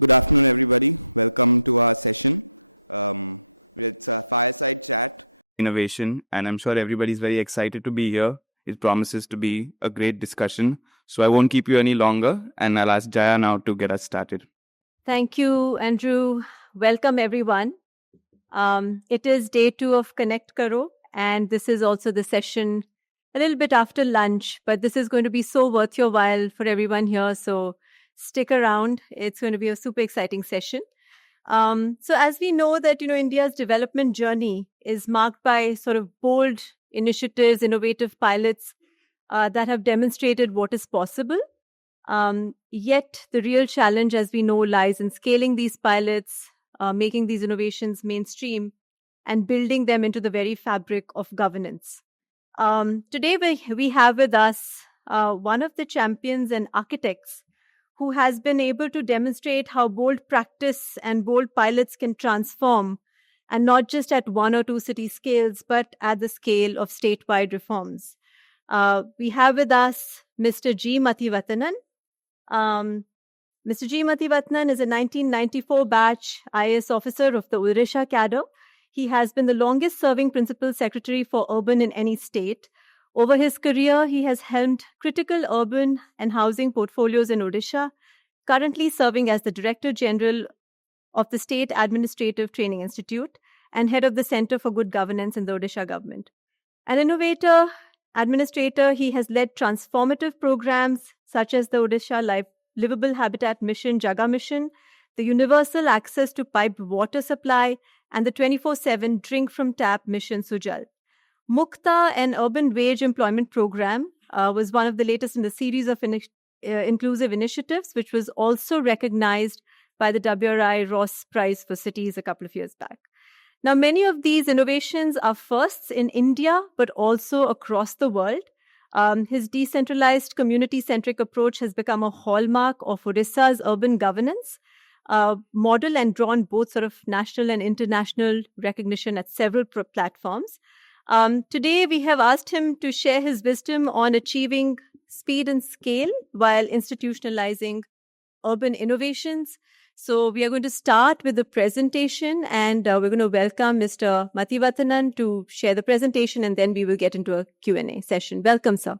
Good afternoon, everybody. Welcome to our session. It's a fireside chat, innovation, and I'm sure everybody's very excited to be here. It promises to be a great discussion. So I won't keep you any longer, and I'll ask Jaya now to get us started. Thank you, Andrew. Welcome, everyone. It is day 2 of Connect Karo, and this is also the session a little bit after lunch, but this is going to be so worth your while for everyone here. So stick around. It's going to be a super exciting session. So as we know that, India's development journey is marked by sort of bold initiatives, innovative pilots that have demonstrated what is possible. Yet the real challenge, as we know, lies in scaling these pilots, making these innovations mainstream, and building them into the very fabric of governance. Today, we have with us one of the champions and architects who has been able to demonstrate how bold practice and bold pilots can transform, and not just at 1 or 2 city scales, but at the scale of statewide reforms. We have with us Mr. G. Mathi Vathanan. Mr. G. Mathi Vathanan is a 1994 batch IAS officer of the Odisha Karo. He has been the longest serving principal secretary for urban in any state. Over his career, he has helmed critical urban and housing portfolios in Odisha, currently serving as the Director General of the State Administrative Training Institute and head of the Center for Good Governance in the Odisha government. An innovator, administrator, he has led transformative programs such as the Odisha Livable Habitat Mission, Jaga Mission, the Universal Access to Piped Water Supply, and the 24/7 Drink from Tap Mission, Sujal. Mukta, an urban wage employment program, was one of the latest in the series of inclusive initiatives, which was also recognized by the WRI Ross Prize for Cities a couple of years back. Now, many of these innovations are firsts in India, but also across the world. His decentralized, community-centric approach has become a hallmark of Odisha's urban governance model and drawn both sort of national and international recognition at several platforms. Today, we have asked him to share his wisdom on achieving speed and scale while institutionalizing urban innovations. So we are going to start with the presentation, and we're going to welcome Mr. Mathi Vathanan to share the presentation, and then we will get into a Q&A session. Welcome, sir.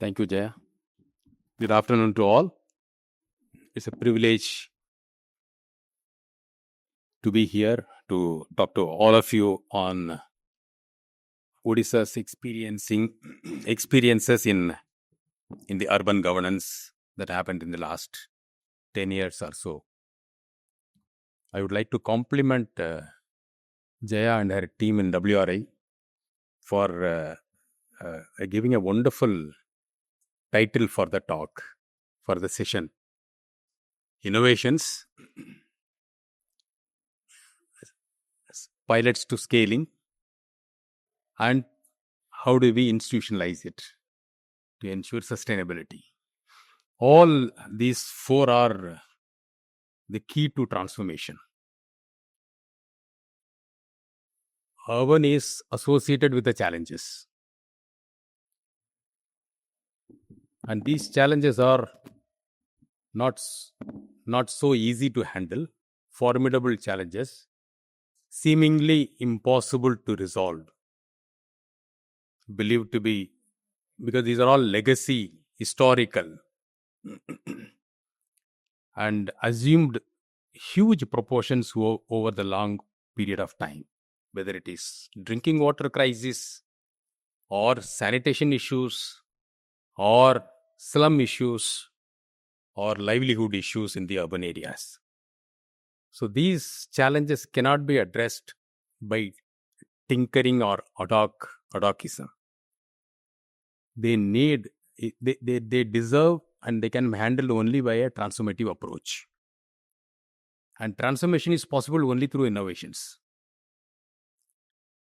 Thank you, Jaya. Good afternoon to all. It's a privilege to be here to talk to all of you on Odisha's experiences in the urban governance that happened in the last 10 years or so. I would like to compliment Jaya and her team in WRI for giving a wonderful title for the talk, for the session. Innovations, pilots to scaling, and how do we institutionalize it to ensure sustainability. All these 4 are the key to transformation. Urban is associated with the challenges. And these challenges are not so easy to handle, formidable challenges, seemingly impossible to resolve. Believed to be, because these are all legacy, historical, and assumed huge proportions over the long period of time, whether it is drinking water crisis, or sanitation issues, or slum issues, or livelihood issues in the urban areas. So these challenges cannot be addressed by tinkering or adhocism. They deserve, and they can handle only by a transformative approach. And transformation is possible only through innovations.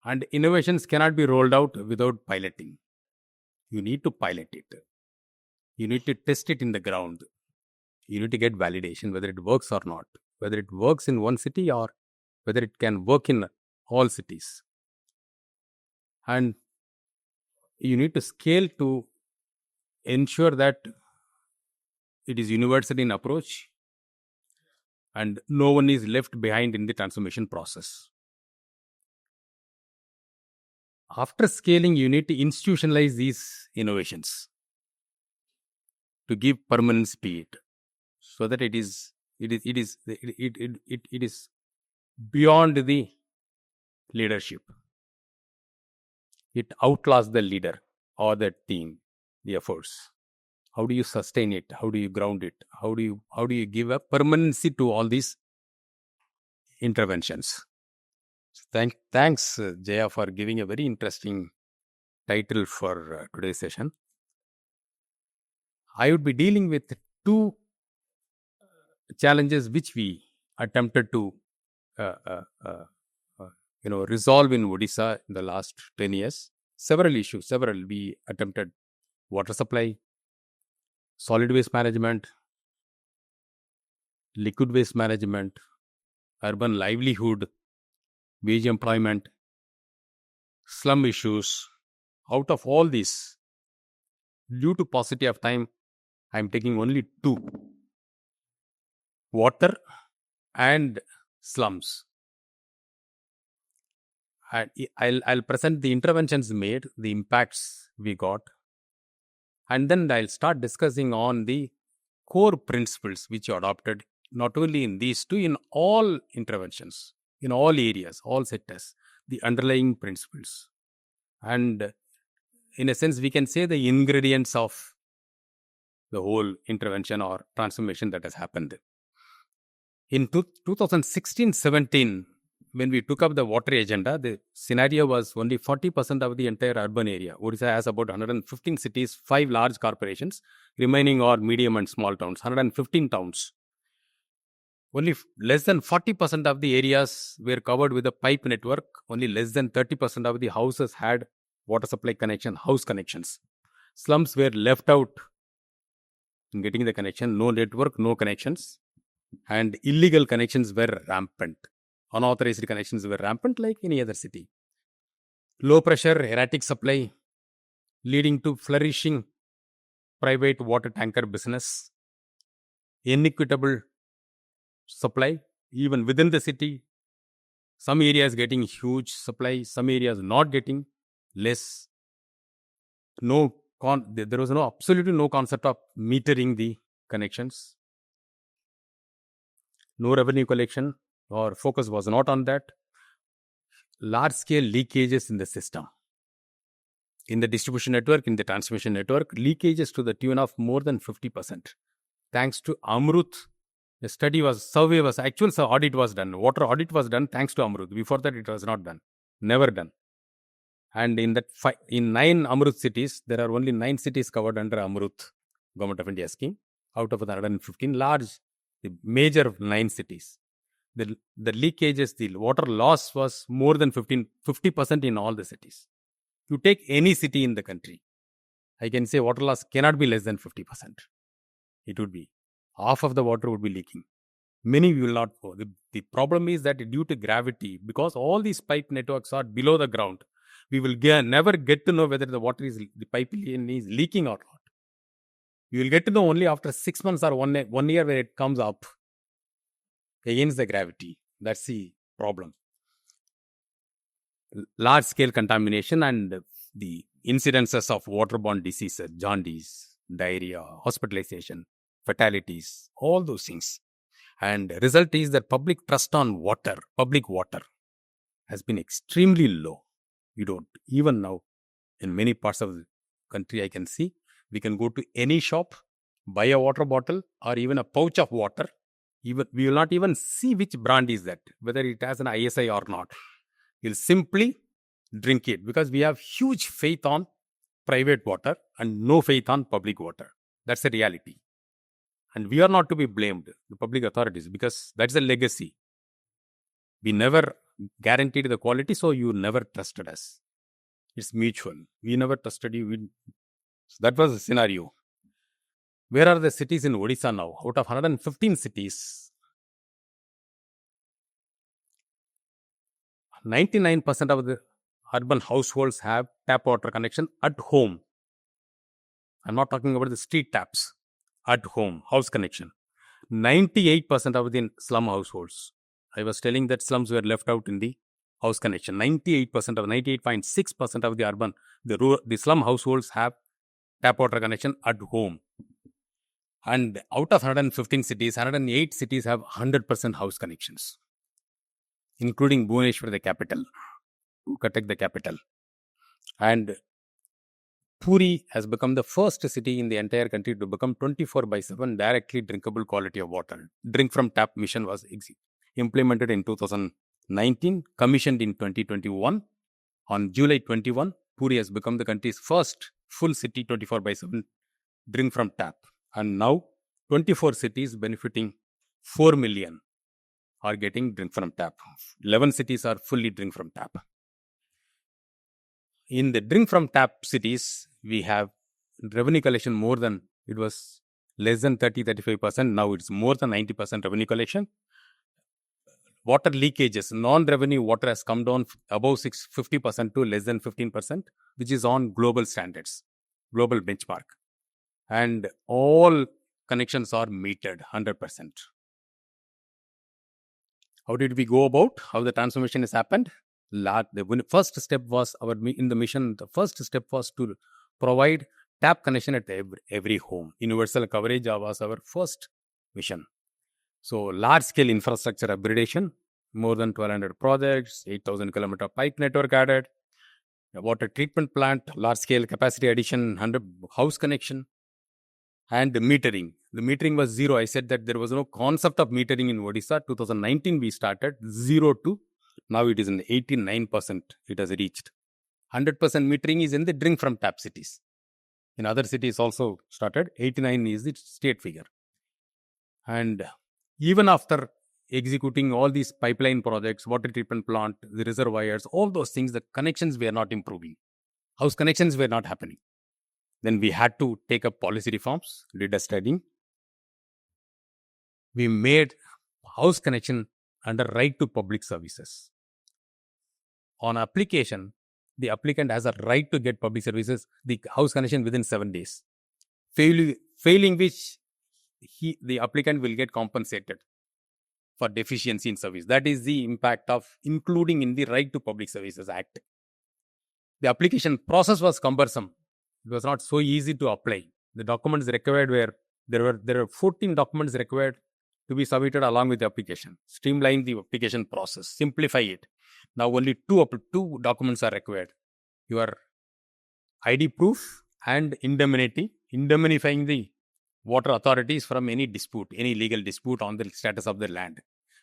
And innovations cannot be rolled out without piloting. You need to pilot it. You need to test it in the ground. You need to get validation, whether it works or not, whether it works in one city or whether it can work in all cities. And you need to scale to ensure that it is universal in approach and no one is left behind in the transformation process. After scaling, you need to institutionalize these innovations to give permanence to it, so that it is beyond the leadership. It outlasts the leader or the team, the efforts. How do you sustain it? How do you ground it? How do you give a permanency to all these interventions? Thanks, Jaya, for giving a very interesting title for today's session. I would be dealing with two challenges which we attempted to resolve in Odisha in the last 10 years. Several issues, we attempted: water supply, solid waste management, liquid waste management, urban livelihood, wage employment, slum issues. Out of all these, due to paucity of time, I am taking only two: water and slums. I'll present the interventions made, the impacts we got, and then I'll start discussing on the core principles which you adopted, not only in these two, in all interventions, in all areas, all sectors, the underlying principles. And in a sense, we can say the ingredients of the whole intervention or transformation that has happened. In 2016-17, when we took up the water agenda, the scenario was only 40% of the entire urban area. Odisha has about 115 cities, 5 large corporations, remaining are medium and small towns, 115 towns. Only less than 40% of the areas were covered with a pipe network. Only less than 30% of the houses had water supply connection, house connections. Slums were left out in getting the connection, no network, no connections. And illegal connections were rampant. Unauthorized connections were rampant like any other city. Low pressure, erratic supply, leading to flourishing private water tanker business. Inequitable supply, even within the city. Some areas getting huge supply, some areas not getting, less. There was absolutely no concept of metering the connections. No revenue collection, or focus was not on that. Large scale leakages in the system. In the distribution network, in the transmission network, leakages to the tune of more than 50%. Thanks to Amrut, actual audit was done. Water audit was done thanks to Amrut. Before that, it was not done. Never done. And in 9 Amrut cities, there are only 9 cities covered under Amrut Government of India scheme. Out of the 115 large, the major 9 cities. The leakages, the water loss was more than 50% in all the cities. You take any city in the country, I can say water loss cannot be less than 50%. It would be. Half of the water would be leaking. Many will not go. The problem is that due to gravity, because all these pipe networks are below the ground, we will never get to know whether the pipe is leaking or not. You will get to know only after 6 months or 1 year when it comes up against the gravity. That's the problem. Large scale contamination and the incidences of waterborne diseases, jaundice, diarrhea, hospitalization, fatalities, all those things. And the result is that public trust on public water, has been extremely low. You don't, even now, in many parts of the country, I can see, we can go to any shop, buy a water bottle or even a pouch of water. We will not even see which brand is that, whether it has an ISI or not. We'll simply drink it because we have huge faith on private water and no faith on public water. That's the reality. And we are not to be blamed, the public authorities, because that's a legacy. We never guaranteed the quality, so you never trusted us. It's mutual. We never trusted you. So that was the scenario. Where are the cities in Odisha now? Out of 115 cities, 99% of the urban households have tap water connection at home. I'm not talking about the street taps. At home, house connection. 98% of the slum households. I was telling that slums were left out in the house connection. 98% of the urban, the slum households have tap water connection at home. And out of 115 cities, 108 cities have 100% house connections, including Bhubaneswar, the capital, Cuttack, the capital. And Puri has become the first city in the entire country to become 24/7 directly drinkable quality of water. Drink from tap mission was implemented in 2019, commissioned in 2021. On July 21, Puri has become the country's first full city 24/7 drink from tap. And now 24 cities benefiting 4 million are getting drink from tap. 11 cities are fully drink from tap. In the drink from tap cities, we have revenue collection more than, it was less than 30-35%. Now it's more than 90% revenue collection. Water leakages, non-revenue water has come down above 50% to less than 15%, which is on global standards, global benchmark. And all connections are metered 100%. How did we go about? How the transformation has happened? The first step was in the mission. The first step was to provide tap connection at every home. Universal coverage was our first mission. So large-scale infrastructure upgradation, more than 1,200 projects, 8,000 kilometer pipe network added, a water treatment plant, large-scale capacity addition, 100 house connection, and the metering. The metering was zero. I said that there was no concept of metering in Odisha. 2019 we started 0 to now it is in 89%. It has reached 100% metering is in the drink from tap cities. In other cities also started. 89 is the state figure. And even after executing all these pipeline projects, water treatment plant, the reservoirs, all those things, the connections were not improving. House connections were not happening. Then we had to take up policy reforms, did a study. We made house connection under right to public services. On application, the applicant has a right to get public services, the house connection within 7 days. Failing which, the applicant will get compensated for deficiency in service. That is the impact of including in the Right to Public Services Act. The application process was cumbersome. It was not so easy to apply. The documents required there were 14 documents required to be submitted along with the application. Streamline the application process, simplify it. Now only two documents are required. Your ID proof and indemnifying the water authorities from any dispute, any legal dispute on the status of the land.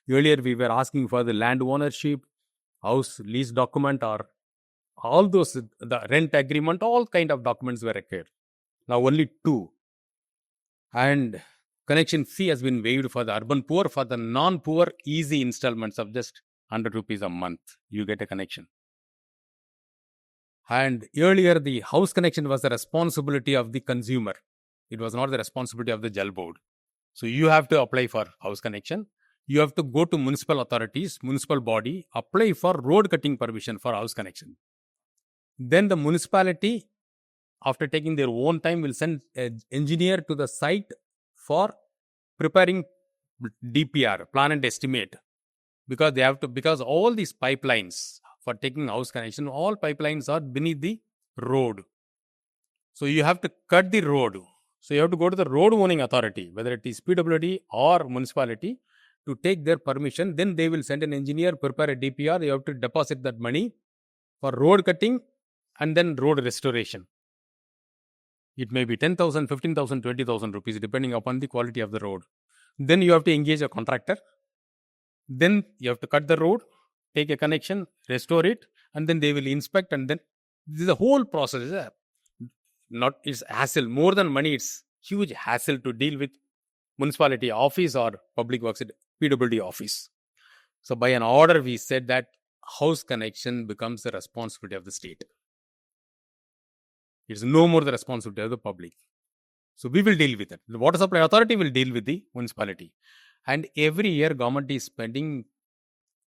Earlier we were asking for the land ownership, house lease document, or all those, the rent agreement, all kind of documents were required. Now only 2. And connection fee has been waived for the urban poor. For the non-poor, easy installments of just 100 rupees a month, you get a connection. And earlier, the house connection was the responsibility of the consumer. It was not the responsibility of the Jal board. So you have to apply for house connection. You have to go to municipal authorities, municipal body, apply for road cutting permission for house connection. Then the municipality, after taking their own time, will send an engineer to the site for preparing DPR, plan and estimate. Because all these pipelines for taking house connection, all pipelines are beneath the road. So you have to cut the road. So you have to go to the road owning authority, whether it is PWD or municipality, to take their permission. Then they will send an engineer, prepare a DPR. You have to deposit that money for road cutting and then road restoration. It may be 10,000, 15,000, 20,000 rupees, depending upon the quality of the road. Then you have to engage a contractor. Then you have to cut the road, take a connection, restore it, and then they will inspect. And then this is a whole process. It's hassle. More than money, it's huge hassle to deal with municipality office or public works PWD office. So by an order, we said that house connection becomes the responsibility of the state. It's no more the responsibility of the public. So we will deal with it. The water supply authority will deal with the municipality. And every year, government is spending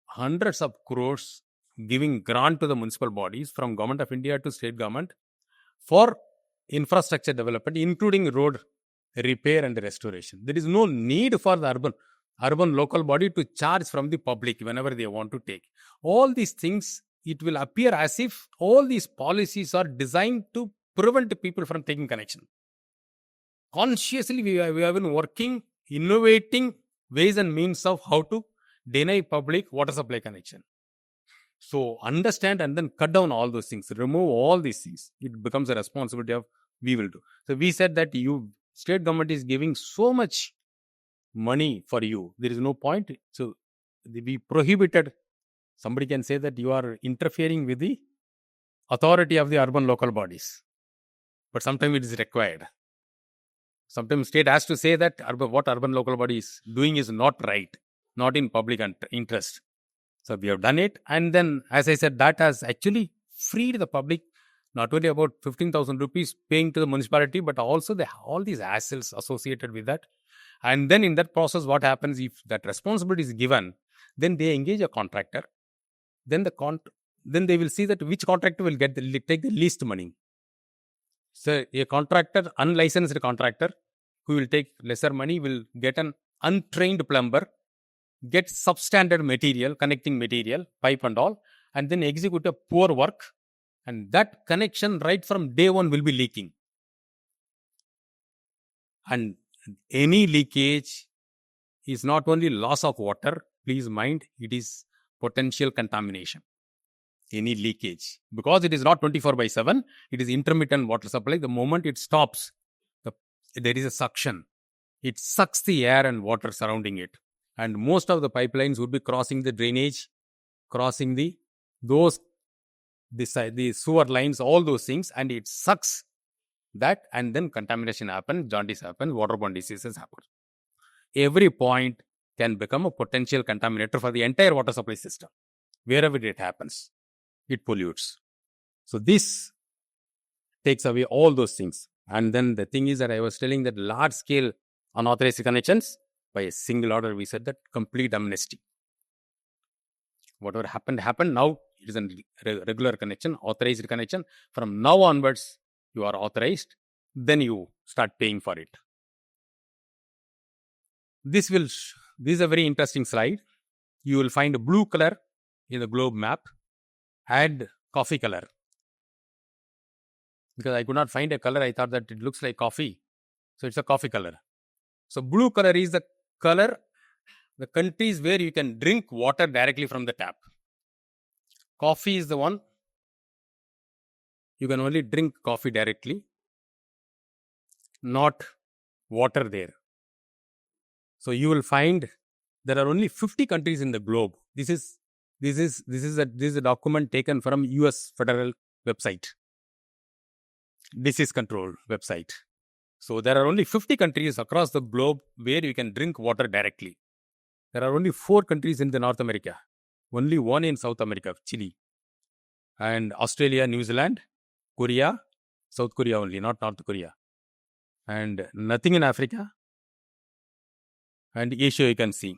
hundreds of crores giving grant to the municipal bodies from Government of India to state government for infrastructure development, including road repair and restoration. There is no need for the urban local body to charge from the public whenever they want to take. All these things, it will appear as if all these policies are designed to prevent people from taking connection. Consciously, we have been working, innovating ways and means of how to deny public water supply connection. So understand and then cut down all those things, remove all these things. It becomes a responsibility of we will do. So we said that state government is giving so much money for you. There is no point. So we prohibited. Somebody can say that you are interfering with the authority of the urban local bodies. But sometimes it is required. Sometimes state has to say that what urban local body is doing is not right, not in public interest. So we have done it. And then, as I said, that has actually freed the public, not only about 15,000 rupees paying to the municipality, but also all these hassles associated with that. And then in that process, what happens if that responsibility is given, then they engage a contractor. Then they will see that which contractor will take the least money. So a contractor, unlicensed contractor, who will take lesser money, will get an untrained plumber, get substandard material, connecting material, pipe and all, and then execute a poor work. And that connection right from day one will be leaking. And any leakage is not only loss of water, please mind, it is potential contamination. Any leakage. Because it is not 24/7, it is intermittent water supply. The moment it stops, there is a suction. It sucks the air and water surrounding it. And most of the pipelines would be crossing the drainage, crossing the sewer lines, all those things, and it sucks that, and then contamination happens, jaundice happens, waterborne diseases happen. Every point can become a potential contaminator for the entire water supply system. Wherever it happens, it pollutes. So this takes away all those things. And then the thing is that I was telling that large scale unauthorized connections, by a single order, we said that complete amnesty. Whatever happened. Now it is a regular connection, authorized connection. From now onwards, you are authorized. Then you start paying for it. This is a very interesting slide. You will find a blue color in the globe map and coffee color. Because I could not find a color, I thought that it looks like coffee. So it's a coffee color. So blue color is the color, the countries where you can drink water directly from the tap. Coffee is the one, you can only drink coffee directly, not water there. So you will find there are only 50 countries in the globe. This is a document taken from US federal website, disease control website. So there are only 50 countries across the globe where you can drink water directly. There are only 4 countries in the North America, only one in South America, Chile, and Australia, New Zealand, Korea, South Korea only, not North Korea, and nothing in Africa. And Asia you can see,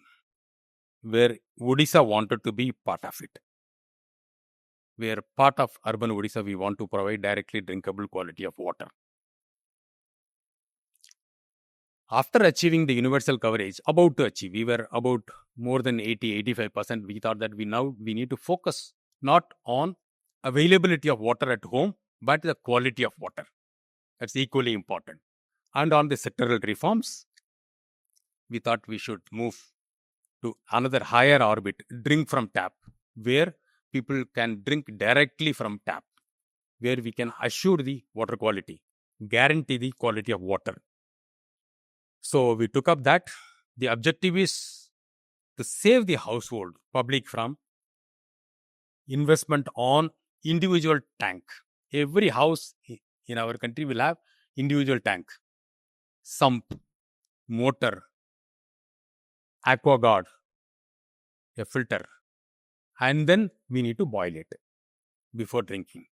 where Odisha wanted to be part of it. Where part of urban Odisha, we want to provide directly drinkable quality of water. After achieving the universal coverage, about to achieve, we were about more than 80-85%. We thought that we need to focus not on availability of water at home, but the quality of water. That's equally important. And on the sectoral reforms, we thought we should move to another higher orbit, drink from tap, where people can drink directly from tap, where we can assure the water quality, guarantee the quality of water. So we took up that. The objective is to save the household, public, from investment on individual tank. Every house in our country will have individual tank, sump, motor, aquaguard, a filter, and then we need to boil it before drinking.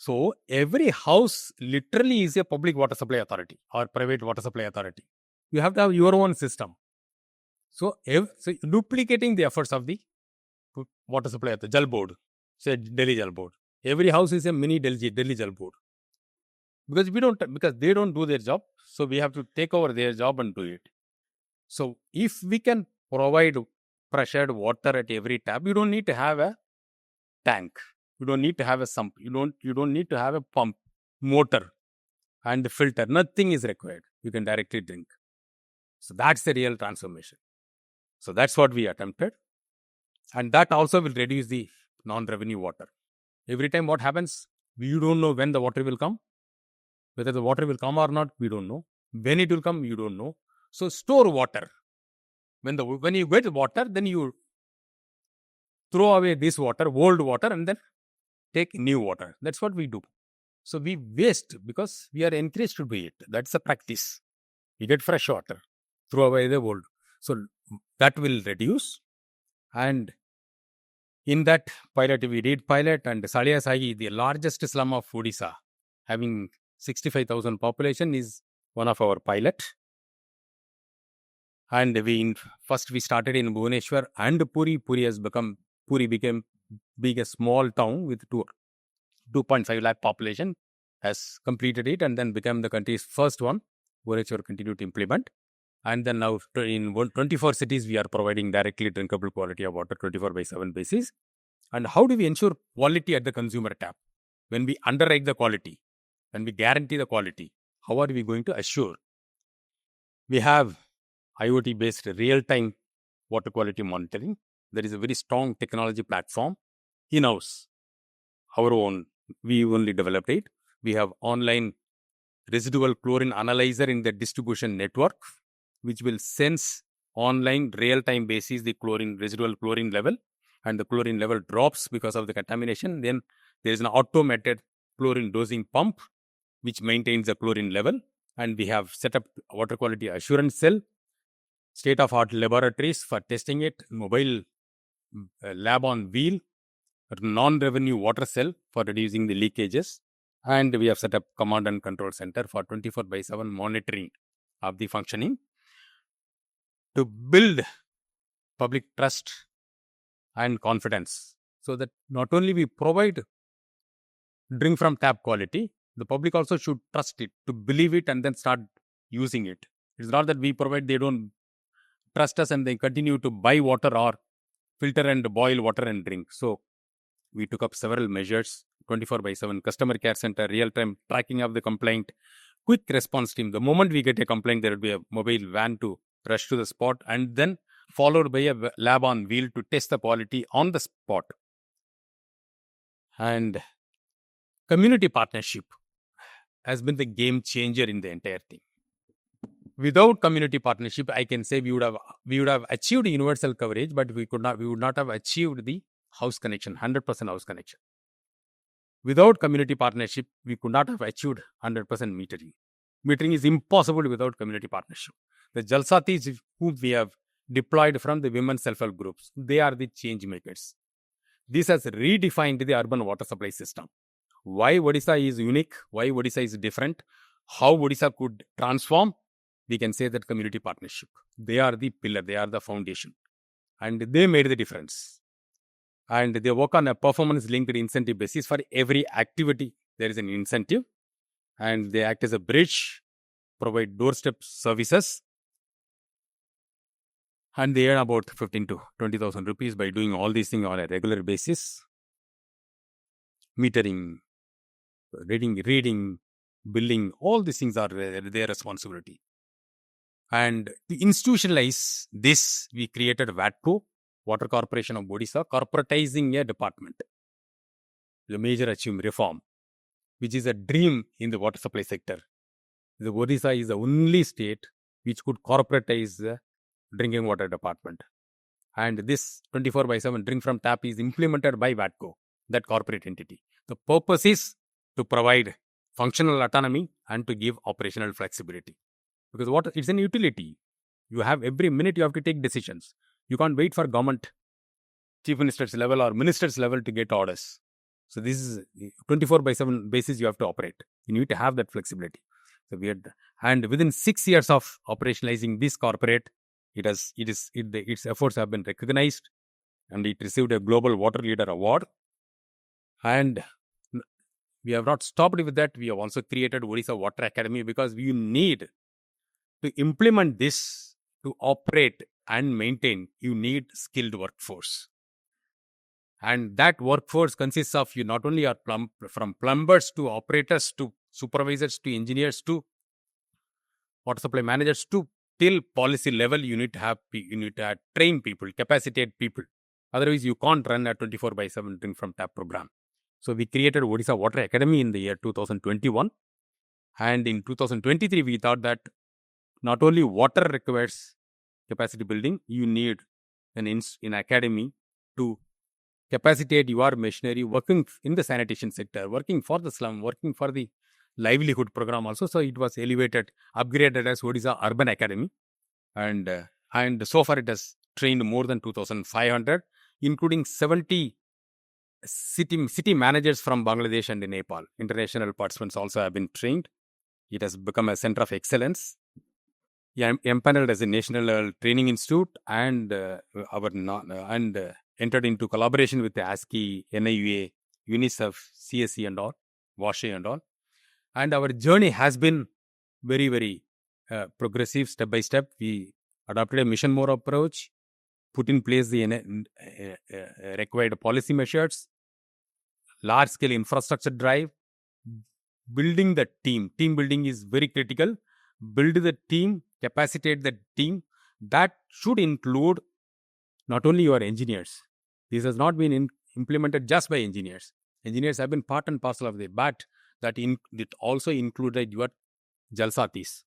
So every house literally is a public water supply authority or private water supply authority. You have to have your own system. So duplicating the efforts of the water supply at the Jal Board, say Delhi Jal Board. Every house is a mini Delhi Jal Board. Because they don't do their job, so we have to take over their job and do it. So if we can provide pressured water at every tap, you don't need to have a tank. You don't need to have a sump. You don't need to have a pump, motor, and the filter. Nothing is required. You can directly drink. So that's the real transformation. So that's what we attempted. And that also will reduce the non-revenue water. Every time what happens, you don't know when the water will come. Whether the water will come or not, we don't know. When it will come, you don't know. So store water. When you get water, then you throw away this water, old water, and then take new water. That's what we do. So we waste because we are encouraged to do it. That's a practice. We get fresh water, throw away the old. So that will reduce. And in that pilot, we did pilot, and Salia Sahi, the largest slum of Odisha, having 65,000 population, is one of our pilot. And we started in Bhubaneswar and Puri. Puri became a small town with 2.5 lakh population, has completed it and then became the country's first one. Bhubaneswar continued to implement. And then now in 24 cities, we are providing directly drinkable quality of water 24/7 basis. And how do we ensure quality at the consumer tap? When we underwrite the quality, when we guarantee the quality, how are we going to assure? We have IoT-based real-time water quality monitoring. There is a very strong technology platform in-house. Our own, we only developed it. We have online residual chlorine analyzer in the distribution network, which will sense online real-time basis the residual chlorine level, and the chlorine level drops because of the contamination. Then there is an automated chlorine dosing pump which maintains the chlorine level. And we have set up water quality assurance cell, state-of-art laboratories for testing it, mobile lab on wheel, non-revenue water cell for reducing the leakages. And we have set up command and control center for 24/7 monitoring of the functioning to build public trust and confidence, so that not only we provide drink from tap quality, the public also should trust it, to believe it and then start using it. It's not that we provide, they don't trust us and they continue to buy water or filter and boil water and drink. So we took up several measures, 24/7 customer care center, real-time tracking of the complaint, quick response team. The moment we get a complaint, there will be a mobile van to rush to the spot, and then followed by a lab on wheel to test the quality on the spot. And community partnership has been the game changer in the entire thing. Without community partnership, I can say we would have achieved universal coverage, but we would not have achieved the house connection, 100% house connection. Without community partnership, we could not have achieved 100% metering. Metering is impossible without community partnership. The Jalsatis whom we have deployed from the women self-help groups, they are the change makers. This has redefined the urban water supply system. Why Odisha is unique, why Odisha is different, how Odisha could transform, we can say that community partnership. They are the pillar, they are the foundation. And they made the difference. And they work on a performance-linked incentive basis. For every activity, there is an incentive. And they act as a bridge, provide doorstep services. And they earn about 15 to 20,000 rupees by doing all these things on a regular basis. Metering, reading, billing, all these things are their responsibility. And to institutionalize this, we created WATCO, Water Corporation of Odisha, corporatizing a department. The major achievement reform, which is a dream in the water supply sector. The Odisha is the only state which could corporatize the drinking water department. And this 24/7 drink from tap is implemented by WATCO, that corporate entity. The purpose is to provide functional autonomy and to give operational flexibility. Because it's an utility. You have every minute you have to take decisions. You can't wait for government, chief minister's level or minister's level to get orders. So this is 24/7 basis you have to operate. You need to have that flexibility. So and within 6 years of operationalizing this corporate, its efforts have been recognized. and it received a Global Water Leader Award. And we have not stopped with that. We have also created Odisha Water Academy because we need to implement this to operate and maintain. You need skilled workforce. And that workforce consists of you not only are from plumbers to operators to supervisors to engineers to water supply managers to till policy level. You need to have train people, capacitate people. Otherwise, you can't run a 24/7 drink from tap program. So we created Odisha Water Academy in the year 2021. And in 2023, we thought that not only water requires capacity building, you need an academy to capacitate your machinery working in the sanitation sector, working for the slum, working for the livelihood program also. So it was elevated, upgraded as Odisha Urban Academy. And so far it has trained more than 2,500, including 70 city managers from Bangladesh and Nepal. International participants also have been trained. It has become a center of excellence. Empaneled as a national training institute and entered into collaboration with the ASCII, NIUA, UNICEF, CSE and all, WASHE and all. And our journey has been very, very progressive, step by step. We adopted a mission more approach, put in place the required policy measures, large-scale infrastructure drive, building the team. Team building is very critical. Build the team, capacitate the team. That should include not only your engineers. This has not been implemented just by engineers. Engineers have been part and parcel of it, but it also included your jalsatis.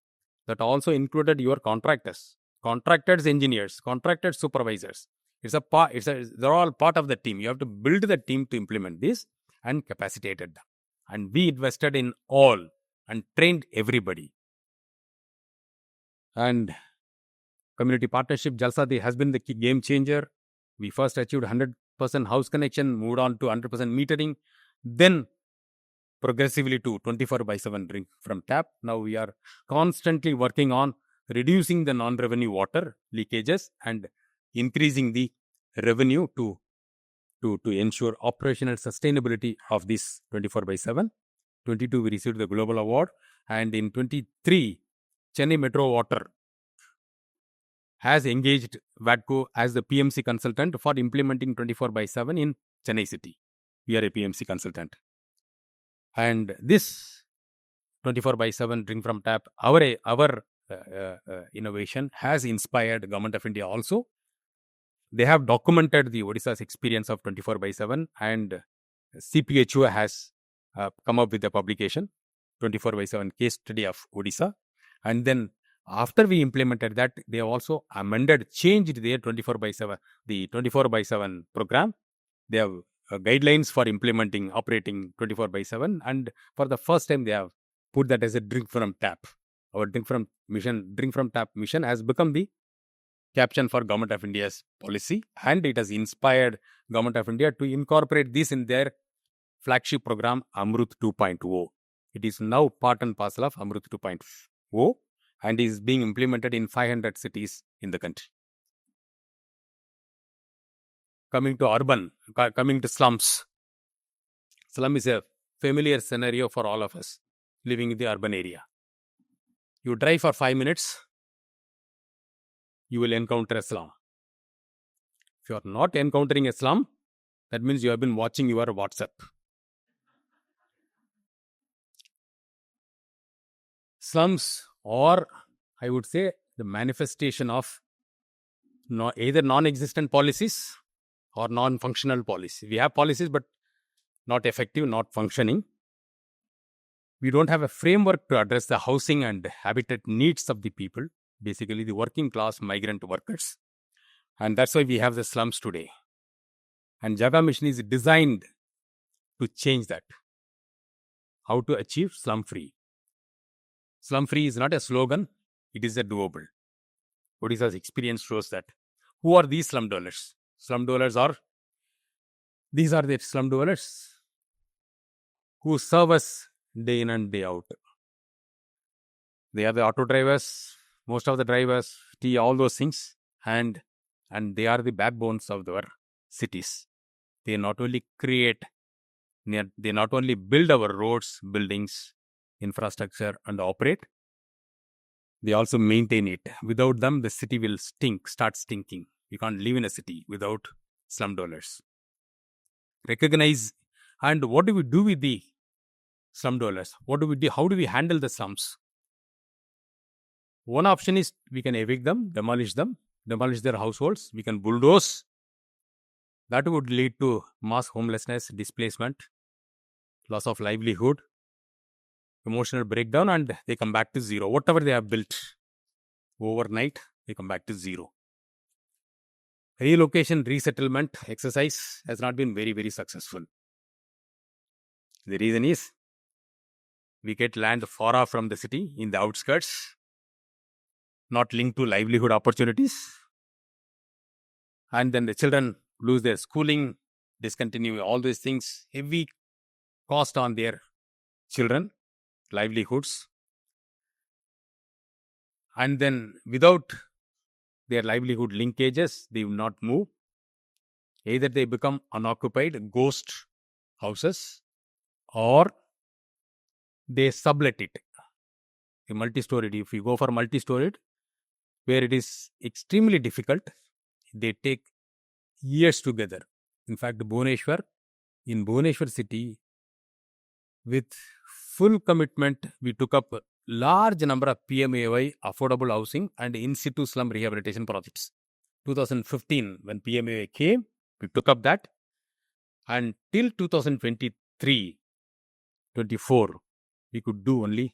That also included your contractors, engineers, contractors, supervisors. They're all part of the team. You have to build the team to implement this and capacitated them. And we invested in all and trained everybody. And community partnership, Jalsati has been the key game changer. We first achieved 100% house connection, moved on to 100% metering, then progressively to 24/7 drink from tap. Now we are constantly working on reducing the non-revenue water leakages and increasing the revenue to ensure operational sustainability of this 24/7. 22 we received the global award, and in 23 Chennai Metro Water has engaged VATCO as the PMC consultant for implementing 24/7 in Chennai city. We are a PMC consultant. And this 24/7 drink from tap, our innovation has inspired Government of India also. They have documented the Odisha's experience of 24/7, and CPHUA has come up with a publication, 24/7 case study of Odisha. And then after we implemented that, they have also changed their 24/7, the 24/7 program. They have guidelines for operating 24/7, and for the first time they have put that as a drink from tap. Our drink from tap mission has become the caption for Government of India's policy, and it has inspired Government of India to incorporate this in their flagship program Amrut 2.0. It is now part and parcel of Amrut 2.0 and is being implemented in 500 cities in the country. Coming to slums. Slum is a familiar scenario for all of us living in the urban area. You drive for 5 minutes, you will encounter a slum. If you are not encountering a slum, that means you have been watching your WhatsApp. Slums, or I would say the manifestation of either non-existent policies or non-functional policy. We have policies but not effective, not functioning. We don't have a framework to address the housing and habitat needs of the people, basically the working class migrant workers. And that's why we have the slums today. And Jaga Mission is designed to change that. How to achieve slum-free. Slum-free is not a slogan, it is a doable. Odisha's experience shows that. Who are these slum dwellers? These are the slum dwellers who serve us day in and day out. They are the auto drivers, most of the drivers, tea, all those things, and they are the backbones of our cities. They not only they not only build our roads, buildings, infrastructure, and operate, they also maintain it. Without them, the city will start stinking. You can't live in a city without slum dwellers. Recognize, and what do we do with the slum dwellers? What do we do? How do we handle the slums? One option is we can evict them, demolish their households. We can bulldoze. That would lead to mass homelessness, displacement, loss of livelihood, emotional breakdown, and they come back to zero. Whatever they have built overnight, they come back to zero. Relocation, resettlement exercise has not been very, very successful. The reason is we get land far off from the city, in the outskirts, not linked to livelihood opportunities. And then the children lose their schooling, discontinue all these things, heavy cost on their children, livelihoods. And then without their livelihood linkages, they will not move. Either they become unoccupied, ghost houses, or they sublet it. A multi-storied, if you go for multi-storied, where it is extremely difficult, they take years together. In fact, in Bhubaneswar city, with full commitment, we took up a large number of PMAY, affordable housing, and in situ slum rehabilitation projects. 2015, when PMAY came, we took up that. And till 2023-24, we could do only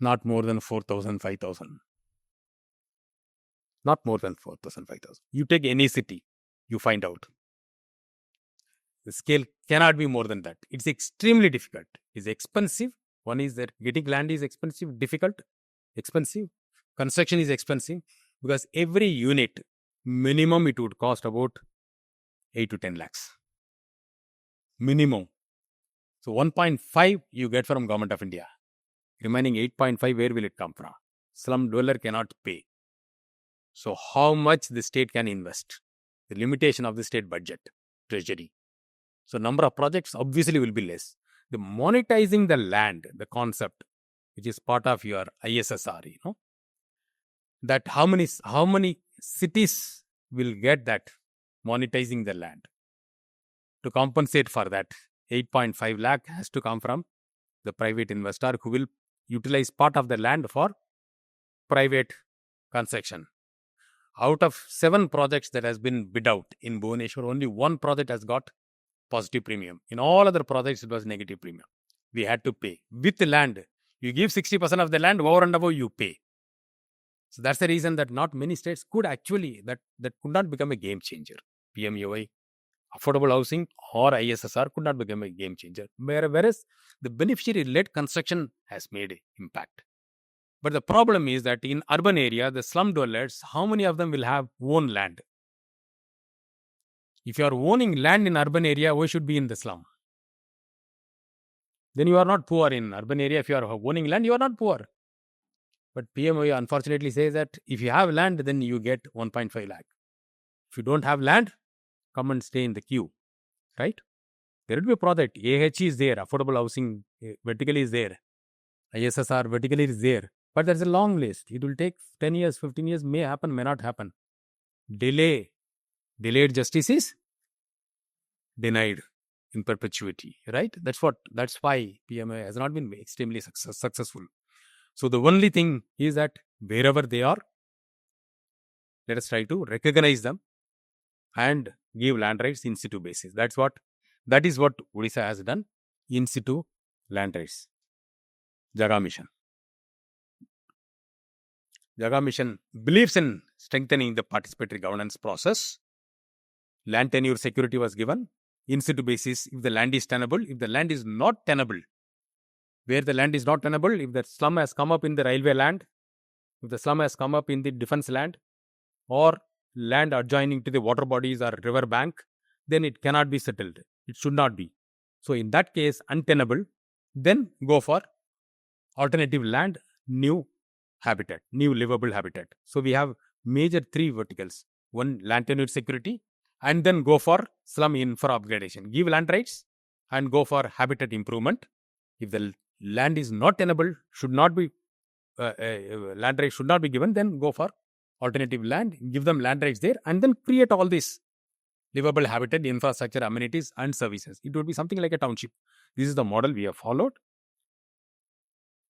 not more than 4,000, 5,000. Not more than 4,000, 5,000. You take any city, you find out. The scale cannot be more than that. It's extremely difficult. It's expensive. One is that getting land is expensive, difficult, expensive. Construction is expensive because every unit, minimum it would cost about 8 to 10 lakhs. Minimum. So 1.5 you get from Government of India. Remaining 8.5, where will it come from? Slum dweller cannot pay. So how much the state can invest? The limitation of the state budget, treasury. So number of projects obviously will be less. The monetizing the land, the concept, which is part of your ISSR, that how many cities will get that monetizing the land. To compensate for that, 8.5 lakh has to come from the private investor who will utilize part of the land for private construction. Out of 7 projects that has been bid out in Bhubaneswar, only 1 project has got positive premium. In all other projects, it was negative premium. We had to pay. With the land, you give 60% of the land, over and above you pay. So that's the reason that not many states could actually, that could not become a game changer. PMUI, affordable housing or ISSR could not become a game changer. Whereas the beneficiary-led construction has made an impact. But the problem is that in urban area, the slum dwellers, how many of them will have own land? If you are owning land in urban area, why should be in the slum? Then you are not poor in urban area. If you are owning land, you are not poor. But PMOA unfortunately says that if you have land, then you get 1.5 lakh. If you don't have land, come and stay in the queue. Right? There will be a project. AHE is there. Affordable housing vertically is there. ISSR vertically is there. But there's a long list. It will take 10 years, 15 years, may happen, may not happen. Delayed justice is denied in perpetuity, right? That's why PMA has not been extremely successful. So the only thing is that wherever they are, let us try to recognize them and give land rights in situ basis. That is what Odisha has done, in situ land rights. Jaga Mission believes in strengthening the participatory governance process. Land tenure security was given. In situ basis, if the land is tenable, if the land is not tenable, where the land is not tenable, if the slum has come up in the railway land, if the slum has come up in the defense land, or land adjoining to the water bodies or river bank, then it cannot be settled. It should not be. So in that case, untenable, then go for alternative land, new habitat, new livable habitat. So we have major 3 verticals. One, land tenure security. and then go for slum infra upgradation. Give land rights and go for habitat improvement. If the land is not tenable, land rights should not be given, then go for alternative land, give them land rights there, and then create all this livable habitat, infrastructure, amenities, and services. It would be something like a township. This is the model we have followed.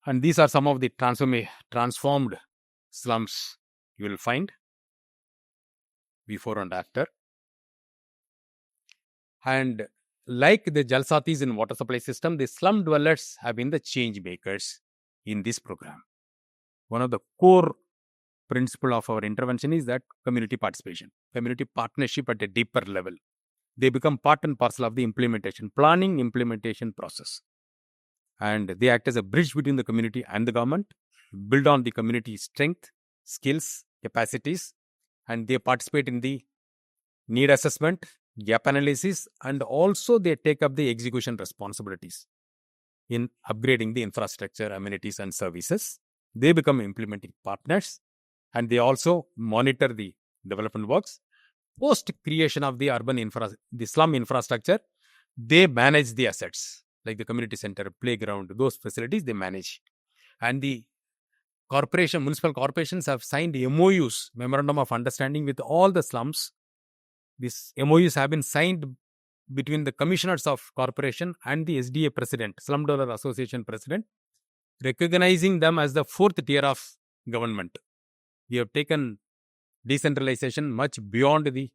And these are some of the transformed slums you will find before and after. And like the Jalsatis in water supply system, the slum dwellers have been the change makers in this program. One of the core principle of our intervention is that community participation, community partnership at a deeper level. They become part and parcel of the planning implementation process. And they act as a bridge between the community and the government, build on the community strength, skills, capacities, and they participate in the need assessment, gap analysis, and also they take up the execution responsibilities in upgrading the infrastructure, amenities, and services. They become implementing partners, and they also monitor the development works. Post creation of the the slum infrastructure, they manage the assets like the community center, playground, those facilities they manage. And the municipal corporations have signed MOUs, Memorandum of Understanding, with all the slums. These MOUs have been signed between the commissioners of corporation and the SDA president, Slum Dweller Association president, recognizing them as the fourth tier of government. We have taken decentralization much beyond the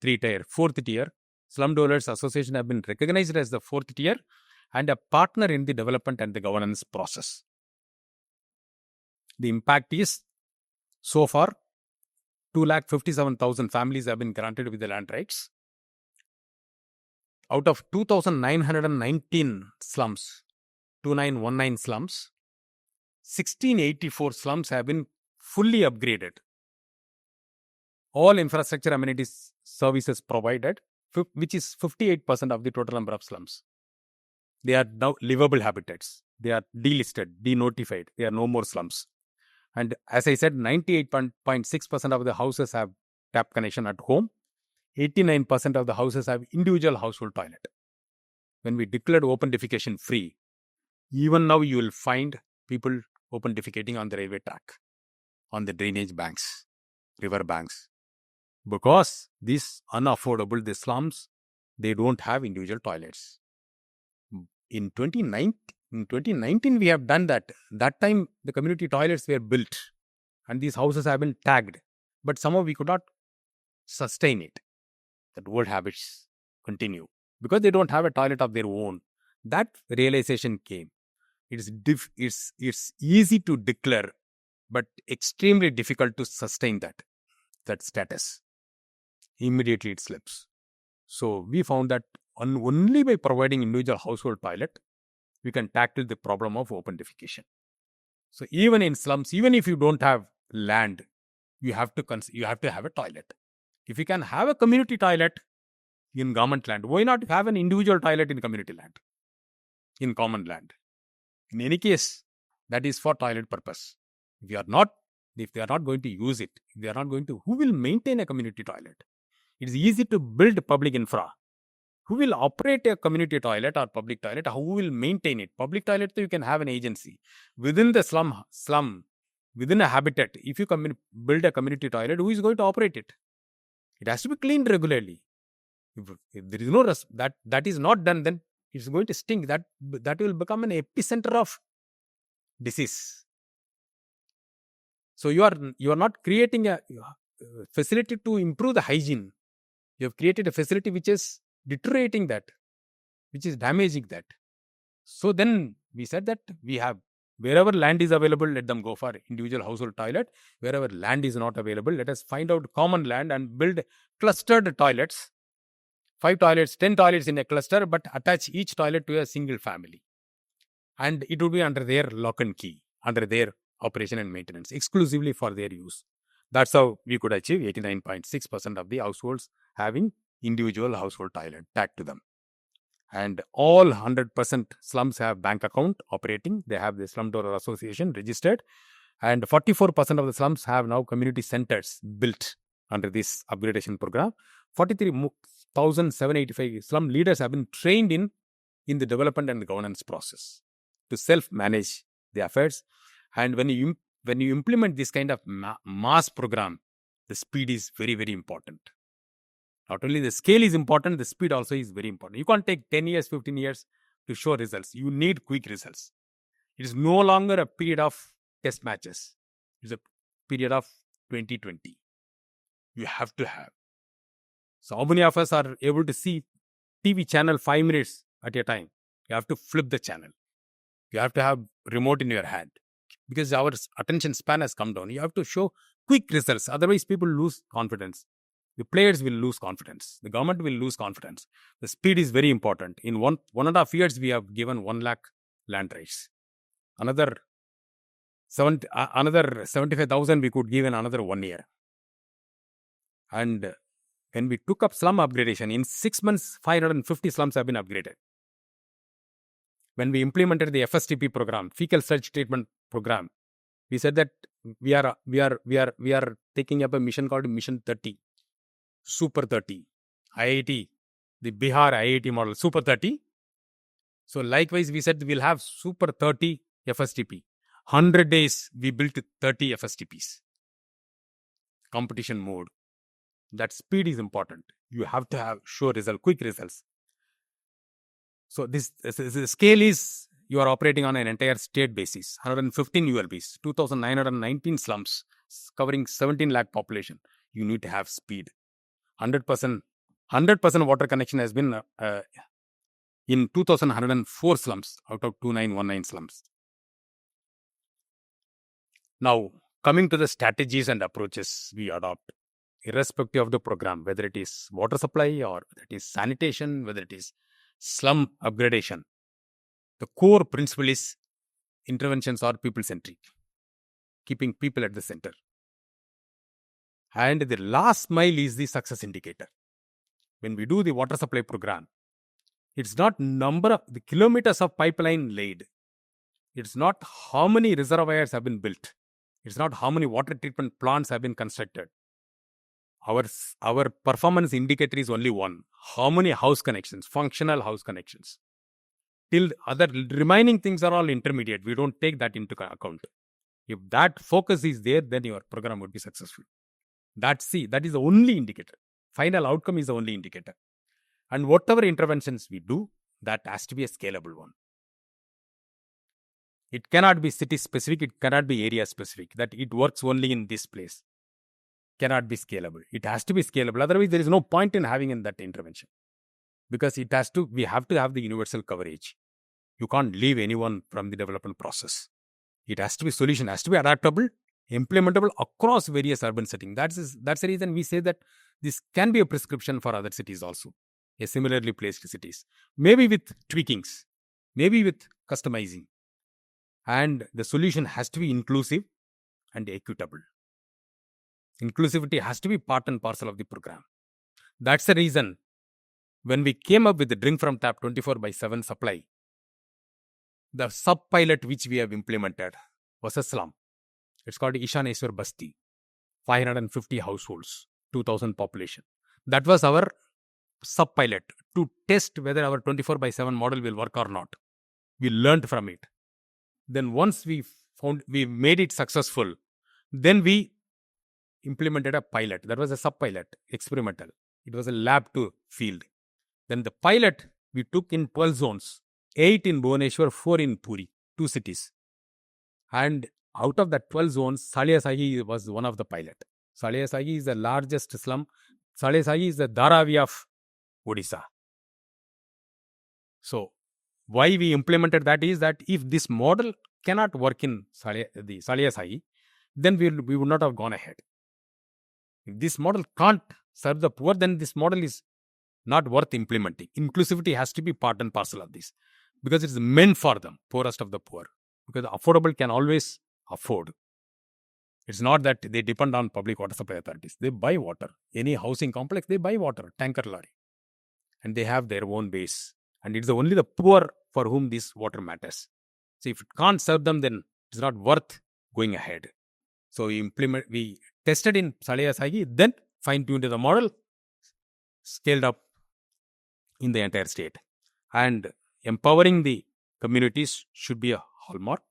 3-tier, fourth tier. Slum Dwellers Association have been recognized as the fourth tier and a partner in the development and the governance process. The impact is, so far, 257,000 families have been granted with the land rights. Out of 2,919 slums, 2,919 slums, 1,684 slums have been fully upgraded. All infrastructure, amenities, services provided, which is 58% of the total number of slums. They are now livable habitats. They are delisted, denotified. They are no more slums. And as I said, 98.6% of the houses have tap connection at home. 89% of the houses have individual household toilet. When we declared open defecation free, even now you will find people open defecating on the railway track, on the drainage banks, river banks. Because these unaffordable, the slums, they don't have individual toilets. In 2019, we have done that. That time, the community toilets were built and these houses have been tagged. But somehow we could not sustain it. That old habits continue because they don't have a toilet of their own. That realization came. It's easy to declare, but extremely difficult to sustain that status. Immediately it slips. So we found that only by providing individual household toilet, we can tackle the problem of open defecation. So even in slums, even if you don't have land, you have to have a toilet. If you can have a community toilet in government land, why not have an individual toilet in community land, in common land? In any case, that is for toilet purpose. If they are not going to use it, who will maintain a community toilet? It is easy to build public infra. Who will operate a community toilet or public toilet? Who will maintain it? Public toilet, you can have an agency. Within the slum, within a habitat, if you build a community toilet, who is going to operate it? It has to be cleaned regularly. If there is that is not done, then it's going to stink. That will become an epicenter of disease. So you are not creating a facility to improve the hygiene. You have created a facility which is deteriorating that, which is damaging that. So then we said that we have, wherever land is available, let them go for individual household toilet. Wherever land is not available, let us find out common land and build clustered toilets. 5 toilets, 10 toilets in a cluster, but attach each toilet to a single family. And it would be under their lock and key, under their operation and maintenance, exclusively for their use. That's how we could achieve 89.6% of the households having individual household toilet tagged to them. And all 100% slums have bank account operating. They have the Slum Dweller Association registered. And 44% of the slums have now community centers built under this upgradation program. 43,785 slum leaders have been trained in the development and the governance process to self-manage the affairs. And when you implement this kind of mass program, the speed is very, very important. Not only the scale is important, the speed also is very important. You can't take 10 years, 15 years to show results. You need quick results. It is no longer a period of test matches. It's a period of 2020. You have to have. So how many of us are able to see TV channel 5 minutes at a time? You have to flip the channel. You have to have remote in your hand. Because our attention span has come down. You have to show quick results. Otherwise, people lose confidence. The players will lose confidence. The government will lose confidence. The speed is very important. In 1.5 years, we have given 1 lakh land rights. Another 75,000 we could give in another 1 year. And when we took up slum upgradation, in 6 months, 550 slums have been upgraded. When we implemented the FSTP program, fecal sludge treatment program, we said that we are taking up a mission called Mission 30, Super 30, IIT, the Bihar IIT model, Super 30. So likewise, we said we'll have Super 30 FSTP. 100 days, we built 30 FSTPs. Competition mode. That speed is important. You have to show quick results. So this scale is, you are operating on an entire state basis. 115 ULBs, 2,919 slums, covering 17 lakh population. You need to have speed. 100% water connection has been in 2,104 slums out of 2,919 slums. Now, coming to the strategies and approaches we adopt, irrespective of the program, whether it is water supply or whether it is sanitation, whether it is slum upgradation, the core principle is interventions are people-centric, keeping people at the center. And the last mile is the success indicator. When we do the water supply program, it's not number of the kilometers of pipeline laid. It's not how many reservoirs have been built. It's not how many water treatment plants have been constructed. Our performance indicator is only one. How many house connections, functional house connections. Till other remaining things are all intermediate. We don't take that into account. If that focus is there, then your program would be successful. That is the only indicator. Final outcome is the only indicator. And whatever interventions we do, that has to be a scalable one. It cannot be city specific, it cannot be area specific, that it works only in this place. Cannot be scalable. It has to be scalable. Otherwise, there is no point in having in that intervention. Because we have to have the universal coverage. You can't leave anyone from the development process. It has to be solution, has to be adaptable, implementable across various urban settings. That's the reason we say that this can be a prescription for other cities also. A similarly placed cities. Maybe with tweakings, maybe with customizing. And the solution has to be inclusive and equitable. Inclusivity has to be part and parcel of the program. That's the reason when we came up with the drink from tap 24/7 supply, the sub-pilot which we have implemented was a slum. It's called Ishaneswar Basti. 550 households, 2,000 population. That was our sub-pilot to test whether our 24/7 model will work or not. We learned from it. Then once we made it successful, then we implemented a pilot. That was a sub-pilot, experimental. It was a lab to field. Then the pilot we took in 12 zones, 8 in Bhubaneswar, 4 in Puri, 2 cities. And out of that 12 zones, Saliasagi was one of the pilot. Saliasagi is the largest slum. Saliasagi is the Dharavi of Odisha. So, why we implemented that is that if this model cannot work in the Saliasagi, then we would not have gone ahead. If this model can't serve the poor, then this model is not worth implementing. Inclusivity has to be part and parcel of this because it is meant for them, poorest of the poor. Because affordable can always afford. It's not that they depend on public water supply authorities. They buy water. Any housing complex, they buy water, tanker lorry. And they have their own base. And it's only the poor for whom this water matters. So if it can't serve them, then it's not worth going ahead. So we tested in Saliasagi, then fine-tuned the model, scaled up in the entire state. And empowering the communities should be a hallmark.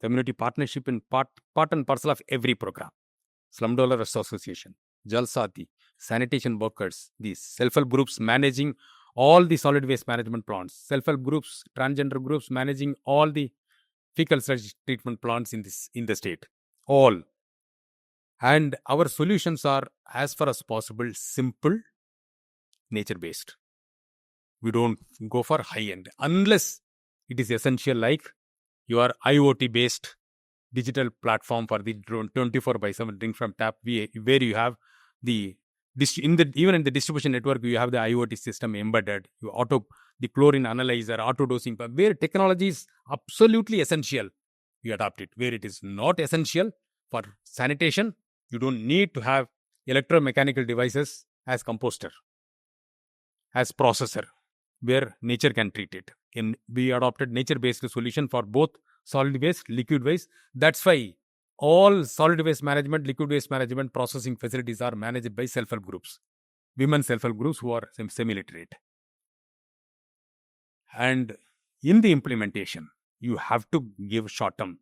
Community partnership in part and parcel of every program. Slum Dwellers Association, Jal Sati, sanitation workers, these self-help groups managing all the solid waste management plants, self-help groups, transgender groups managing all the fecal sludge treatment plants in the state. All. And our solutions are, as far as possible, simple, nature-based. We don't go for high-end unless it is essential, like your IoT-based digital platform for the 24/7 drink from tap, where you have the even in the distribution network, you have the IoT system embedded. The chlorine analyzer, auto dosing, where technology is absolutely essential, you adopt it. Where it is not essential for sanitation, you don't need to have electromechanical devices as composter, as processor, where nature can treat it. We adopted nature-based solution for both solid waste, liquid waste. That's why all solid waste management, liquid waste management processing facilities are managed by self-help groups, women self-help groups who are semi-literate. And in the implementation, you have to give short-term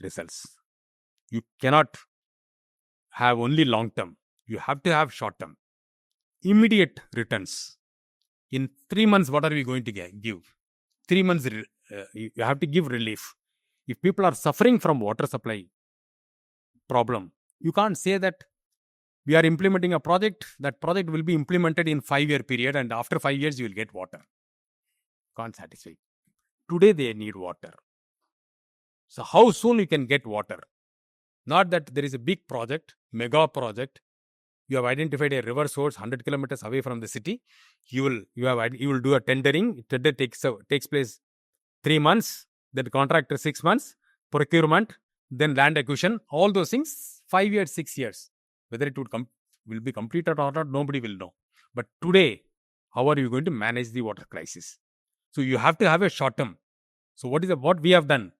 results. You cannot have only long-term. You have to have short-term. Immediate returns. In 3 months, what are we going to give? 3 months, you have to give relief. If people are suffering from water supply problem, you can't say that we are implementing a project, that project will be implemented in 5-year period, and after 5 years you will get water. Can't satisfy. Today they need water. So how soon you can get water? Not that there is a big project, mega project. You have identified a river source 100 kilometers away from the city. You will do a tendering. Tender takes place 3 months. Then contractor 6 months. Procurement. Then land acquisition. All those things 5 years, 6 years. Whether it will be completed or not, nobody will know. But today, how are you going to manage the water crisis? So you have to have a short term. So what we have done?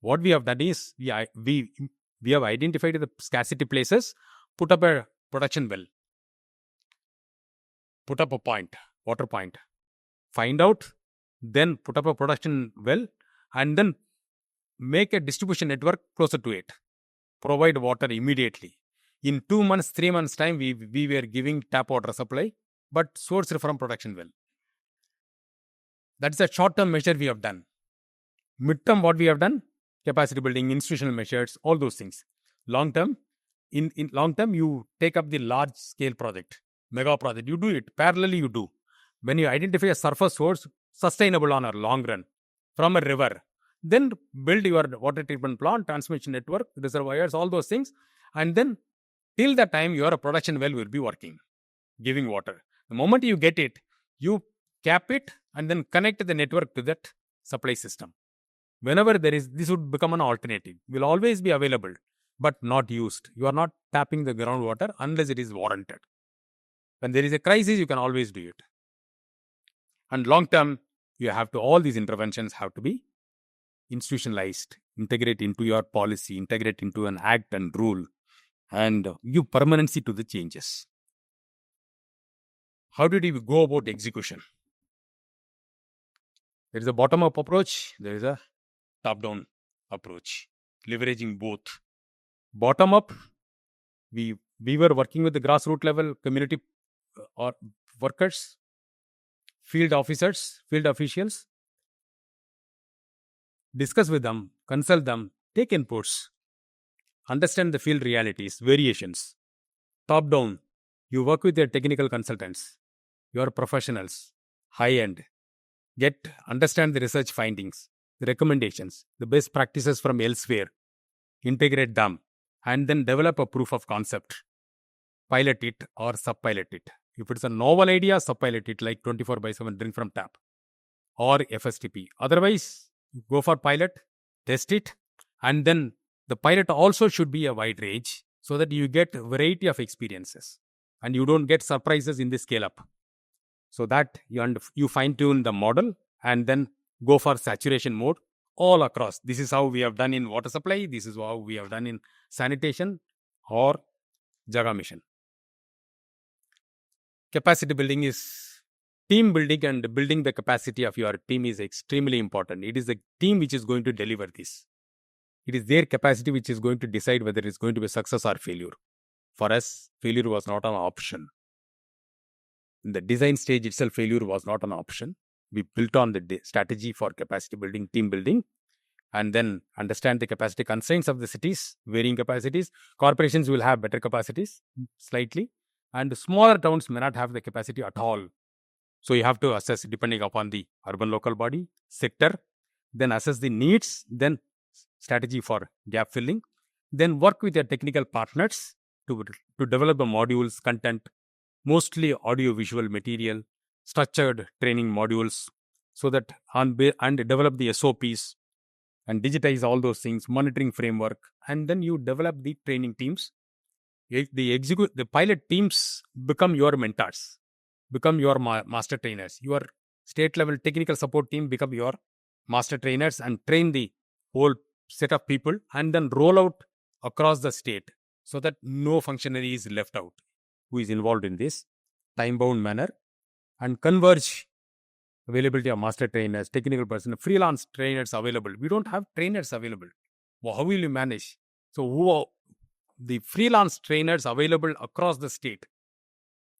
What we have done is we have identified the scarcity places, put up a production well, put up a water point, find out, then put up a production well, and then make a distribution network closer to it. Provide water immediately. In 2 months, 3 months time, we were giving tap water supply, but sourced from production well. That's a short-term measure we have done. Mid-term, what we have done? Capacity building, institutional measures, all those things. Long-term, in long term, you take up the large-scale project, mega project. You do it. Parallelly, you do. When you identify a surface source, sustainable on a long run, from a river, then build your water treatment plant, transmission network, reservoirs, all those things. And then, till the time your production well will be working, giving water. The moment you get it, you cap it and then connect the network to that supply system. Whenever this would become an alternative. Will always be available, but not used. You are not tapping the groundwater unless it is warranted. When there is a crisis, you can always do it. And long term, all these interventions have to be institutionalized, integrate into your policy, integrate into an act and rule, and give permanency to the changes. How did we go about execution? There is a bottom-up approach, there is a top-down approach, leveraging both. Bottom-up, we were working with the grassroots level community or workers, field officers, field officials, discuss with them, consult them, take inputs, understand the field realities, variations. Top-down, you work with your technical consultants, your professionals, high-end, understand the research findings, the recommendations, the best practices from elsewhere, integrate them, and then develop a proof of concept. Pilot it or sub-pilot it. If it's a novel idea, sub-pilot it like 24/7 drink from tap or FSTP. Otherwise, go for pilot, test it, and then the pilot also should be a wide range so that you get a variety of experiences and you don't get surprises in the scale-up. So that you fine-tune the model and then go for saturation mode all across. This is how we have done in water supply. This is how we have done in sanitation or Jaga mission. capacity building is team building, and building the capacity of your team is extremely important. It is the team which is going to deliver this. It is their capacity which is going to decide whether it's going to be success or failure. For us, failure was not an option. In the design stage itself, failure was not an option. We built on the strategy for capacity building, team building, and then understand the capacity constraints of the cities, varying capacities. Corporations will have better capacities, slightly, and smaller towns may not have the capacity at all. So you have to assess depending upon the urban local body, sector, then assess the needs, then strategy for gap filling, then work with your technical partners to develop the modules, content, mostly audio visual material, structured training modules, so that and develop the SOPs and digitize all those things, monitoring framework, and then you develop the training teams. The pilot teams become your mentors, become your master trainers. Your state level technical support team become your master trainers and train the whole set of people, and then roll out across the state so that no functionary is left out who is involved in this time bound manner, and converge availability of master trainers, technical person, freelance trainers available. We don't have trainers available. Well, how will you manage? So who are the freelance trainers available across the state?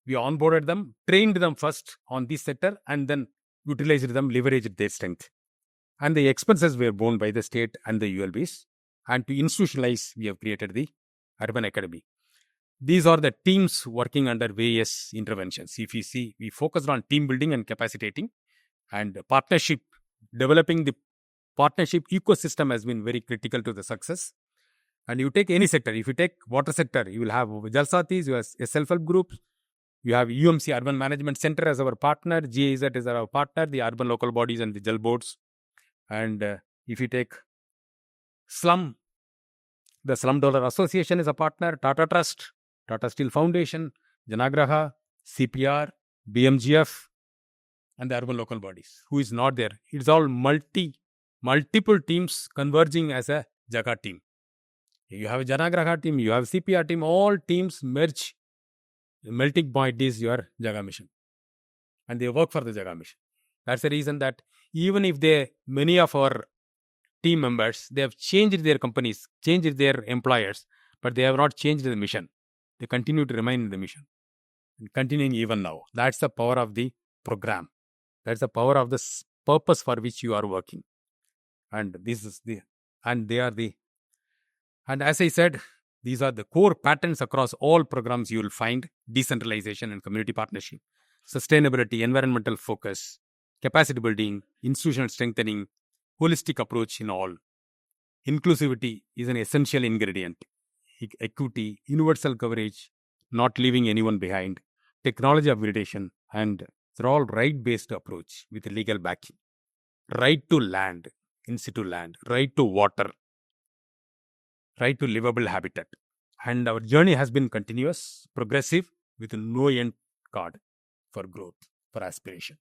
We onboarded them, trained them first on this sector, and then utilized them, leveraged their strength. And the expenses were borne by the state and the ULBs. And to institutionalize, we have created the Urban Academy. These are the teams working under various interventions. If you see, we focused on team building and capacitating, and partnership. Developing the partnership ecosystem has been very critical to the success. And you take any sector. If you take water sector, you will have Jalsatis, you have self-help groups, you have UMC Urban Management Center as our partner, GIZ is our partner, the urban local bodies and the Jal boards. And if you take slum, the Slum Dweller Association is a partner, Tata Trust, Tata Steel Foundation, Janagraha, CPR, BMGF, and the urban local bodies. Who is not there? It's all multiple teams converging as a Jaga team. You have a Janagraha team, you have CPR team, all teams merge. The melting point is your Jaga mission. And they work for the Jaga mission. That's the reason that even if many of our team members, they have changed their companies, changed their employers, but they have not changed the mission. They continue to remain in the mission. And continuing even now. That's the power of the program. That's the power of the purpose for which you are working. And and as I said, these are the core patterns across all programs you will find: decentralization and community partnership, sustainability, environmental focus, capacity building, institutional strengthening, holistic approach in all. Inclusivity is an essential ingredient. Equity, universal coverage, not leaving anyone behind, technology upgradation, and they're all right-based approach with legal backing. Right to land, in situ land, right to water, right to livable habitat. And our journey has been continuous, progressive, with no end card for growth, for aspiration.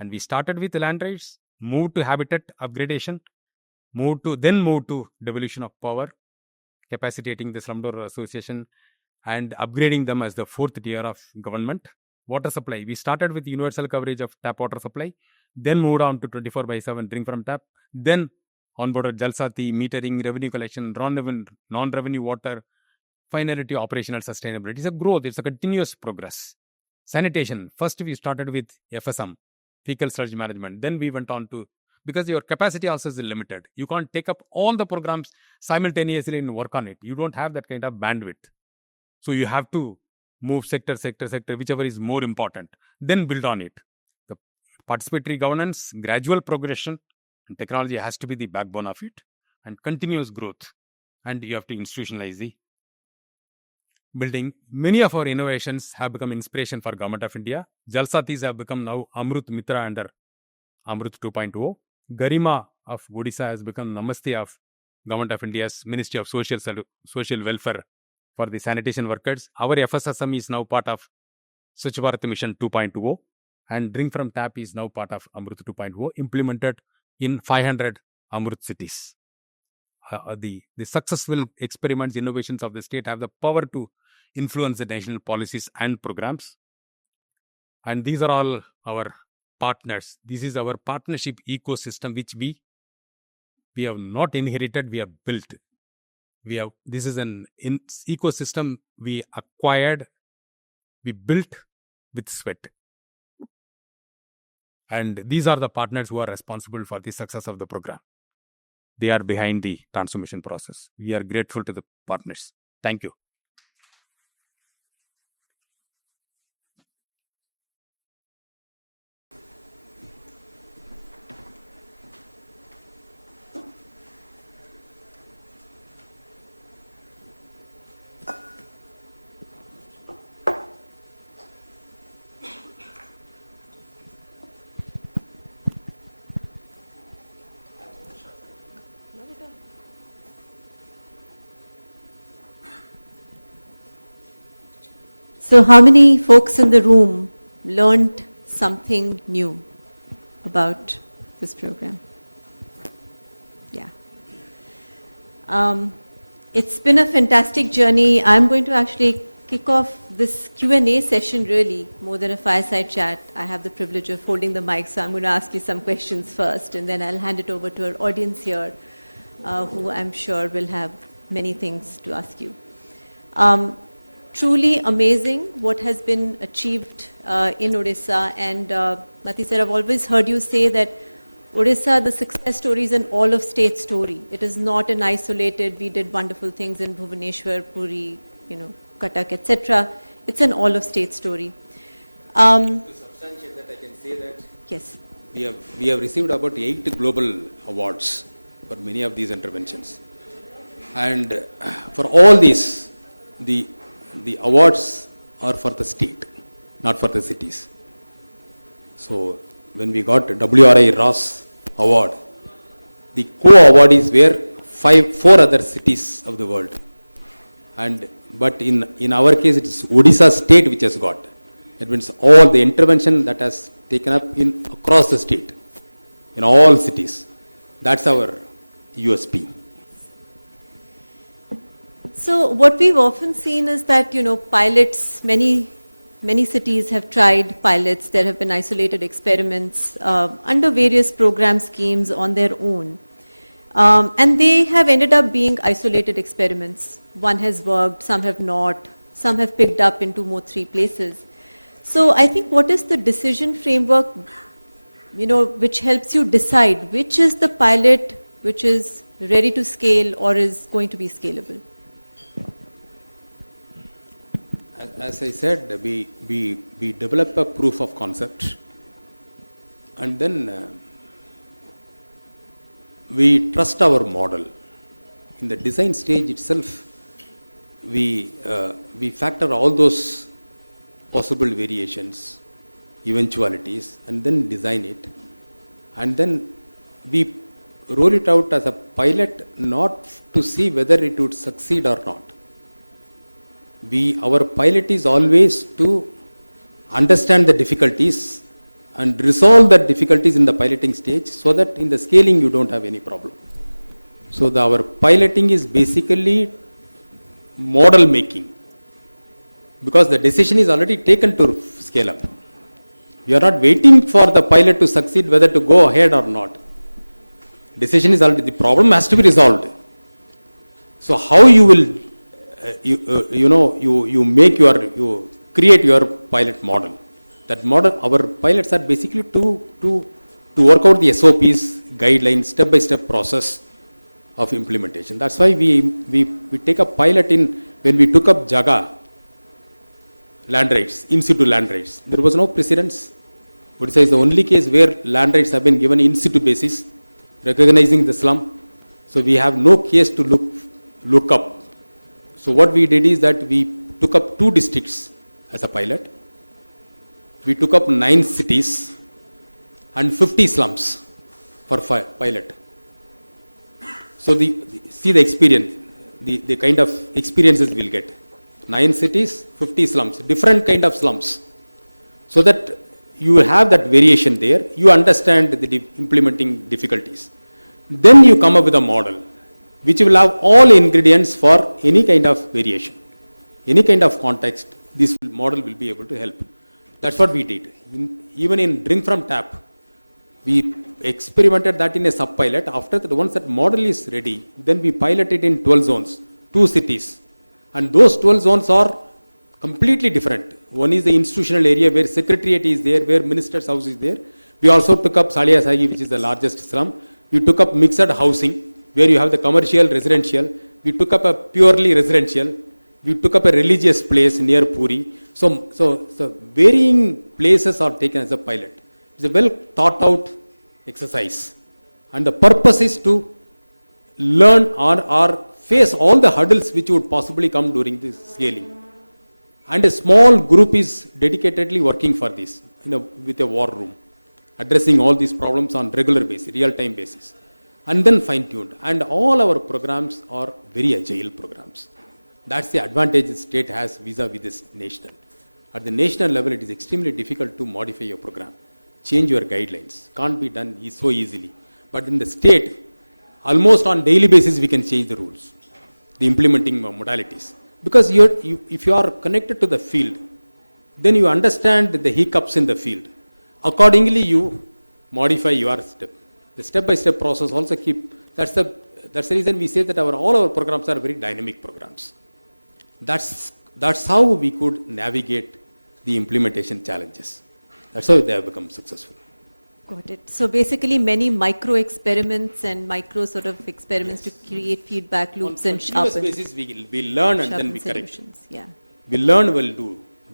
And we started with land rights, moved to habitat upgradation, moved to devolution of power, capacitating the Slum Dweller Association, and upgrading them as the fourth tier of government. Water supply, we started with universal coverage of tap water supply, then moved on to 24/7 drink from tap, then onboarded Jalsati, metering, revenue collection, non-revenue water, finally to operational sustainability. It's a growth, it's a continuous progress. Sanitation, first we started with FSM, fecal sludge management, then we went on to, because your capacity also is limited. You can't take up all the programs simultaneously and work on it. You don't have that kind of bandwidth. So you have to move sector, whichever is more important, then build on it. The participatory governance, gradual progression, and technology has to be the backbone of it, and continuous growth. And you have to institutionalize the building. Many of our innovations have become inspiration for Government of India. Jalsatis have become now Amrut Mitra under Amrut 2.0. Garima of Odisha has become Namaste of Government of India's Ministry of Social Welfare for the sanitation workers. Our FSSM is now part of Swachh Bharat Mission 2.0, and Drink from Tap is now part of Amrut 2.0, implemented in 500 Amrut cities. The successful experiments, innovations of the state have the power to influence the national policies and programs. And these are all our partners. This is our partnership ecosystem, which we have not inherited, we have built. This is an ecosystem we acquired, we built with sweat. And these are the partners who are responsible for the success of the program. They are behind the transformation process. We are grateful to the partners. Thank you. So, how many folks in the room learned something new about this program? Yeah. It's been a fantastic journey. I'm going to actually kick off this Q&A session really, more than a fireside chat. I have the privilege of holding the mic, so I'm going to ask you some questions first, and then I'll hand it over to our audience here, who I'm sure will have many things to ask you. Truly amazing what has been achieved in Odisha, and Mathi sir, I've always heard you say that Odisha, the success story is an all-of-state story. It is not an isolated, we did wonderful things in Bhubaneswar, Puri, Cuttack, etc. It's an all-of-state story. To substantiate that, I can say that yes, we have received about 8 global awards for many of these interventions. And for all these, the awards are for the state, not for the cities. So when we got WRI Ross Award, the co-awardees were 4 other cities of the world. But in our case, it is Odisha state which has got. That means all the intervention that has taken up across the state, in all cities. That's our USP. so what we've often seen is that, pilots, many cities have tried pilots. There have been isolated experiments under various program schemes on their own. And they have ended up being isolated experiments. One has worked, some have not, some have picked up in 2 more 3 places. So I think what is the decision framework, which helps you decide which is the pilot which is ready to scale or is going to be scalable? As I said, we develop a proof of concept, and then we trust our model. In the design stage itself, we factor all those possible variations, eventualities, and then design it. And then we roll it out as a pilot, not to see whether it would succeed or not. Our pilot is always to understand the difficulties and resolve the difficulties in the piloting stage, so that in the scaling you don't have any problem. So our piloting is basically model making, because the decision is already taken to scale up. We are not waiting for the pilot to succeed whether to go ahead or not. Decision is already, the problem has to be resolved. So how you will you create your pilot model. That model, our pilots are basically to work out the SOPs, guidelines, step-by-step process of implementation. That's why we take a pilot when we took up Jaga land rights, in situ land rights. There was no precedence. Odisha is the only case where land rights have been given in situ basis, recognizing the slum. So we have no case to look up. So what we did is that we took up 2 districts as a pilot. We took up 9 cities and 50 slums for pilot. So see the experience, the kind of experiences we'll get. 9 cities, 50 slums, different kind of slums. So that you have that variation there, you understand the implementing difficulties. Then you come up with a model which will have all ingredients for any kind of variation, any kind of context. This model will be able to help. That's what we did. Even in drink from tap, we experimented that in a sub-pilot. After that, once that model is ready, then we piloted in 12 zones, 2 cities. And those 12 zones are completely different. One is the institutional area where secretariat is there, where minister's house is there. We also took up Saliasagi, which is the largest slum. We took up mixed housing, where you have the commercial, residential. We took up a purely residential. We took up a religious place near Puri. So varying places are taken as a pilot. It's a well thought out exercise. And the purpose is to learn or face all the hurdles which would possibly come during this scaling. And a small group is dedicatedly working for this with a war room, addressing all these problems on regular basis, real-time basis, and then fine-tuned. And all our programs are very agile programs. That's the advantage the state has vis-a-vis this national. At the national level, it is extremely difficult to modify your program, change your guidelines. Can't be done so easily. But in the state, almost on daily basis, we can change the rules, the implementing modalities. Because if you are connected to the field, then you understand the hiccups in the field. Accordingly, you modify your step. The step-by-step process also that's the reason we say that all our programs are very dynamic programs. That's how we could navigate the implementation challenges. That's how they have become successful. Got it. So basically many micro experiments and micro sort of experiments to create feedback loops and sharpen. On continuous basis, we learn and then we correct. Solutions. Yeah. We learn while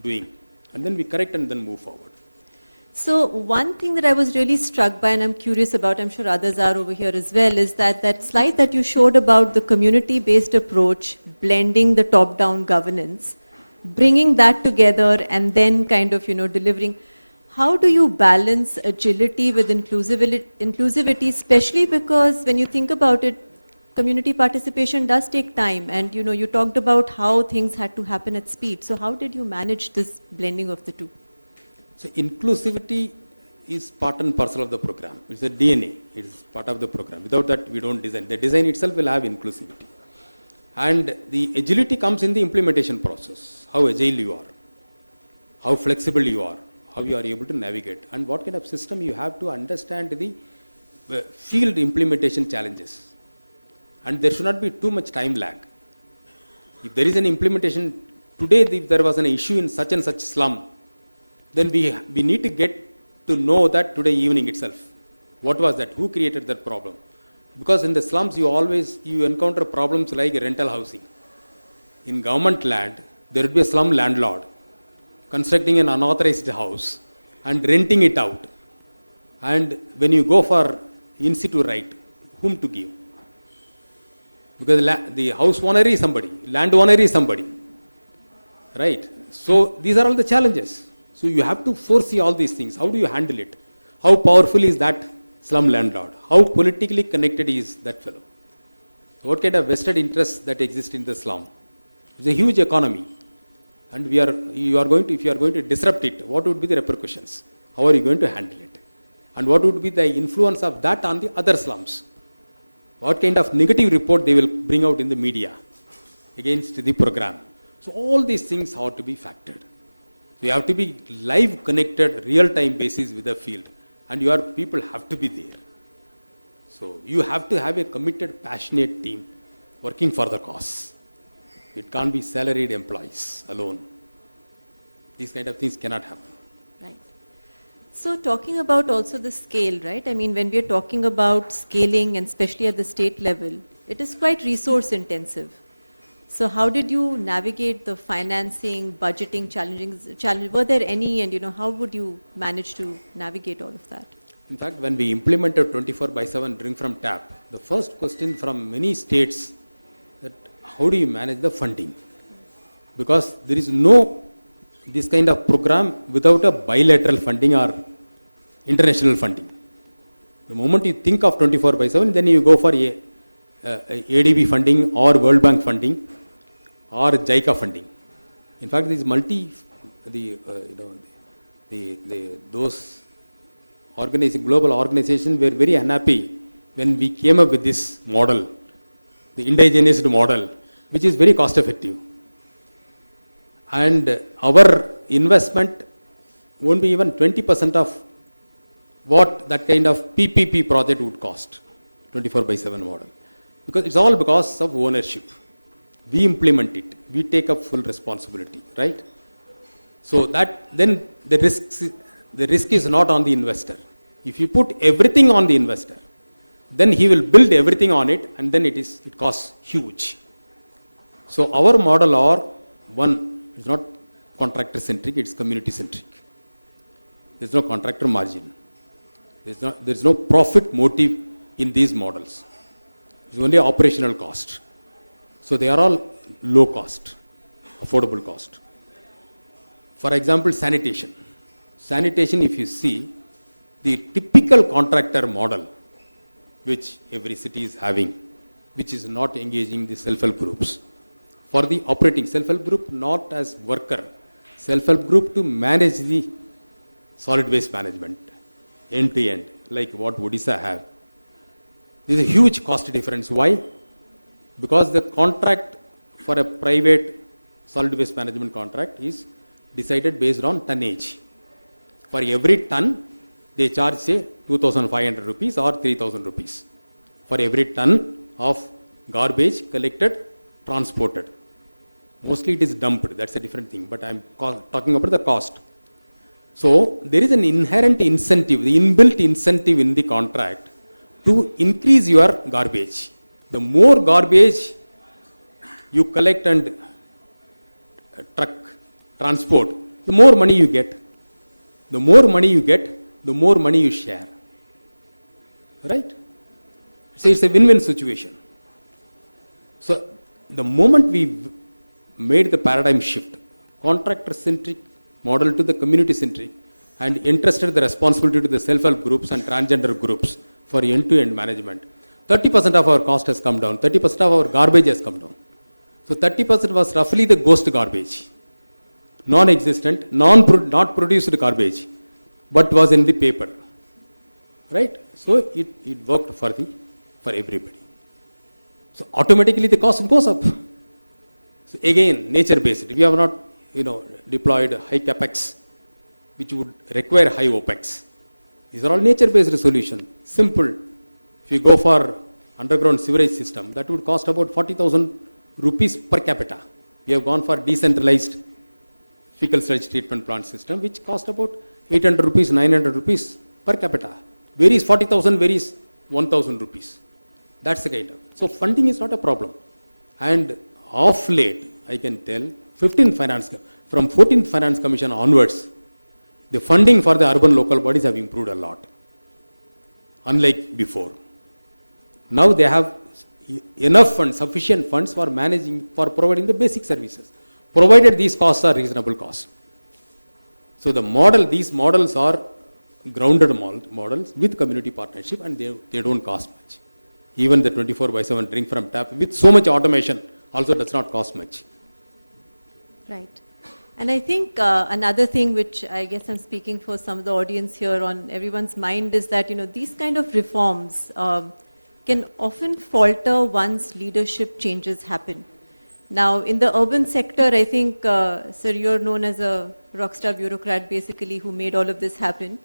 doing, and then we correct and then move forward. So one thing that I was really struck by, and I'm curious about, I'm sure others are over here as well, is that slide that you showed about the community-based approach, blending the top-down governance, bringing that together and then kind of, delivering. How do you balance agility with inclusivity, especially because when you think about it, community participation does take time, and you talked about how things had to happen at speed. So how did you manage this blending of the two? So inclusivity is part and parcel of the program. It's a DNA. It is part of the program. Without that, we don't design. The design itself will have inclusivity. And the agility comes in the implementation process. How agile you are, how flexible you are, how you are able to navigate, and what kind of system you have to understand the field implementation challenges. And there should not be too much time lag. If there is an implementation, today if there was an issue in such and such slum, then we need to get to know that today evening itself. What was that? Who created that problem? Because in the slums, you encounter problems like rental housing. In government land, there would be a slum landlord constructing an unauthorized house and renting it out. And when you go for in situ right, whom to give? Because the house owner is somebody, land owner is somebody, right? So these are all the challenges. So you have to foresee all these things. How do you handle it? How powerful is that slum landlord? How politically connected is that fellow? What kind of vested interests that exist in the slum? It's a huge economy. And if you are going to disrupt it, what would be the repercussions? How are you going to handle it? And what would be the influence of that on the other slums? What kind of negative report they will bring out in the media against the program? So all these things have to be factored. So you have to be live connected, real-time basis with the field. And your people have to be there. So you have to have a committed, passionate team working for the cause. It can't be salaried employees alone. These kind of things cannot happen. Right. So talking about also the scale, right? I mean, when we are talking about scaling, and especially at the state level, it is quite resource intensive. So how did you navigate the financing, budgeting challenges? Were there any, and how would you manage to navigate all of that? In fact, when we implemented 24/7 drink from tap, the first question from many states that how do you manage the funding? Because there is no this kind of program without a bilateral funding or international funding. The moment you think of 24/7, then you go for ADB funding or World Bank funding or JICA funding. In fact, these those global organizations were very unhappy when we came up with this model, the indigenous model, which is very cost effective. And our investment won't be even 20% of what that kind of PPP project would cost, 24/7 model. Because it's all because of ownership. We implement it. We take up full responsibility, right? So that then the risk is not on the investor. If you put everything on the investor, then he will build everything on it, and then it costs huge. So our model is not contractor centric, it's community centric. There's no contractor margin. There's no profit motive in these models. It's only operational cost. So they are all low cost, affordable cost. For example, sanitation. Sanitation, if you see, the typical contractor model, which every city is having, which is not engaging the self-help groups. For the operating self-help group, not as worker, self-help group to manage the solid waste management, end to end, like what Odisha have. There is a huge cost difference. Why? Because the contract for a private solid waste management contract is decided based on tonnage. For every ton, they charge say 2,500 rupees or 3,000 rupees for every ton of garbage collected, transported. Mostly it is dumped, that's a different thing, but I'm talking about the cost. So there is an inherent incentive, the inbuilt incentive in the contract to increase your garbage. The more garbage you collect and transport, the more money you get. The more money you get, the more money you share. Right? So it's a win-win situation. So the moment we made the paradigm shift, contractor-centric model to the community-centric, and entrusted the responsibility to the self-help groups and transgender groups for end-to-end management, 30% of our cost has come down, 30% of our garbage has come down. So 30% was roughly the ghost garbage, non-existent, not produced garbage, but was in the paper. Right? So it worked for everybody. So automatically the cost goes up. So again, nature-based. We have not deployed high capex, which would require high opex. These are all nature-based solutions. Simple. If you go for underground sewerage system, that would cost about 40,000 rupees per capita. We have gone for decentralized fecal sludge treatment plant system, which cost about 800 rupees, 900 rupees per capita. Varies 40,000, varies 1,000 rupees. That's the kind of. So funding is not a problem. And of late, I can tell, from 14th Finance Commission onwards, the funding for the urban local bodies have improved a lot, unlike before. Now they have enough funds, sufficient funds for providing the basic services, provided these costs are reasonable costs. So these models are grounded models with community partnership, and they don't cost much. Even the 24/7 drink from tap with so much automation also does not cost much. Right. And I think another thing which I guess I'm speaking for some of the audience here on everyone's mind is that, these kind of reforms can often falter once leadership changes happen. Now, in the urban sector, I think, sir, you're known as a rockstar bureaucrat, basically, who made all of this happen.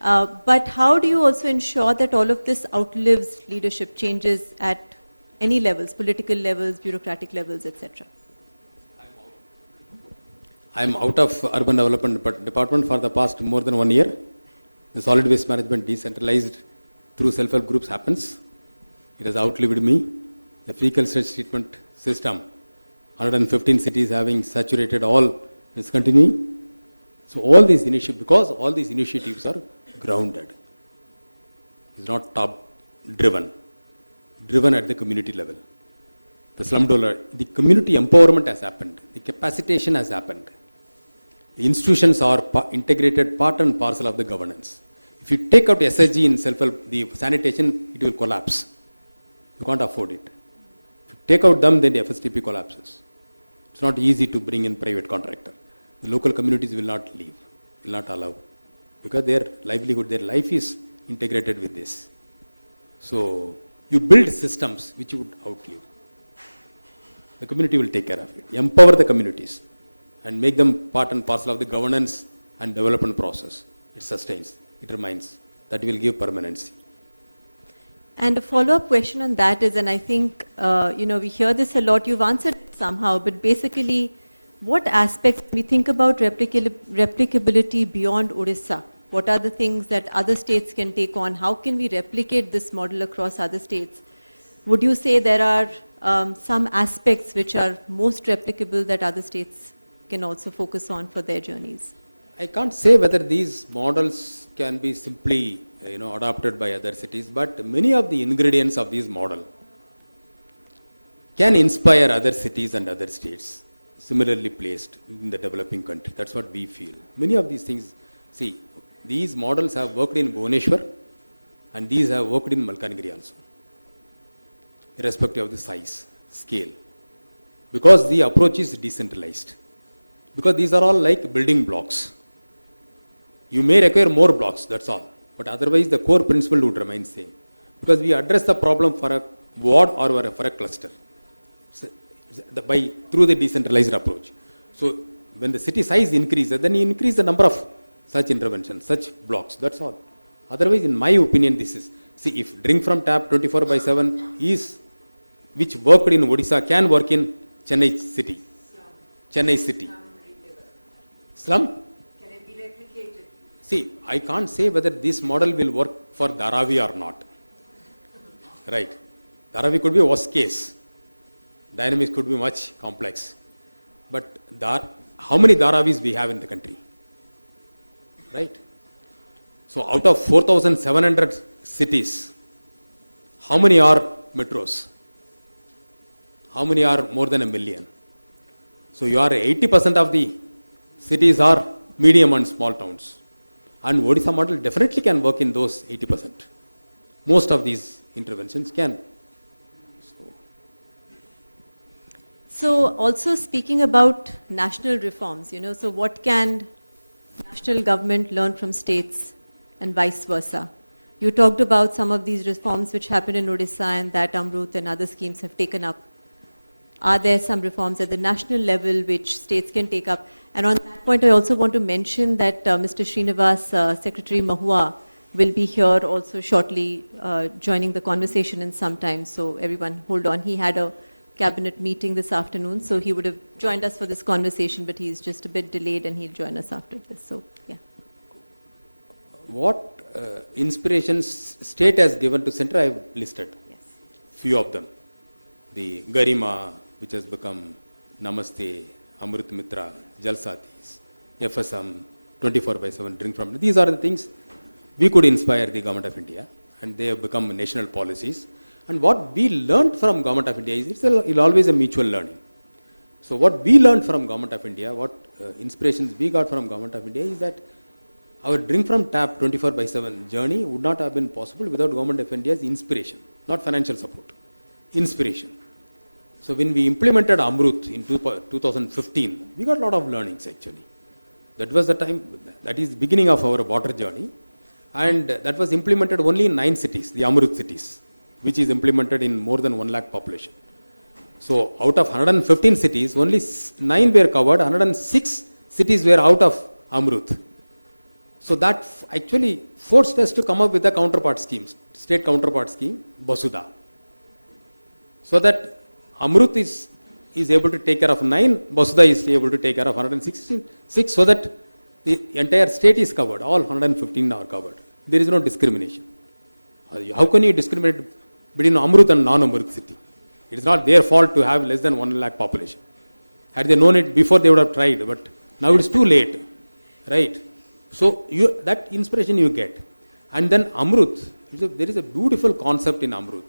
But how do you also ensure that all of this outlives leadership changes at any levels, political levels, bureaucratic levels, etc.? I'm out of urban development department for the past more than 1 year. The solid waste management decentralized through self-help groups happens. It has outlived me. The fecal sludge treatment system, 115 cities having saturated all, is continuing. So all these initiatives are grounded. It's not top driven at the community level. The slum dweller, the community empowerment has happened. The capacitation has happened. The institutions are integrated part and parcel of the governance. If you take out SSG in self-help, the sanitation, it will collapse. You can't afford it. If you take out them, then the FSTP collapses. It's not easy to bring in private contractor. The local communities will not leave, will not allow, because their livelihood, their life is integrated with this. So you build systems which you would outlive. The community will take care of it. Empower the communities and make them part and parcel of the governance and development process. It sustains, it remains. That will give permanency. And a follow-up question on that is, and I think, we hear this a lot, you've answered it somehow, but basically, what aspects, when we think about replicability beyond Odisha, what are the things that other states can take on? How can we replicate this model across other states? Would you say there are some aspects which are most replicable that other states can also focus on for their journeys? I can't say whether these models can be simply adopted by other cities, but many of the ingredients of this model can inspire other cities and other states similarly placed in the developing country. That's what we feel. Many of these things, see, these models have worked in Bhubaneswar and these have worked in Malkangiri also, irrespective of the size, scale, because the approach is decentralized. Because these are all like building blocks. You may require more blocks, that's all. But otherwise, the core principle would remain same. Because we address the problem for a ward or for a cluster through the decentralized approach. So, when the city size increases, then you increase the number of such interventions, such blocks, that's all. Otherwise, in my opinion, this is, see, if drink from tap 24/7 is, which worked in Odisha, can work in Chennai city. Chennai city. Slum? Can it be replicated? See, I can't say whether this model will work for Dharavi or not. Right. Dharavi could be worst case. Dynamics could be much complex. But how many Dharavis we have in the country? Right. So out of 4,700 cities, how many are metros? How many are more than 1 million? So you are 80% of the cities are medium and small towns. And Odisha model definitely can work in those 80%. Most of these interventions can. So also speaking about national reforms, so what can national government learn from states and vice versa? You talked about some of these reforms which happened in Odisha and that Amrut and other schemes have taken up. Are there some reforms at the national level which states can take up? And on that point, I also want to mention that Mr. Srinivas, Secretary MoHUA, will be here also shortly joining the conversation in some time. So everyone, hold on. He had a cabinet meeting this afternoon, so he would have joined us for this conversation, but he's just a bit delayed and he'll join us after this. So, yeah. What inspirations state has given to center, I have listed. Yes. Few of them. The Garima, which has become Namaste, Amrit Mitra, Jalsatis, FSM, 24/7 drink from. These are the things we could inspire the government of India, and they have become national policies. And what we learned from government of India is it's always a mutual learning. So what we learned from government of India, what inspirations we got from government of India is that our drink from tap 24/7 journey would not have been possible without government of India's inspiration, not financial support, inspiration. So when we implemented Amrut in 2015, we got a lot of learnings actually. That was the time, that is the beginning of our water journey. And that was implemented only in 9 cities, the Amrut cities, which is implemented in more than 1 lakh population. So out of 115 cities, only 9 were covered, 106 cities were out of Amrut. So that actually forced us to come up with a counterpart scheme, state counterpart scheme, Basudha. So that Amrut is able to take care of 9, Basudha is able to take care of 166, so that the entire state is covered, all 115 are covered. There is no discrimination. How can you discriminate between Amrut and non-Amrut city? It is not their fault to have less than 1 lakh population. Had they known it before, they would have tried, but now it's too late, right? So that inspiration you get. And then Amrut, there is a beautiful concept in Amrut.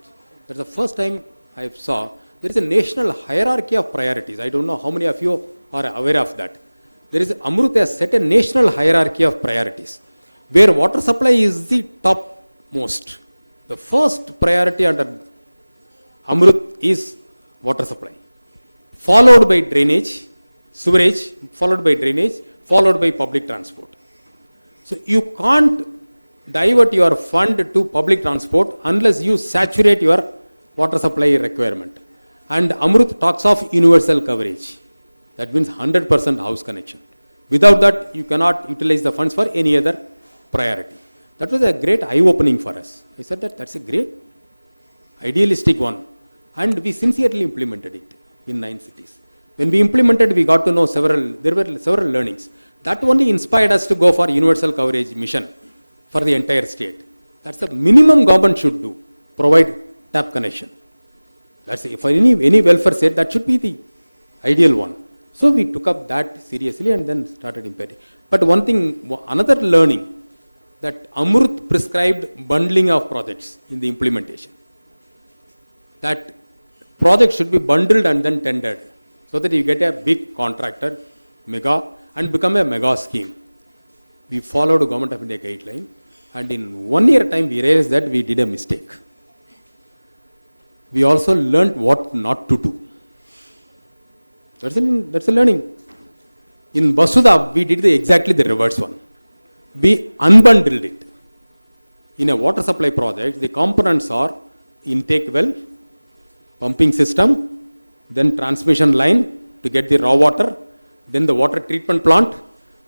That's the first time I saw. There is a national hierarchy of priorities. I don't know how many of you are aware of that. There is Amrut has set a national hierarchy of priorities, where water supply is the topmost. The first priority under Amrut is water supply, followed by drainage, sewerage, followed by drainage, followed by public transport. So you can't divert your fund to public transport unless you saturate your water supply requirement. And Amrut talks of universal coverage. That means 100% house connection. Without that, you cannot utilize the funds for any other priority. That was a great eye-opening for us. I said that that's a great idealistic one. And we sincerely implemented it in 9 cities. When we implemented, we got to know there were several learnings. That only inspired us to go for universal coverage mission for the entire state. That's the minimum government should do, provide tap connection. That's for any welfare state, that should be the ideal one. So we took up that seriously and then started implementing. But one thing, another learning, that Amrut prescribed bundling of projects in the implementation. That projects should be bundled and then tendered, so that you get a big contractor, mega, and become a mega scheme. We followed Government of India guideline, and in 1 year time we realized that we did a mistake. We also learnt what not to do. That's a learning. In Vasudha, we did exactly the reverse one. We unbundled it. In a water supply project, the components are intake well, pumping system, then transmission line to get the raw water, then the water treatment plant,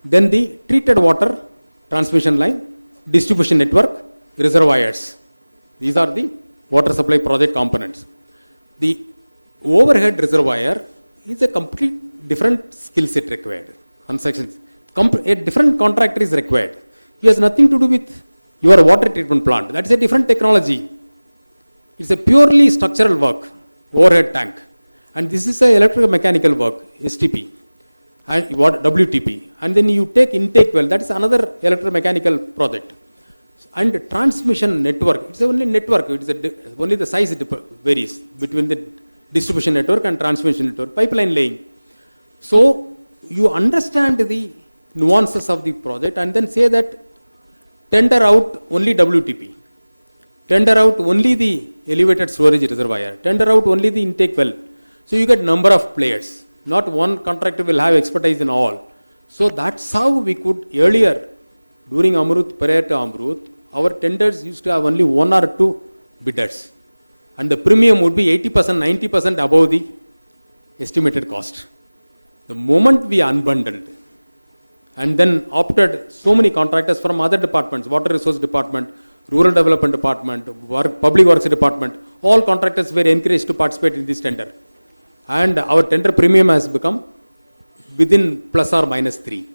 then the treated water transmission line, distribution network, reservoirs. These are the water supply project components. The overhead reservoir is a complete different skill set required. Constructions. A different contractor is required. He has nothing to do with your water treatment plant. That's a different technology. It's a purely structural work, overhead tank. And this is a electromechanical work, STP, and WTP. And then you take intake well, that's another electromechanical project. And transmission network, it's only network, only the size varies between the distribution network and transmission network, pipeline laying. So you understand the nuances of the project and then say that tender out only WTP, tender out only the elevated storage reservoir, tender out only the intake well. So you get number of players. Not one contractor will have expertise in all. So that's how we could earlier, during Amrut, prior to Amrut, our tenders used to have only 1 or 2 bidders. And the premium would be 80%, 90% above the estimated cost. The moment we unbundled and then opted so many contractors from other departments, water resource department, rural development department, public works department, all contractors were encouraged to participate in this tender. And our tender premium has become within plus or minus 3.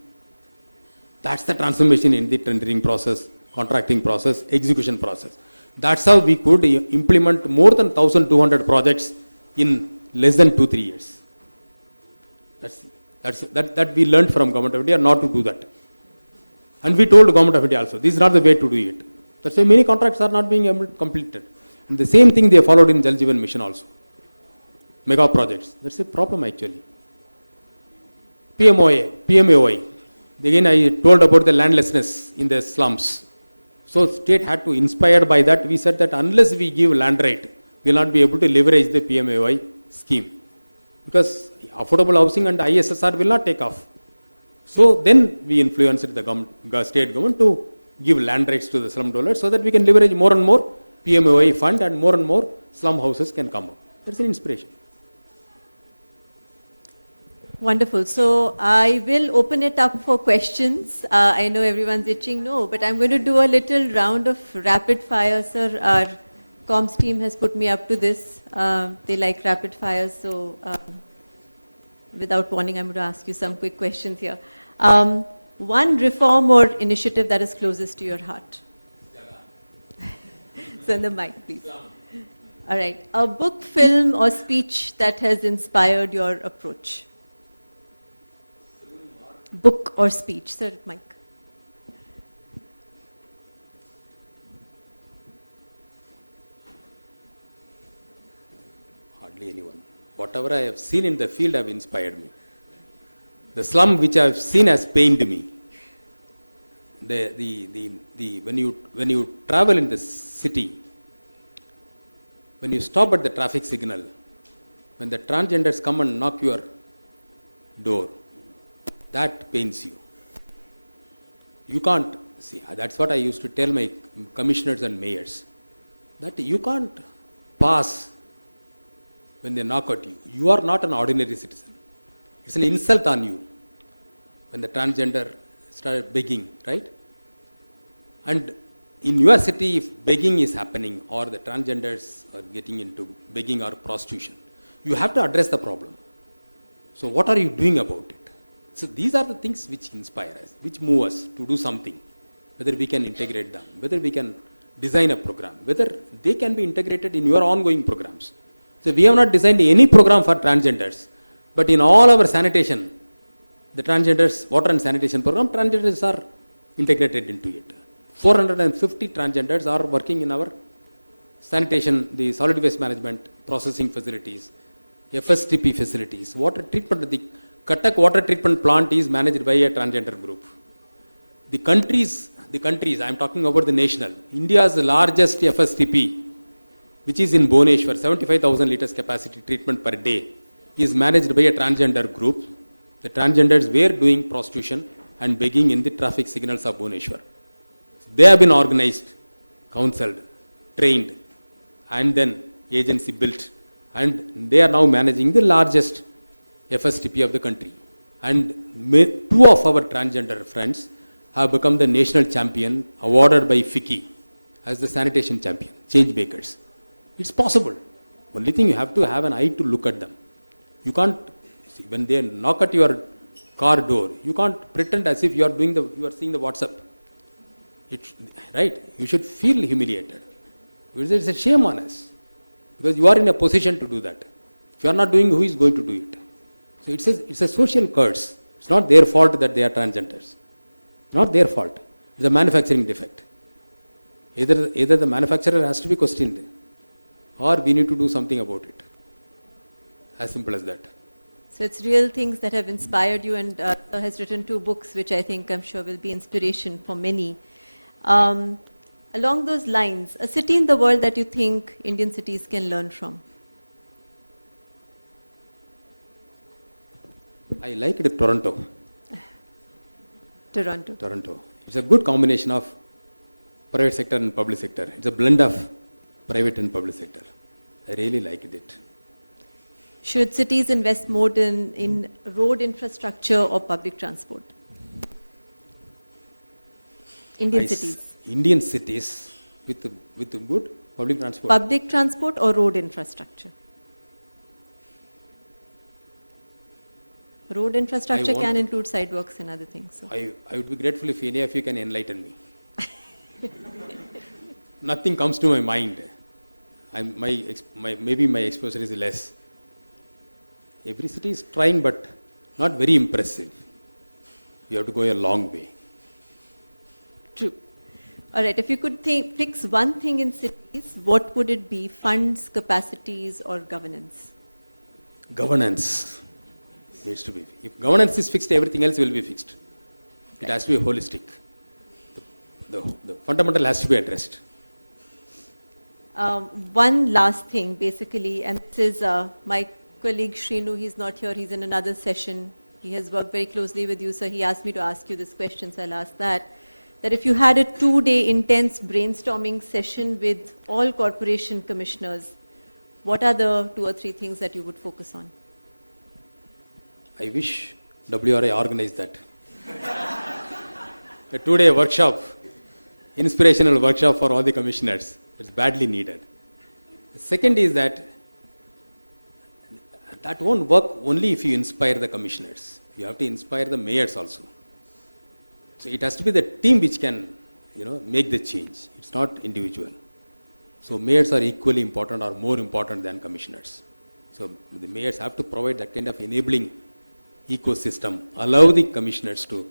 That's the transformation in the tendering process, contracting process, execution process. That's how we could implement more than 1,200 projects in less than 2-3 years. That we learned from Government of India not to do that. And we told Government of India also, this is not the way to do it. That's why many contracts are not being completed. And the same thing they followed in Jal Jeevan Mission also. Mega projects. That's a problem actually. PMAOI. Again, I told about the landlessness in the slums. So state had to, inspired by that, we said that unless we give land right, we will not be able to leverage the PMAOI scheme. Because affordable housing and ISSR will not take off. So then we influenced the state government to give land rights to the slum dwellers so that we can leverage more and more PMAOI fund and more slum houses can come up. That's an inspiration. Wonderful. So I will open it up for questions. I know everyone's itching, no, but I'm going to do a little round of rapid fire, sir. Our comms team has put me up to this. They like rapid fires, so without warning, I'm going to ask you some quick questions here. One reform or initiative that is closest to your heart? Send the mic, please. All right. A book, film, or speech that has inspired your approach? Book or speech, sir, Mike. Hardly anyone. Whatever I have seen in the field have inspired me. The slum which I have seen has pained me. When you travel in the city, when you stop at the traffic signal, when the transgenders come and knock your door, that pains you. You can't see. That's what I used to tell my commissioners and mayors. That you can't pass when they knock at you. You are not an ordinary citizen. It's an insult on you. when the transgender started begging, right? And in your city, if begging is happening or the transgenders are getting into begging or prostitution, you have to address the problem. So what are you doing about it? So these are the things which inspire us, which move us to do something, whether we can integrate them, whether we can design a program, whether they can be integrated in your ongoing programs. So we have not designed any program for transgenders, but in all our sanitation, the transgenders, water and sanitation program, transgenders are integrated into it. 450 transgenders are working in our sanitation, the solid waste management, processing facilities, FSTP facilities, water treatment. The Cuttack water treatment plant is managed by a transgender group. The countries, I am talking about the national, India's largest FSTP, which is in Bhubaneswar, 75,000 liters capacity treatment per day, is managed by a transgender group. The transgenders were doing prostitution and begging in the traffic signals of Bhubaneswar. They have been organized, counseled, trained, and then agency built, and they are now managing the largest FSTP of the country. And two of our transgender friends have become the national champion awarded by FICCI as the sanitation champion, change makers. It's possible. Only thing, you have to have an eye to look at them. You can't see when they knock at your car door, you can't pretend as if you are seeing the WhatsApp. Right? You should feel humiliated. It's a shame on us, because you are in a position to do that. If you are not doing, who is going to do it? So it's a social curse. It's not their fault that they are transgenders. Not their fault. It's a manufacturing defect. Either the manufacturer has to be questioned, or we need to do something about it. As simple as that. So it's real things that have inspired you, and has written 2 books, which I'm sure will be inspiration for many. Along those lines, a city in the world that you think Indian cities can learn from? I like it, Toronto. Toronto. It's a good combination of private sector and public sector. It's a blend of private and public sector. I really liked it. Should cities invest more in road infrastructure or public transport? Indian cities with good public transport. Public transport or road infrastructure? Road infrastructure can include sidewalks and other things. So. I would be grateful if any of you can enlighten me. Nothing comes to my mind. Maybe my exposure is less. Every city is trying, but not very impressive. You have to go a long way. True. All right, if you could fix one thing in cities, what would it be? Funds, capacities, or governance? Governance needs to be. If governance is fixed, everything else will be fixed. It has to be holistic. The fundamental has to be addressed. One last thing, basically, and this is my colleague Srinu. He's not here. He's in another session. He has worked very closely with you, so he asked me to ask you this question, so I'll ask that if you had a 2-day intense brainstorming session with all corporation commissioners, what are the 2 or 3 things that you would focus on? I wish WRI organized that. A 2-day workshop, inspirational workshop for all the commissioners. It's badly needed. The second is that won't work only if you inspire the commissioners. You have to inspire the mayors also. So it has to be the team which can, make the change. It's not individual. So mayors are equally important or more important than commissioners. So the mayors have to provide that kind of enabling ecosystem, allow the commissioners to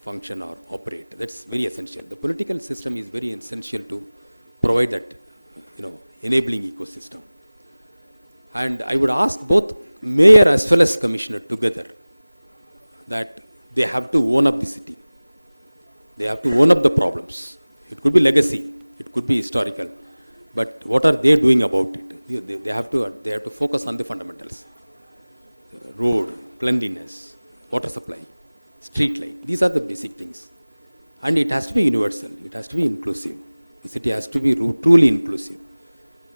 function or operate. That's very essential. The political system is very essential to provide that, enabling ecosystem. And I would ask both mayor as well as commissioner together that they have to own up the city. They have to own up the problems. It could be legacy, it could be historical, but what are they doing about it? They have to focus on the fundamentals. The road, cleanliness, water supply, street light. These are the basic things. And it has to be universal. It has to be inclusive. The city has to be truly inclusive.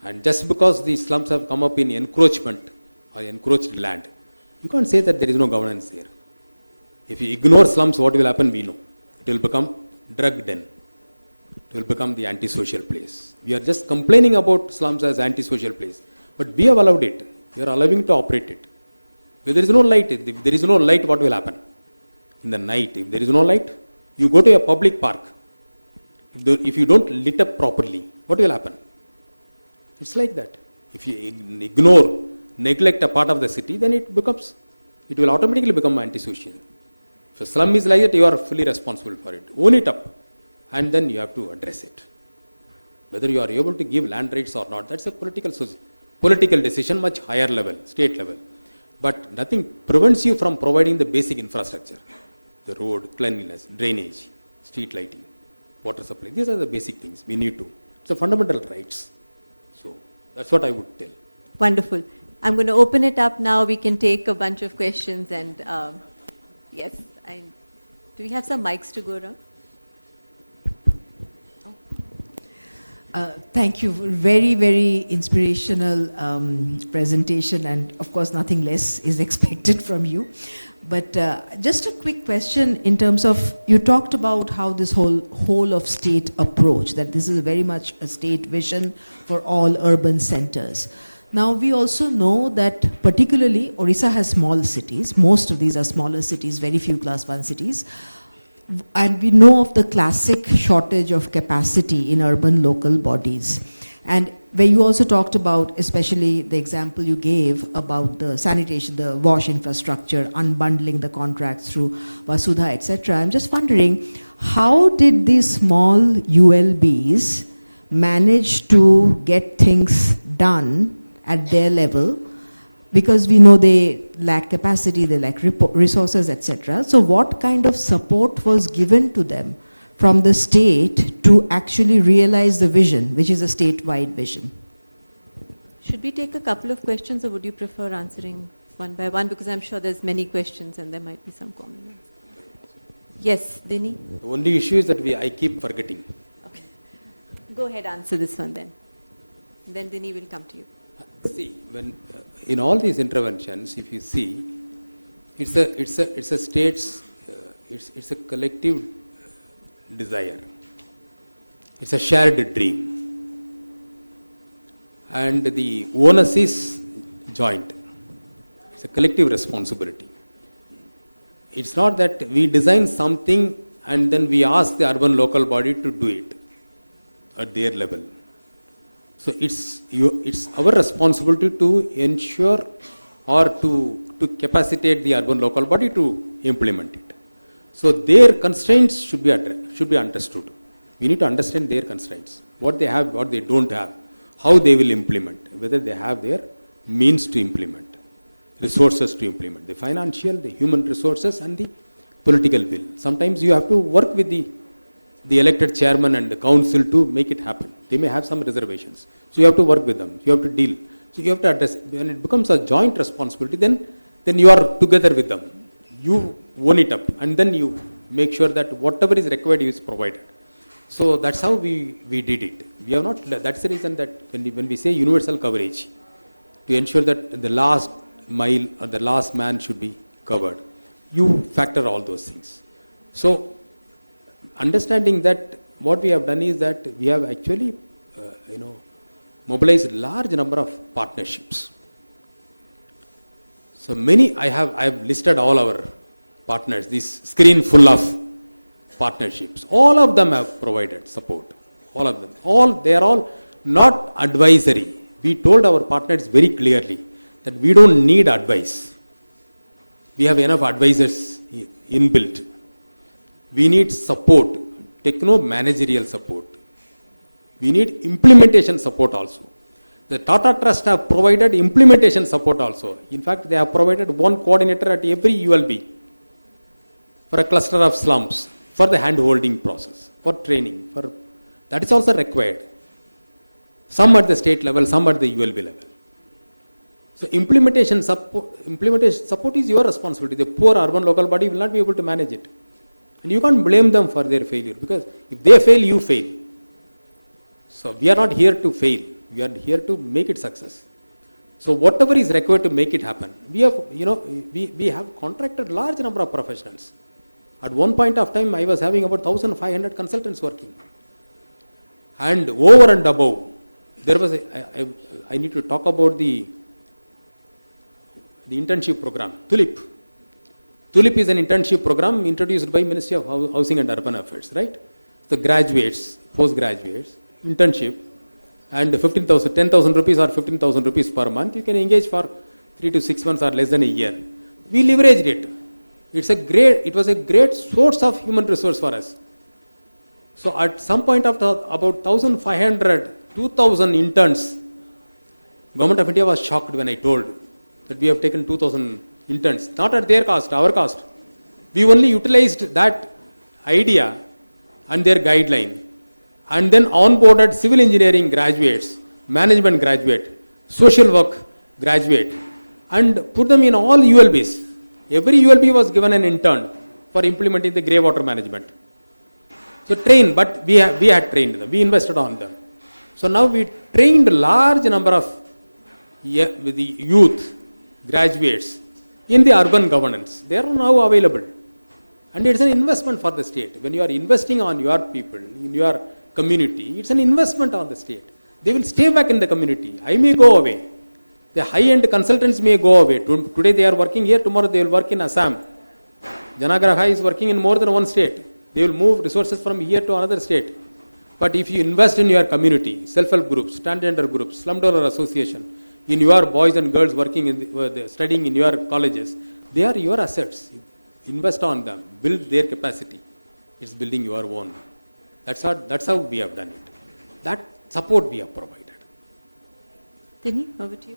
And just because the slums have come up in encroachment or encroached land, you can't say that there is no governance there. If you ignore slums, what will happen? We know. It will become drug den. It will become the antisocial place. We are just complaining about slums as antisocial place. But we have allowed it. We are allowing to operate it. If there is no light, what will happen? In the night, if there is no light, you go to a public park. If you don't lit up properly, what will happen? It's like that. If you ignore, neglect a part of the city, then it will automatically become antisocial. If a slum is like that, you are fully responsible for it. Own it up, and then you have to address it. Whether you are able to give land rights or not, that's a political decision, much higher level, state level. But nothing prevents you from providing the basic infrastructure. The road, cleanliness, drainage, street lighting, water supply. These are the basic things we need to. It's a fundamental rights. So that's what I would tell. Wonderful. I'm going to open it up now. We can take a bunch of questions and yes. Do we have some mics to go around? Thank you. Very, very inspirational presentation, and of course nothing less is expected from you. But just a quick question in terms of, you talked about how this whole of state approach, that this is very much a state vision for all urban centers. Now we also know that particularly Odisha has small cities. Most of these are smaller cities, very few class 1 cities. And we know of the classic shortage of capacity in urban local bodies. And where you also talked about, especially the example you gave about the sanitation, the wash infrastructure, unbundling the contracts through Vasudha, etc. I'm just wondering, how did these small ULBs manage to get things done at their level? Because we know they lack capacity, they lack resources, etc. So what kind of support was given to them from the state to actually realize the vision, which is a statewide vision? Should we take a couple of questions, or would you prefer answering one by one? Because I'm sure there's many questions and there might be some common ones. Yes, Dini? The only issue is that I keep forgetting. Okay. Go ahead, answer this one then. Then Dini will come to you. See, when in all these interventions, if you see, it's a state's, it's a collective desire. It's a shared dream, and the onus is joint. It's a collective responsibility. It's not that we design something and then we ask the urban local body to do it at their level. So it's our responsibility to ensure or to capacitate the urban local body to implement it. So their constraints should be understood. We need to understand their constraints, what they have, what they don't have, how they will implement, whether they have their means to implement, resources to implement, the financial, the human resources, and the political will. Sometimes you have to work with the elected chairman and the council to make it happen. They may have some reservations. So you have to work with them. You have to deal. So you have to address. When it becomes a joint responsibility, then you are together with them. You own it up, and then you make sure that whatever is required is provided. So that's how we did it. We have not. That's the reason that when we say universal coverage, to ensure that the last mile or the last man should be covered, you factor all those things. So understanding that, what we have done is that we have actually mobilized a large number of partnerships. So many, I have listed all our partners, this screen full of partnerships. All of them have provided support. All of them. They are all not advisory. We told our partners very clearly that we don't need advice. We have enough advisors inbuilt. We need support, techno-managerial support. We need implementation support also. The Tata Trust have provided implementation support also. In fact, they have provided one coordinator at every ULB for a cluster of slums, for the hand-holding process, for training. That is also required. Some at the state level, some at the ULB level. So implementation support is your responsibility. The poor urban local body will not be able to manage it. And you can't blame them for their failure, because if they fail, you fail. So we are not here to fail. We are here to make it success. So whatever is required to make it happen, we have, we have contracted large number of professionals. At one point of time, I was having about 1,500 consultants working. And over and above, there was I need to talk about the internship program, TULIP. TULIP is an internship program introduced by Ministry of Housing and Urban Affairs, right? The graduates, postgraduates, internship, and 10,000 rupees or 15,000 rupees per month, you can engage for 3 to 6 months or less than a year. We leveraged it. It was a great source of human resource for us. So at some point of about 1,500, 2,000 interns, Government of India was shocked when I told that we have taken 2,000 interns, not at their cost, our cost. We only utilized that idea and their guideline, and then onboarded civil engineering graduates, management graduate, social work graduate, and put them in all ULBs. Every ULB was given an intern for implementing the grey water management. So train, but we had trained them, we invested on them. So now we trained a large number of the youth graduates in the urban governance. They are now available. And it's an investment for the state. When you are investing on your people, in your community, it's an investment on the state. They will stay back in the community. I may go away. The high-end consultants may go away. Today they are working here, tomorrow they will work in Assam. Janagraha is working in more than one state. They will move resources from here to another state. But if you invest in your community, self-help groups, transgender groups, slum dweller association, in your boys and girls working studying in your colleges, they are your assets. Invest on them, build their capacity. It's building your own. That's how we have done it. That support we have provided. Dini, over to you.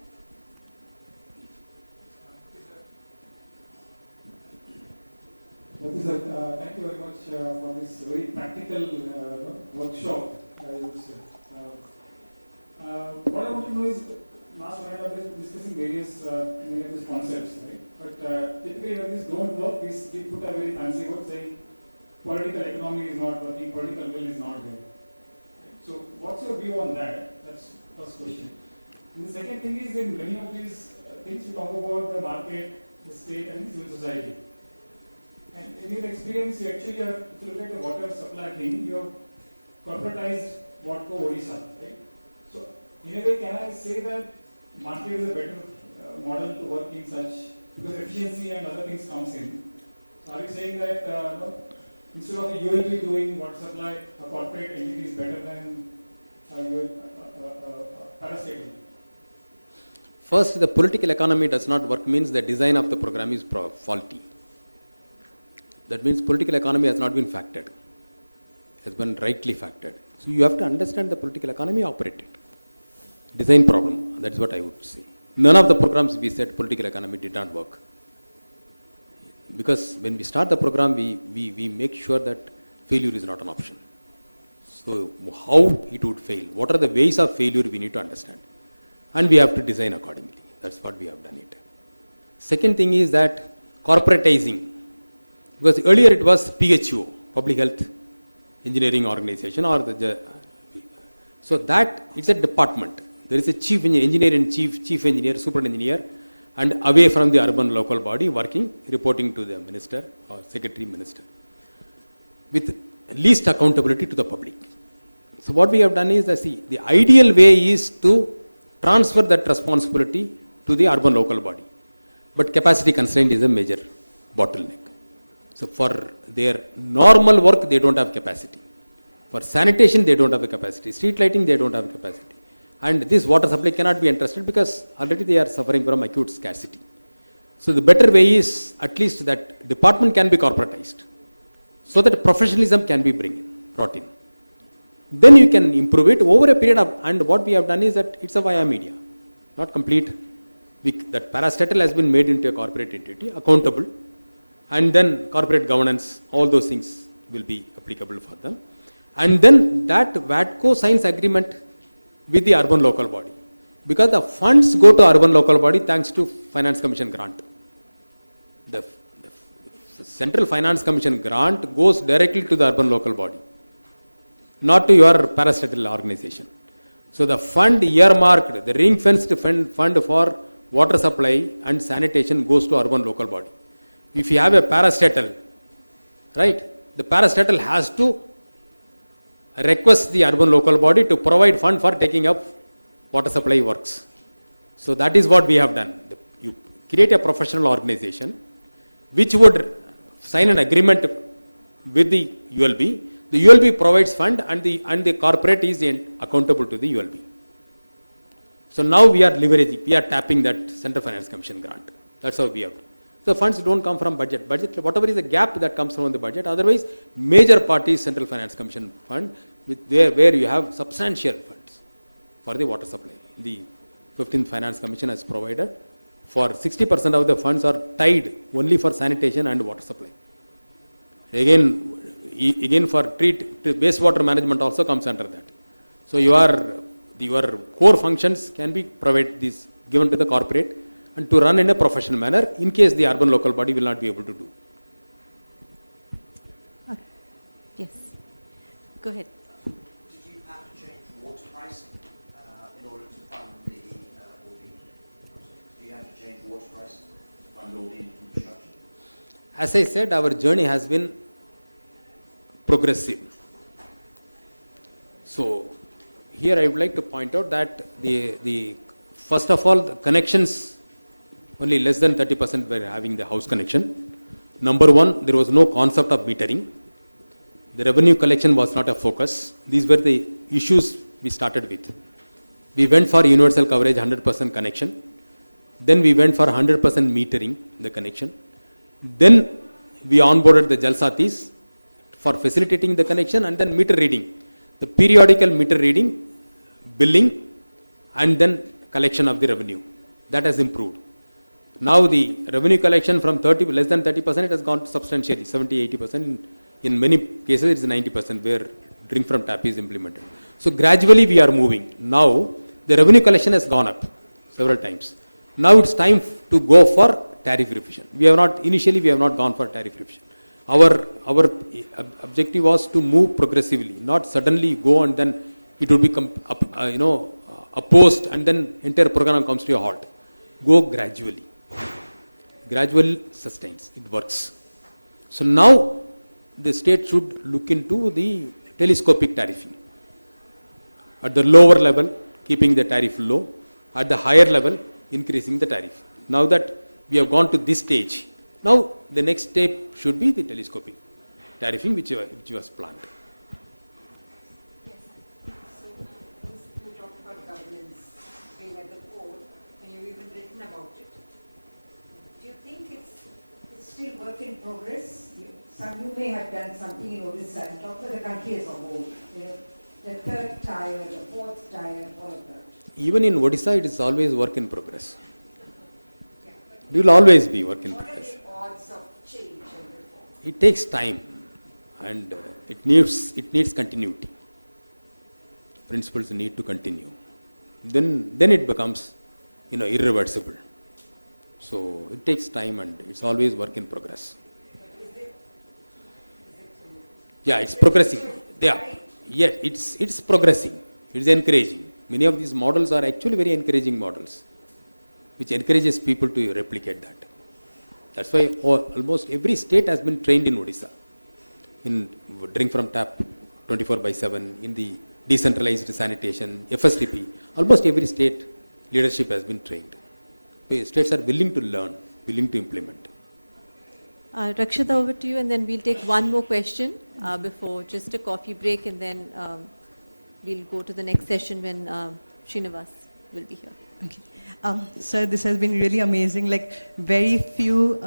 Mathi sir, thank you very much for this very practical workshop, I would say. What I want to know is, last one I was discussing various concepts, right? But typically when these don't work, we put a very fancy word saying political economy is not working, political will is not there. So what's your view on that? That's the first question. And the second thing is, in many of these things we talk about the market, the state and civil society. And in your experience, you actually have, if you look at the water supply thing, you have corporatized Watco Odisha, right? So in a way, can I say that market is a better model to work in such, because efficiency and other things comes in. So are you saying that instead of a ULB doing water supply, a corporate entity is better than parastatal? First, the political economy does not work means the design of the program is faulty. That means political economy has not been factored, has been rightly factored. So you have to understand the political economy operated. Design problem, that's what I would say. None of the programs we said political economy did not work. Because when we start the program, we make sure that failure is not an option. So how it would fail, what are the ways of failure we need to understand. And we have to design accordingly. That's what we have done it. Second thing is that corporatizing. Because earlier it was PHO, Public Health Engineering Organization, or so that it's a department. There is a chief engineer and chief engineer, super engineer, and away from the urban local body working, reporting to the minister or secretary minister, with least accountability to the public. So what we have done is, the ideal way is to transfer that responsibility to the urban local body. But capacity constraint is a major bottleneck. So for their normal work, they don't have capacity. For sanitation, they don't have a capacity. Street lighting, they don't have a capacity. And this water supply cannot be entrusted because already they are suffering from acute scarcity. So the better way is at least that department can be corporatized, so that professionalism can be brought in. Then you can improve it over a period of, and what we have done is that it's a via media, not complete. That parastatal has been made into a corporate entity, accountable, and then corporate governance, all those things will be applicable for them. And then that Watco signs agreement with the urban local body, because the funds go to urban local body thanks to Finance Commission grant. The Central Finance Commission grant goes directly to the urban local body, not to your parastatal organization. So the fund earmarked, the ring-fenced fund for water supply and sanitation goes to urban local body. If you have a parastatal, right, the parastatal has to request the urban local body to provide fund for taking up water supply works. So that is what we have done. You create a professional organization which would sign an agreement with the ULB. The ULB provides fund and the corporate is accountable to the ULB. So now we are leveraging, we are tapping that Central Finance Commission grant. That's how we have done. So funds don't come from budget. Budget, whatever is the gap that comes from the budget. Otherwise, major part is Central Finance Commission fund, where you have substantial funds for the water supply. The 15th Finance Commission has provided for 60% of the funds are tied only for sanitation and water supply. Again for wastewater management also comes under that. So your core functions can be given to the corporate and to run in a professional manner in case the urban local body will not be able to do. Yes. Go ahead. Did you have to change water pricing in order to fund the all the projects? Do you have to change water pricing to fund all the infrastructure? As I said, our journey has been progressive. So here I would like to point out that the first of all, the connections, only less than 30% were having the house connection. Number one, there was no concept of metering. The revenue collection was not a focus. These were the issues we started with. We went for universal coverage, 100% connection. Then we went for 100% metering, the connection. Then we onboarded the Jalsatis for facilitating the connection, and then meter reading. The periodical meter reading, billing, and then collection of the revenue. That has improved. Now the revenue collection from less than 30%, it has gone substantially, 70-80%. In many cases, it is 90% where drink from tap is implemented. So gradually we are moving. Now the revenue collection has gone up several times. Now it's time to go for tariff revision. Initially we have not gone for tariff revision. Our objective was to move progressively, not suddenly go and then it would become opposed and then entire program comes to a halt. Go gradually. Gradual sustains. It works. So now the state should look into the telescopic tariffing. At the lower level, keeping the tariff low. At the higher level, increasing the tariff. Now that we have gone to this stage, now the next step should be the telescopic tariffing which was planned. Yes. So you talked about governance being at the core, and you've even written about it. Do you think it's still work in progress? You may have done something in Odisha, and talk about the country as a whole. The third tier, the fourth tier, all of that. Even in Odisha, it is always work in progress. It will always be work in progress. What are the odds of change and reform? It takes time, and it needs continuity. Principles need to continue. Then it becomes, irreversible. So it takes time, and it's always work in progress. Yeah, it's progressing. Yeah, it's progressing. It's encouraging. Many of these models are actually very encouraging models, which encourages people to replicate that. That's why almost every state has been trained in Odisha, in drink from tap 24/7, in the decentralized sanitation, FSTP. Almost every state leadership has been trained. States are willing to learn, willing to implement. Rakshita, over to you, and then we'll take one more question before just a coffee break, and then we'll go to the next session when Srinivas will be here. Okay. Sir, this has been really amazing. Like very few,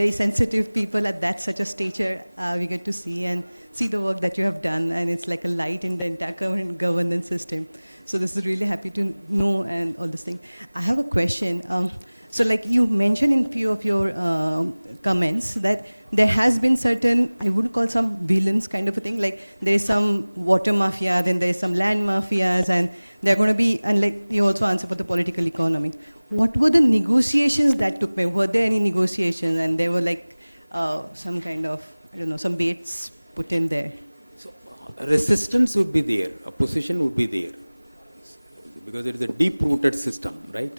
very sensitive people at such a stature we get to see the work that you have done, and it's like a light in the entire governance system. So this is really happy to know and all this thing. I have a question. So like you mentioned in few of your comments that there has been certain, I would call some villains kind of a thing, like there is some water mafia, then there is some land mafias, and they're going to be, and like you also answer for the political economy. What were the negotiations that took place? Were there any negotiations, and there were like some kind of, some baits put in there? So resistance would be there, opposition would be there. because it is a deep-rooted system, right?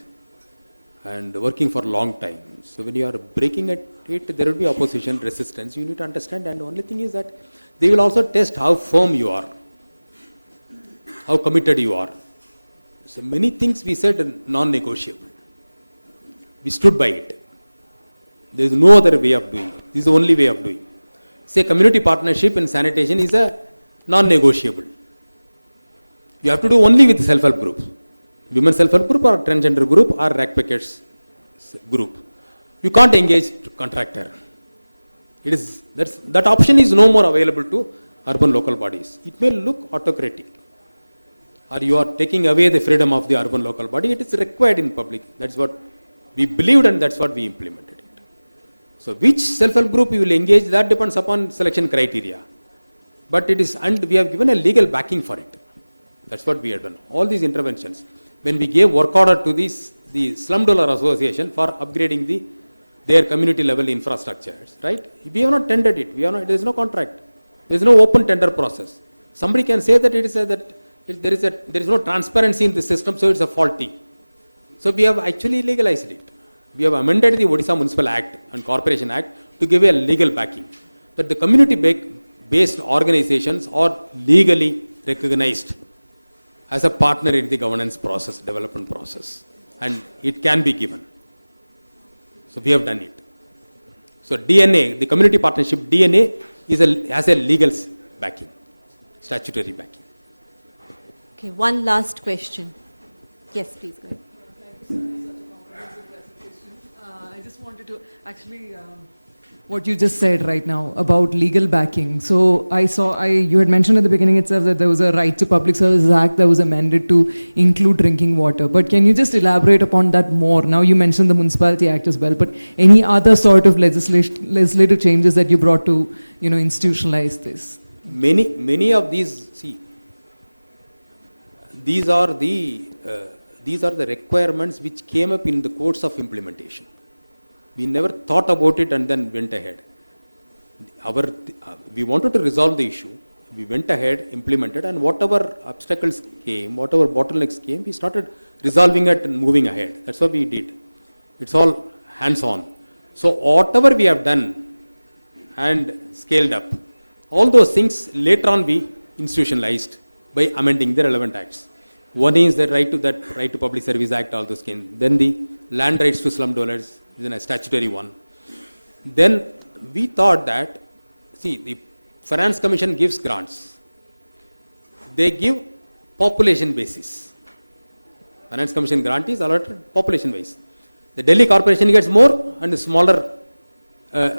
And working for a long time. So when you are breaking it, there will be opposition, resistance. You need to understand. And the only thing is that they will also test how firm you are, how committed you are. So many things we said non-negotiable. We stood by it. There is no other way of doing it. This is the only way of doing it. Say community partnership in sanitation is a non-negotiable. You have to do only with self-help groups. Women's self-help group or transgender group or rack packets group. You can't engage contractor. That option is no more available to urban local bodies. It may look autocratic, or you are taking away the freedom of the urban local body. It is required in public. That's what we believed, and that's what we implemented it. So which self-help group you will engage, that depends upon selection criteria. But it is, and we have given a legal backing for it. That's what we have done. All these interventions. When we gave work order to the Slum Dweller Association for upgrading their community level infrastructures, right? We have not tendered it. There is no contract. There is no open tender process. Somebody can say that there is no transparency in the system, so it's a faulty. So we have actually legalized it. We have amended the Odisha Municipal Act and Corporation Act to give a legal backing that the community-based organizations are legally recognized as a partner in the governance process, development process, and it can be given. So we have done it. So DNA, the community partnership DNA has a legal backing, statutory backing. Okay, one last question. Yes, please go ahead. I just wanted to actually what you just said right now about legal backing. So you had mentioned at the beginning itself that there was a Right to Public Services Act that was amended to include drinking water. But can you just elaborate upon that more? Now you mentioned the Municipality Act as well, but any other sort of legislative changes that you brought to, institutionalize this? Many of these, these are the requirements which came up in the course of implementation. We never thought about it and then went ahead. We wanted to resolve the issue. We went ahead, implemented, and whatever obstacles came, whatever bottlenecks came, we started resolving it and moving ahead. That's what we did. It's all hands-on. So whatever we have done and scaled up, all those things later on we institutionalized by amending the relevant acts. One is the Right to Public Service Act, all those came. Then the land rights to slum dwellers is a statutory one. Then we thought that, the Finance Commission gives grants. They give population basis. Finance Commission grant is allotted population base. The Delhi Corporation gets more and the smaller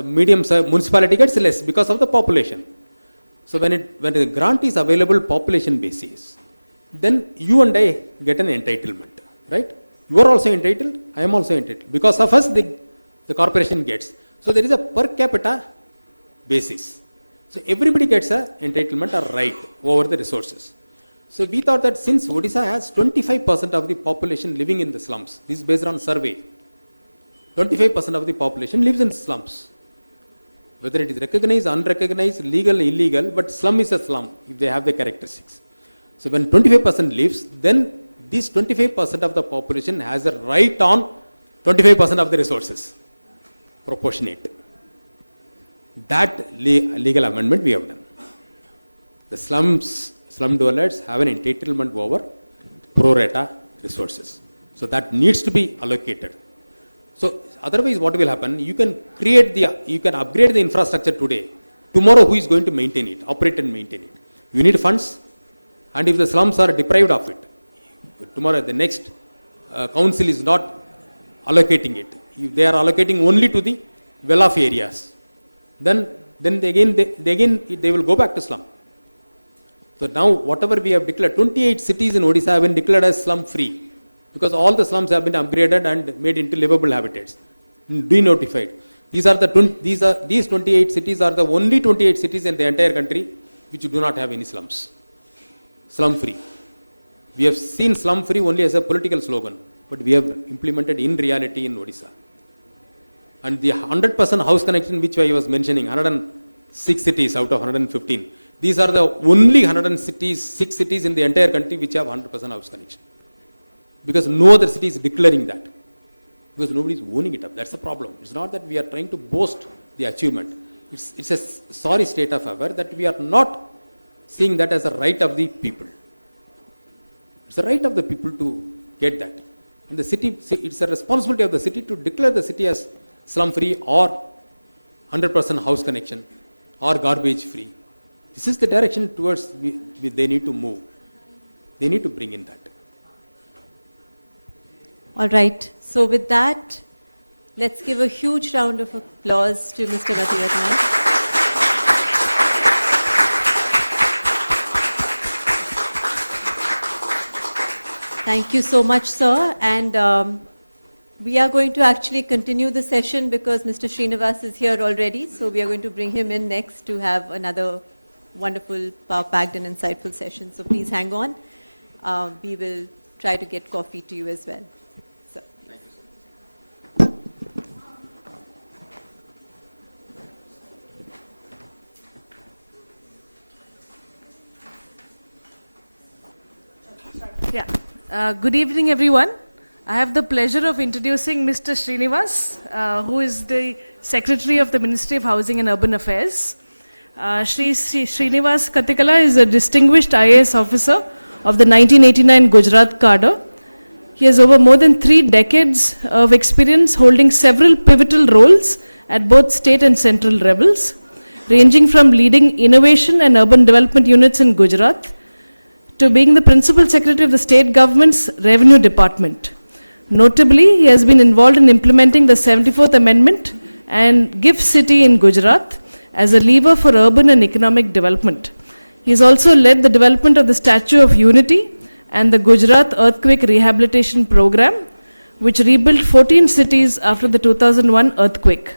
medium municipality gets less because of the population. So when the grant is available population basis, then you and I get an entitlement, right? You are also entitled, I am also entitled. Because of us, the corporation gets. So there is a per capita basis. So everybody gets an entitlement or right over the resources. So we thought that since Odisha has 25% of the population living in the slums, this is based on survey, 25% of the population lives in slums. Whether it is recognized, unrecognized, legal, illegal, but slum is a slum if they have the characteristics. So when 25% lives, then this 25% of the population has a right on 25% of the resources, proportionate. That legal amendment we have done. The slum dwellers have an entitlement over pro rata resources. So that needs to be allocated. So otherwise what will happen, you can upgrade the infrastructure today. Tomorrow who is going to maintain it, operate and maintain it? You need funds, and if the slums are deprived of it, tomorrow the next council is not allocating it. If they are allocating only to the well-off areas, then they will go back to slum. So now whatever we have declared, 28 cities in Odisha have been declared as slum-free because all the slums have been upgraded and made into livable habitats, denotified. These 28 cities are the only 28 cities in the entire country which do not have any slums. Slum-free. We have seen slum-free only as a political slogan, but we have implemented in reality in Odisha. And the 100% house connection which I was mentioning, 106 cities out of 115, these are the only 106 cities in the entire country which have 100% house connection. because no other city is declaring that. Because nobody is owning it up. That's the problem. It's not that we are trying to boast the achievement. It's a sorry state of affair that we are not seeing that as a right of the people. It's the right of the people to get that. And the city, it's a responsibility of the city to declare the city as slum-free or 100% house connection or garbage-free. This is the direction towards they need to move. They need to bring in that. All right. So with that, let's give a huge round of applause to Mr. Mathi Vathanan. Thank you so much, sir. And we are going to actually continue the session because Mr. Srinivas is here already. So we are going to bring him in next to have another wonderful, power-packed and insightful session. So please hang on. We will try to get coffee to you as well. So. Thank you, sir. Yeah. Good evening, everyone. I have the pleasure of introducing Mr. Srinivas, who is the Secretary of the Ministry of Housing and Urban Affairs. Srinivas Katikithala is a distinguished IAS officer of the 1989 Gujarat cadre. He has over more than 3 decades of experience holding several pivotal roles at both state and central levels, ranging from leading innovation and urban development units in Gujarat to being the Principal Secretary of the State Government's Revenue Department. Notably, he has been involved in implementing the 74th Amendment and GIFT City in Gujarat as a lever for urban and economic development. He has also led the development of the Statue of Unity and the Gujarat Earthquake Rehabilitation Program, which rebuilt 14 cities after the 2001 earthquake.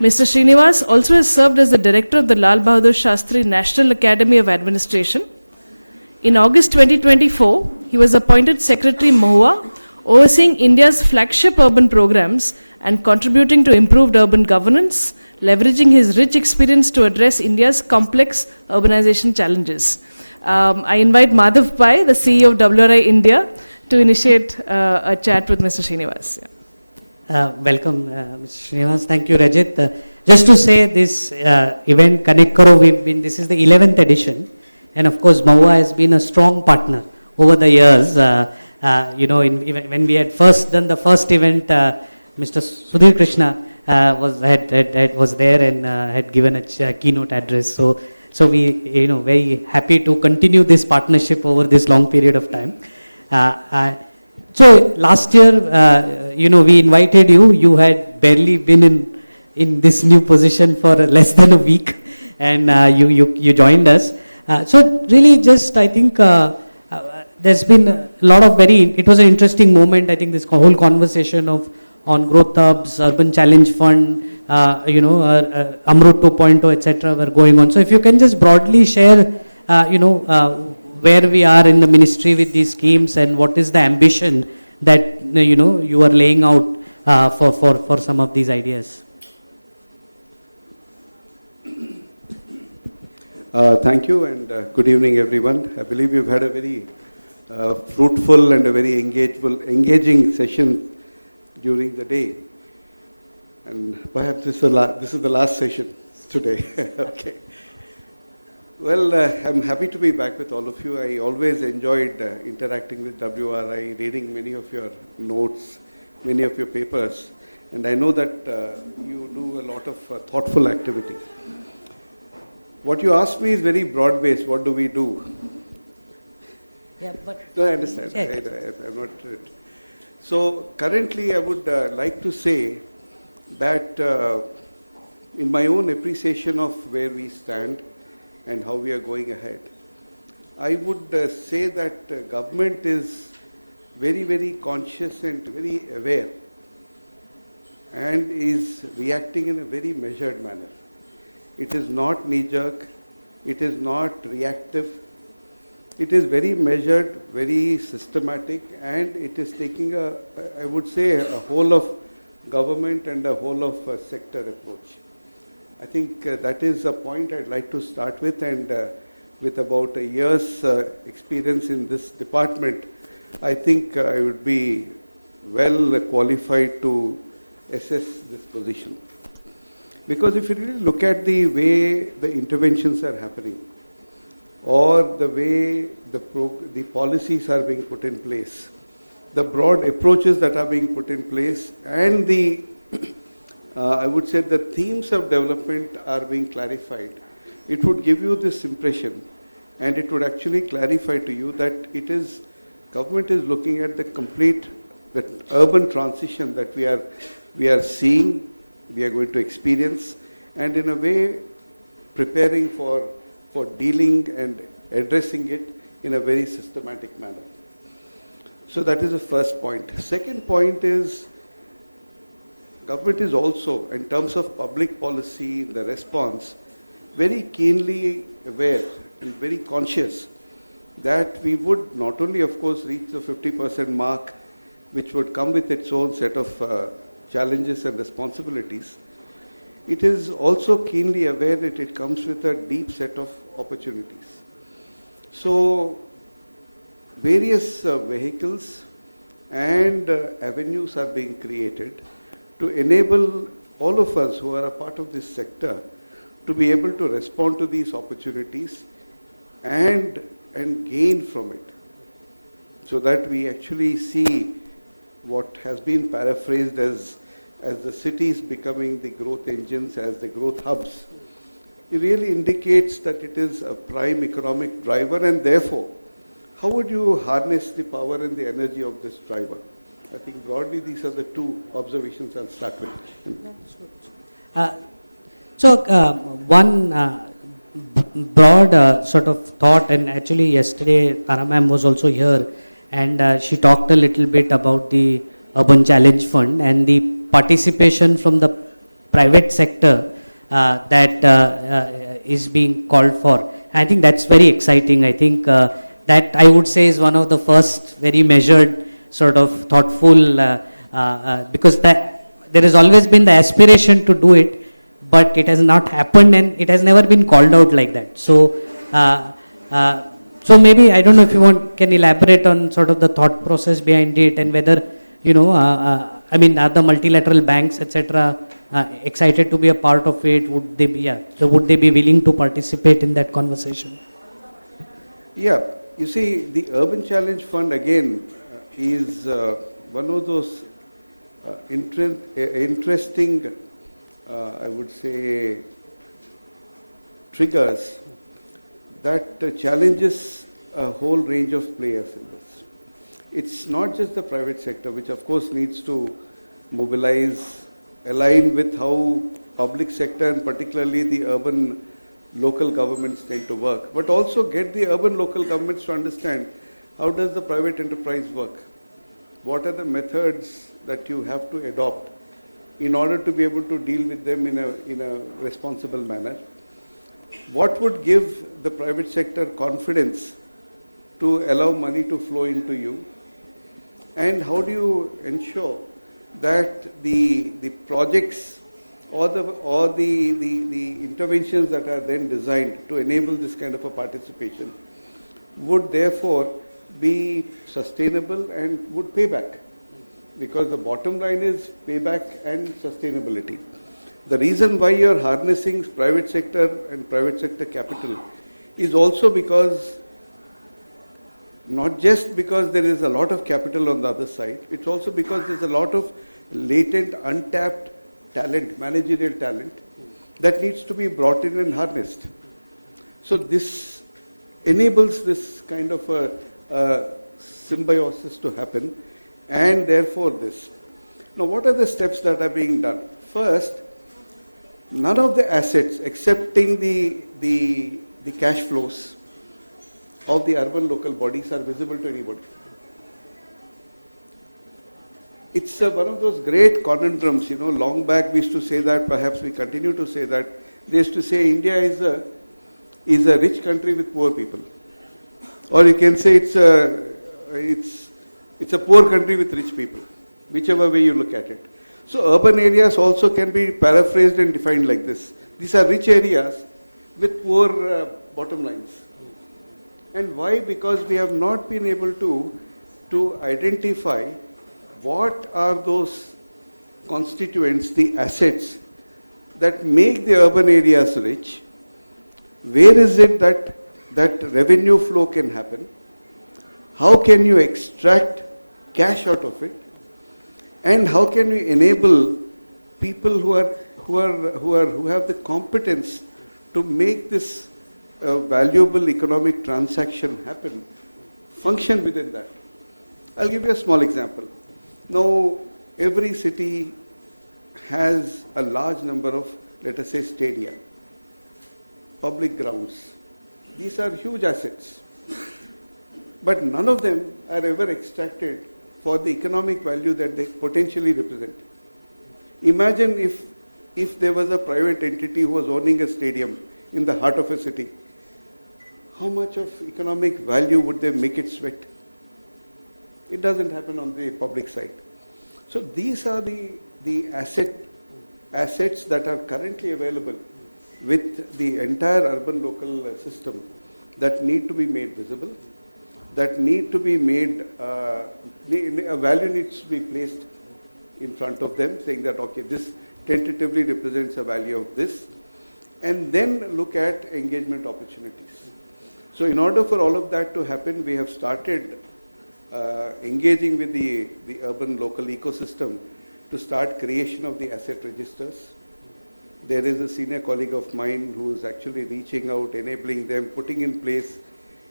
Mr. Srinivas also has served as the director of the Lal Bahadur Shastri National Academy of Administration. In August 2024, he was appointed Secretary MoHUA, overseeing India's flagship urban programs and contributing to improved urban governance, leveraging his rich experience to address India's complex urbanization challenges. I invite Madhav Pai, the CEO of WRI India, to initiate a chat with Mr. Srinivas. Yeah. Welcome, Mr. Srinivas. Thank you, Rajit. Just to say, this event, Connect Karo, this is the 11th edition. And of course, MoHUA has been a strong partner over the years. When we had first done the first event, Mr. Sudhir Krishna was there and had given a keynote address. So we, very happy to continue this partnership over this long period of time. So last year, we invited you. You had barely been in this new position for less than a week, and you joined us. So really, just I think there's been a lot of it was an interesting moment. I think this whole conversation on growth hubs, urban challenge fund, Amrut 2.0, etc. were going on. So if you can just broadly share, where we are in the ministry with these schemes and what is the ambition that you are laying out for some of these ideas. Thank you and good evening, everyone. I believe you've had a very fruitful and a very engaging session during the day. And perhaps this is the last session today. Okay. Well, I'm happy to be back with all of you. I always enjoyed interacting with WRI, reading many of your notes, many of your papers. And I know that you do a lot of thoughtful activity. What you asked me is very broad-based. What do we do? Yeah, but... No, I understand. Yeah. I'm not... So, currently, I would like to say that in my own appreciation of where we stand and how we are going ahead, I would say that government is very, very conscious and very aware and is reacting in a very measured manner. It is not knee-jerk, it is not reactive, it is very measured, very systematic, and it is taking I would say, a whole of government and a whole of sector approach. I think that is a point I'd like to start with, and with about a year's experience in this department, I think I would be well qualified to assess this position. Because if you really look at the way the interventions are happening, or the way the policies are being put in place, the broad approaches that are being put in place, and the, I would say the themes of development are being clarified, it would give you this impression, and it would actually clarify to you that it is, government is looking at the complete, the urban transition that we are seeing, we are going to experience, and in a way preparing for dealing and addressing it in a very systematic manner. So that is the first point. Second point is, government is also, in terms of public policy, the response, very keenly aware and very conscious that we would not only, of course, reach the 50% mark, which would come with its own set of challenges and responsibilities. It is also keenly aware that it comes with a deep set of opportunities. So, various vehicles and avenues are being created to enable all of us who are a part of this sector to be able to respond to these opportunities and gain from it, so that we actually see what has been paraphrased as the cities becoming the growth engines, as the growth hubs. It really indicates that it is a prime economic driver, and therefore, how would you harness the power and the energy of this driver? I think broadly these are the two observations I'll start with. One broad sort of thought, and actually yesterday Tara ma'am was also here, and she talked a little bit about the Urban Challenge Fund and the participation from the private sector that is being called for. I think that's very exciting. I think that I would say is one of the first very measured, sort of thoughtful, because that there has always been the aspiration to do it, but it has not happened and it has never been called out like that. So, so maybe, I don't know if you can elaborate on sort of the thought process behind it, and whether, you know, I mean, are the multilateral banks, etc., excited to be a part of it? Would they be, so would they be willing to participate in that conversation? Yeah, you see, the Urban Challenge Fund again is one of those interesting, I would say, triggers that challenges a whole range of players in this. It's not just the private sector, which of course needs to mobilize, align with how public sector and particularly the urban local governments tend to work, but also get the urban local governments to understand how does the private enterprise work? What are the methods that you have to adopt in order to be able to deal with them in a responsible manner? What would give the private sector confidence to allow money to flow into you? And how do you ensure that the projects or the interventions that are then designed to enable this kind of a participation would therefore be sustainable and would pay back? Because the bottom line is payback and sustainability. The reason why you're harnessing private sector and private sector capital is also because, not just because there is a lot of capital on the other side, it's also because there's a lot of latent, untapped talent, managerial talent, that needs to be brought in and harnessed. So this enables this kind of a symbiosis to happen, and therefore this. Now, what are the steps that are being done? First, none of the assets, excepting the cash flows of the urban local bodies, are visible to anybody. It's one of those great conundrums, you know. Long back we used to say that, perhaps we continue to say that. They used to say India is a rich country with poor people, or you can say it's a poor country with rich people, whichever way you look at it. So urban areas also can be paraphrased and defined like this. These are rich areas with poor bottom lines. And why? Because we have not been able to to identify what are those constituents, the assets that make the urban areas rich. Where is it that revenue flow can happen? How can you extract cash out of it? And how can you enable people who have the competence to make this valuable economic transaction happen, function within that? I'll give you a small example. Now, every city has a large number of, let us say, stadia, public grounds. These are huge assets. But none of them are ever extracted for the economic value that they potentially represent. Imagine if there was a private entity who was owning a stadium in the heart of a city. How much of economic value would they make it sweat? It doesn't happen on the public side. So these are the assets that are currently available with the entire urban local system that need to be made visible, that need to be made, a value needs to be placed in front of them, saying that, okay, this tentatively represents a value of this, and then look at engagement opportunities. So in order for all of that to happen, we have started engaging with the urban local ecosystem to start creation of the asset registers. There is a senior colleague of mine who is actually reaching out, enabling them, putting in place,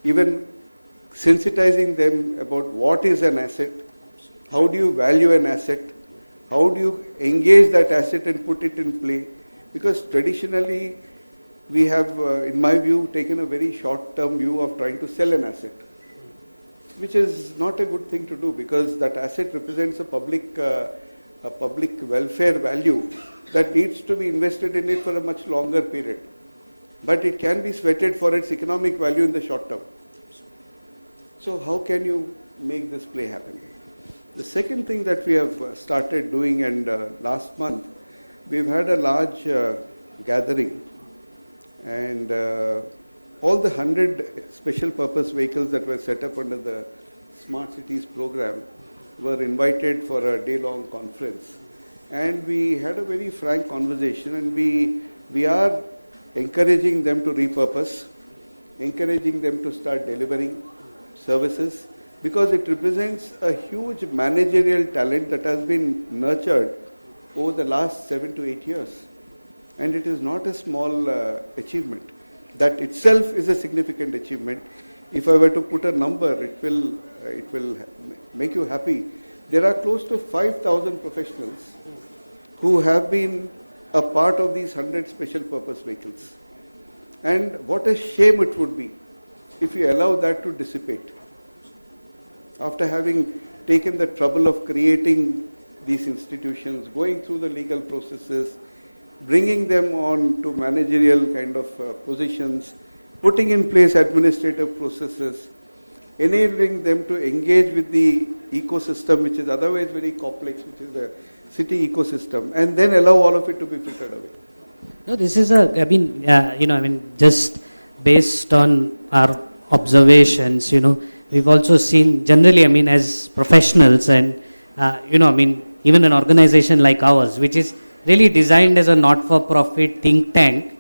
even sensitizing them about what is an asset, how do you value an asset, how do you engage that asset and put it in play. Because traditionally, we have, in my view, taken a very short-term view of trying to sell an asset, which is not a good thing to do, because that asset represents a public welfare value that needs to be invested in it for a much longer period. But it can be sweated for its economic value in the short term. So how can you make this play happen? The second thing that we have started doing, and last month, we've had a large gathering, and all the 100 special purpose vehicles that were set up under the Smart Cities program were invited for a day-long conference. And we had a very frank conversation, and we are encouraging them to repurpose, encouraging them to start delivering services, because it represents a huge managerial talent that has been nurtured over the last 7 to 8 years. And it is not a small achievement. That itself is a significant achievement. If I were to put a number, it will make you happy. There are close to 5,000 professionals who have been a part of these 100 special purpose vehicles. And what a shame it would be if you allow that to dissipate. After having taken the trouble of creating these institutions, going through the legal processes, bringing them on to managerial kind of positions, putting in place administrative processes, enabling them to engage with the ecosystem, which is otherwise very complex, which is the city ecosystem, and then allow all of it to be filtered away. No, this is just based on our observations, we've also seen generally, as professionals and, even an organization like ours, which is really designed as a not-for-profit think tank,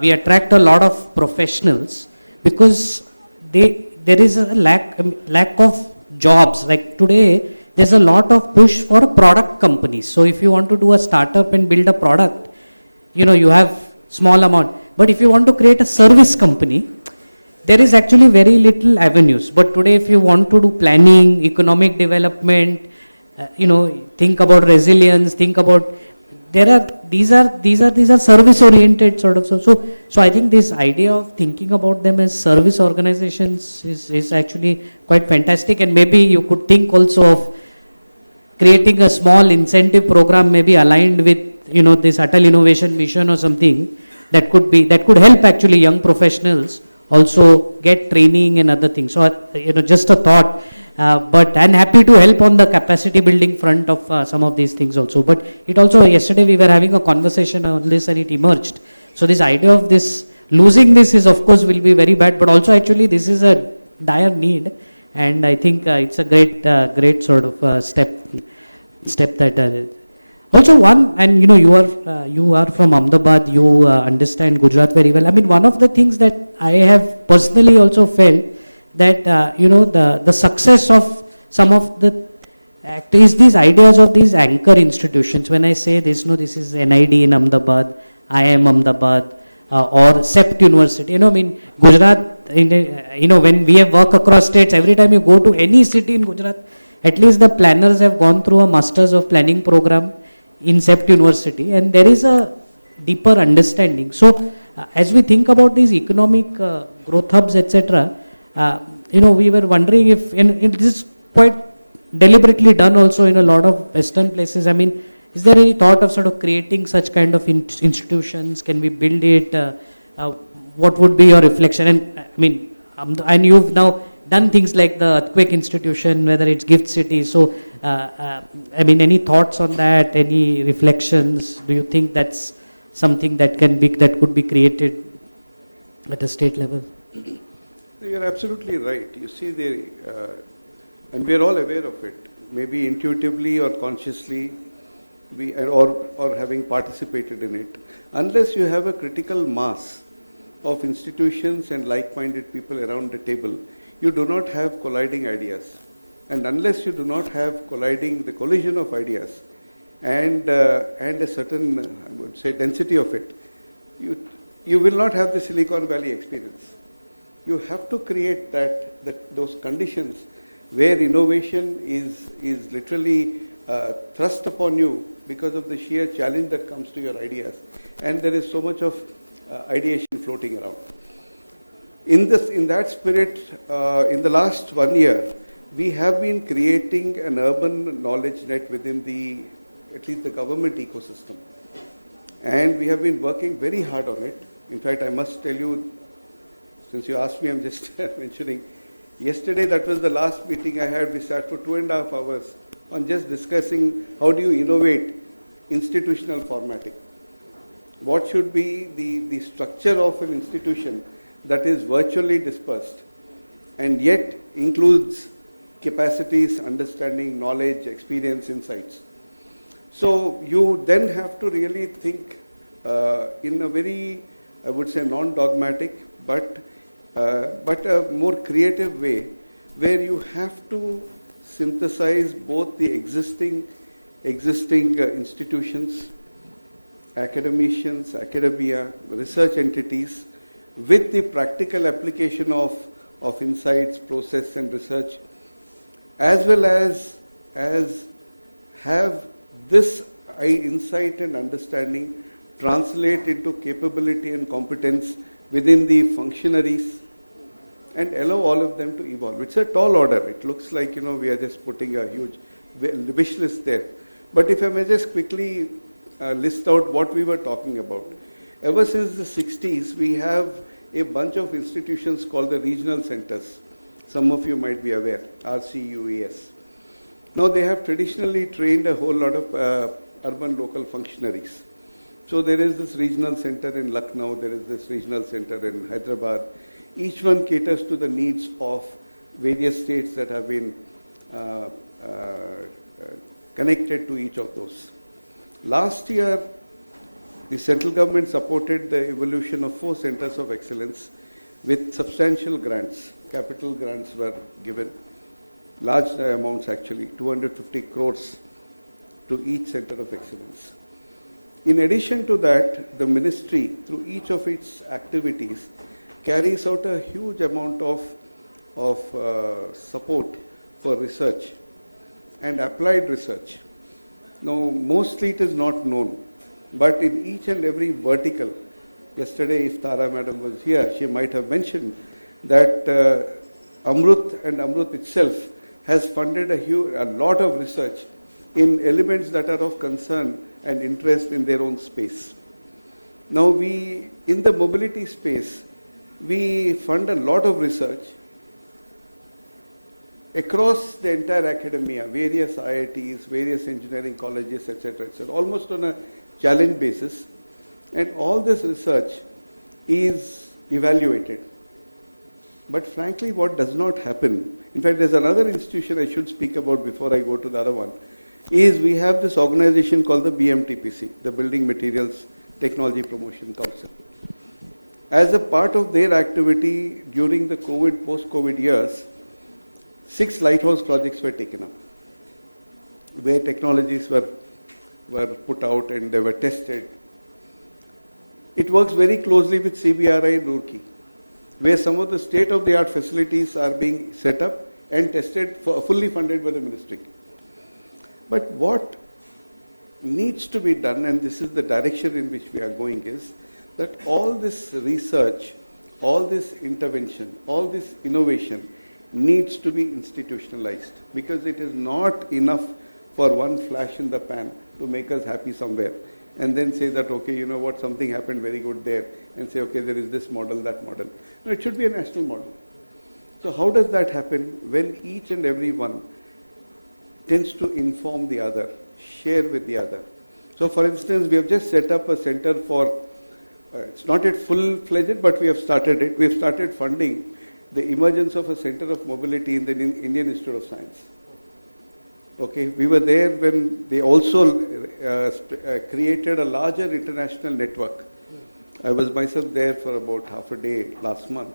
we attract a lot of professionals because there is a lack of jobs. Like today, there's a lot of push for product companies. So if you want to do a startup and build a product, you have small amount. But if you want to create a service company, there is actually very little avenues. But today, if you want to do planning, economic development, think about resilience, think about these are service oriented sort of. So I think this idea of thinking about them as service organizations is actually quite fantastic. And maybe you could think also of creating a small incentive program, maybe aligned with this Atal Innovation Mission or something that could help actually young professionals also get training and other things. So just a thought. But I'm happy to help on the capacity building front of some of these things also. But it also, yesterday we were having a conversation on this and it emerged. So this idea of this, losing this is of course will be very bad, but also actually this is a dire need. And I think it's a great sort of step that. Also one, and you are from Ahmedabad, you understand Gujarat very well. I mean, one of the things that I have personally also felt that the success of some of the is these ideas of these anchor institutions. When I say this, this is NID in Ahmedabad, IIM Ahmedabad, or CEPT University. I mean, Gujarat, when we have work across states, every time you go to any city in Gujarat, at least the planners have gone through a Masters of Planning program in CEPT University, and there is a deeper understanding. So, as we think about these economic growth hubs, etc., we were wondering if, and this is quite deliberately done also in a lot of Western places. I mean, is there any thought of sort of creating such kind of institutions? Can we build it? What would be your reflection? And I mean, and you've now done things like the Earthquake Institution, whether it's Gift City. So, I mean, any thoughts on that? Any reflections? Do you think that's something that could be created at a state level? You're absolutely right. You see, and we're all aware of it, maybe intuitively or consciously, or having participated in it. Unless you have a critical mass of institutions and like-minded people around the table, you do not have colliding ideas. And unless you do not have the collision of ideas and a certain, I would say, density of it, you will not have the Silicon Valley experience. You have to create those conditions where innovation is literally thrust upon you because of the sheer challenge that comes to your ideas. And there is so much of ideation floating around. In that spirit, in the last 1 year, we have been creating an urban knowledge net within at least the government ecosystem. And we have been working very hard on it. In fact, I must tell you, since you asked me, I'm just mentioning, yesterday, that was the last meeting I had. We sat for 2.5 hours on just discussing how do you innovate institutional formatting. What should be the structure of an institution that is virtually dispersed and yet includes capacities, understanding, knowledge, experience, insights. So you then have to really think in a very, I would say, non-dogmatic, but a more creative way, where you have to synthesize both the existing institutions, academicians, academia, research entities, with the practical application of insights, process and research, as well as have this insight and understanding translate into capability and competence within the functionaries and allow all of them to evolve. It's a tall order. It looks like, we are just putting a huge wish list there. But if I may just quickly list out what we were talking about. Ever since the 60s, we have a bunch of institutions called the regional centers. Some of you might be aware, RCUES. Now, they have traditionally trained a whole lot of urban local functionaries. So there is this regional center in Lucknow, there is this regional center in Hyderabad. Each one caters to the needs of various states that have been connected to each of those. Last year, the central government supported the evolution of 4 centers of excellence with substantial grants. Capital grants were given, large amounts actually, 250 crores to each center of excellence. In addition to that, the ministry, through each of its activities, carries out a huge amount of support for research and applied research. Now, mostly it is not known, but in each and every vertical, yesterday if Tara madam was here, she might have mentioned that Amrut and Amrut itself has funded a lot of research in elements that are of concern and interest in their own space. Now in the mobility space, we fund a lot of research across the entire academia, various IITs, various engineering colleges, etc., almost on a challenge basis. And all this research is evaluated. But frankly, what does not happen In fact, there's another institution I should speak about before I go to the other one, is we have this organization called the BMTPC, the Building Materials Technology Promotion Council. As a part of their activity during the COVID, post-COVID years, 6 lighthouse projects were taken up, where technologies were put out and they were tested. It works very closely with CBRI in Roorkee, where some of the state-of-the-art facilities are being set up and tested, fully funded by the ministry. But what needs to be done, and this is the direction in which we are going, is that all this research, all this intervention, all this innovation needs to be institutionalized, because it is not enough for one flash in the pan to make us happy somewhere and then say that, okay, you know what, something happened very good there, and say, okay, there is this model, that model. No, it should be a national model. So how does that happen? When each and every one tends to inform the other, share with the other. So for instance, we have just set up a center for, it's not yet full-fledged, but we have started it. We have started funding the emergence of a center of mobility in the Indian Institute of Science. Okay, we were there when they also created a larger international network. I was myself there for about half a day last month.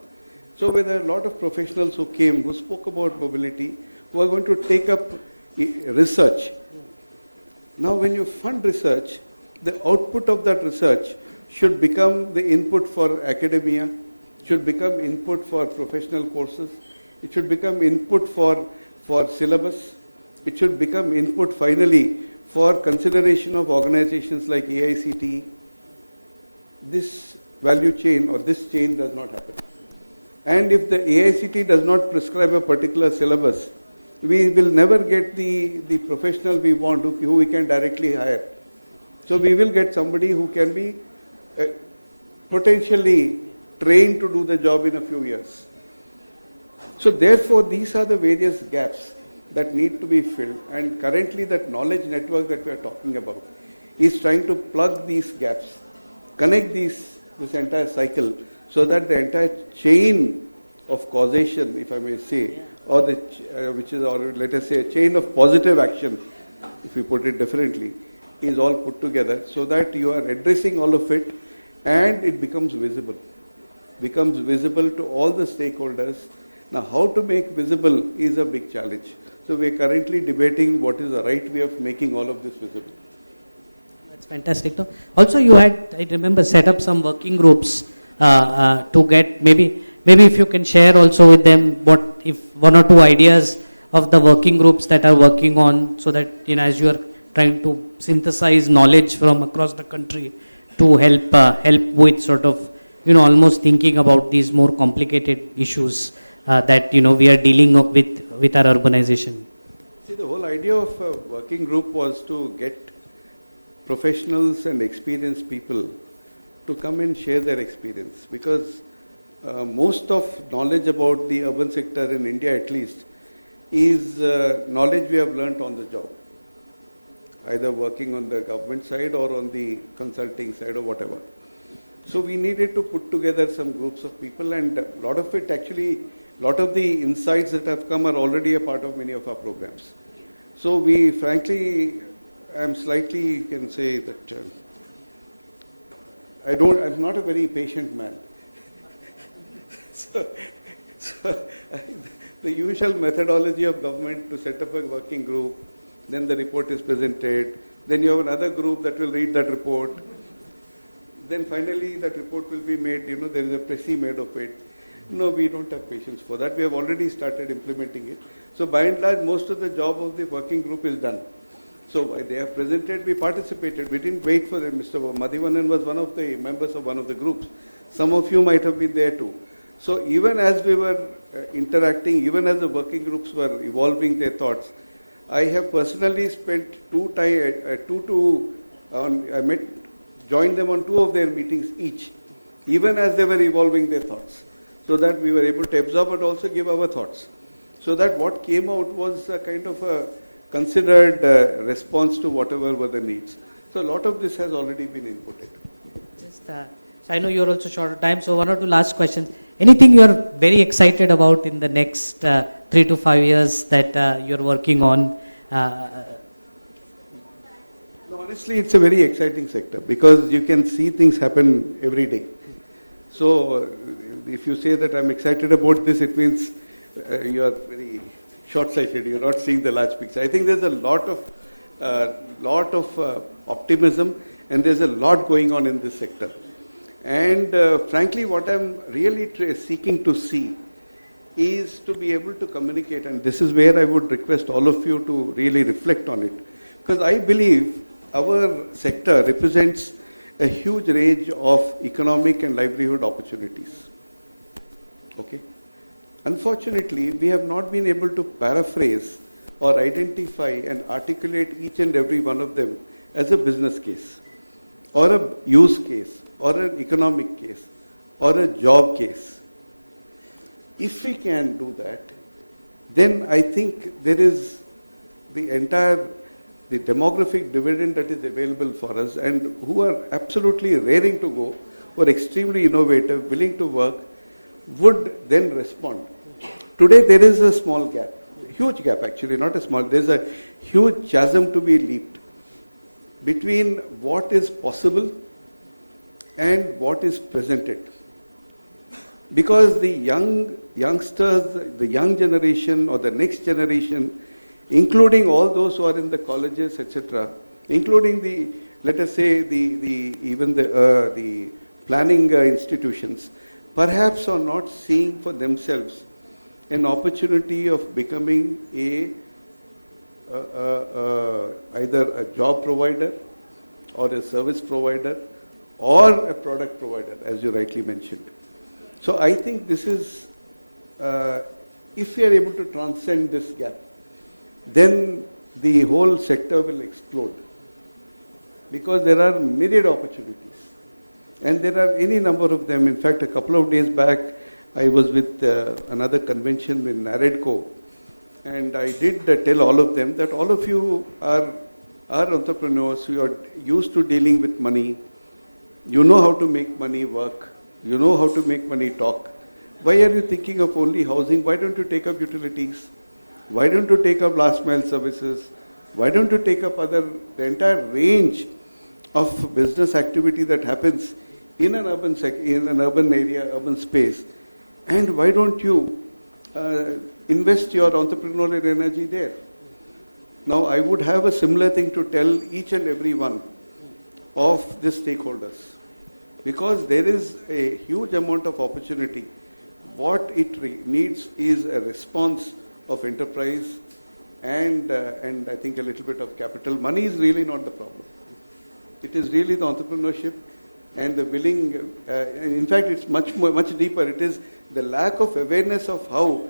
So there were a lot of professionals who came, who spoke about mobility, who are going to take up research. Now when you fund research, the output of that research should become the input for academia, should become input for professional courses, it should become input for syllabus, it should become input finally for consideration of organizations like AICTE. This value chain or this chain does not happen. And if the AICTE does not prescribe a particular syllabus, we will never get the professional we want, who we can directly hire. So we will get somebody who can be potentially trained to do the job in a few years. So therefore, these are the various gaps that need to be filled, and currently that knowledge network that we are talking about is trying to plug these gaps, connect this entire cycle, so that the entire chain of causation, if I may say, or let us say a chain of positive action, if we put it differently, is all put together, so that you are addressing all of it and it becomes visible to all the stakeholders. Now, how to make visible is a big challenge. So we are currently debating what is the right way of making all of this visible. That's fantastic. Also, you had, I remember, set up some working groups to get, maybe if you can share also with them what, if 1 or 2 ideas of the working groups that are working on, so that, you know, as you are trying to synthesize knowledge from across the country to help with sort of, you know, almost thinking about these more complicated issues that, you know, we are dealing with our urbanization. See, the whole idea of a working group was to get professionals and experienced people to come and share their experience, because most of knowledge about the urban sector in India at least is knowledge we have learnt on the job, either working on the government side or on the consulting side or whatever. So we needed to put together some groups of people, and a lot of it actually, a lot of the insights that have come are already a part of many of our programs. So we frankly, I'm slightly, you can say that I'm not a very patient man. so the usual methodology of government to set up a working group, then the report is presented, then you have another group that will read that report, then finally that report will be made, you know, there is a précis made of it. No, we don't have patience for that. We have already started implementing it. So by and large, most of the job of the working group is done. So they have presented, we participated. We didn't wait for them. Mr. Mathi Vathanan was one of the members of one of the groups. Some of you might have been there too. So even as we were interacting, even as the working groups were evolving their thoughts, I have personally spent joined them on 2 of their meetings each, even as they were evolving their thoughts, so that we were able to absorb but also give our thoughts. So that what came out was a kind of a considered response to whatever were the needs. So a lot of this has already been inputted. Just So I know you're also short of time, so one or two last questions. Anything you're very excited about in the next 3 to 5 years that you're working on? No, honestly, it's a very exciting sector because you can see things happen every day. So if you say that I'm excited about this, it means you are very short-sighted. You're not seeing the large picture. I think there's a lot of optimism, and there's a lot going on in this sector. And frankly, what I'm really seeking to see is to be able to communicate, and this is where I would request all of you to really reflect on it, because I believe our sector represents a huge range of economic and livelihood opportunities. Okay? Unfortunately, we have not been able to paraphrase or identify and articulate each and every one of them as a business case, or a use case, or an economic case, or a job case. If we can do that, then I think there is the demographic dividend that is available for us, and who are absolutely raring to go, who are extremely innovative, willing to work, would then respond. Today there is a small gap, huge gap actually, not a small, there's a huge chasm to be leaped between what is possible and what is presented. Because the youngsters, the young generation or the next generation, including all those who are in the colleges, etc., including the, let us say, even the planning institutions, perhaps are not seeing for themselves an opportunity of becoming either a job provider or a service provider or a product provider, as you rightly mentioned. So I think this is, if we are able to transcend this gap, then the whole sector will explode, because there are myriad opportunities, and there are any number of them. In fact, a couple of days back, I was with another convention in NAREDCO, and I did tell all of them that all of you are entrepreneurs who are used to dealing with money. You know how to make money work. You know how to make money talk. Why are you thinking of only housing? Why don't you take up utilities? Why don't you take up last mile services? Why don't you take up the entire range of business activity that happens in an urban area, urban space? And why don't you invest your entrepreneurial energy there? Now, I would have a similar thing to tell each and every one of the stakeholders, because there is a huge amount of opportunity. What it needs is a response of enterprise and I think a little bit of capital. Money is really not the problem. It is really the entrepreneurship and the willing, and in fact it's much deeper. It is the lack of awareness of how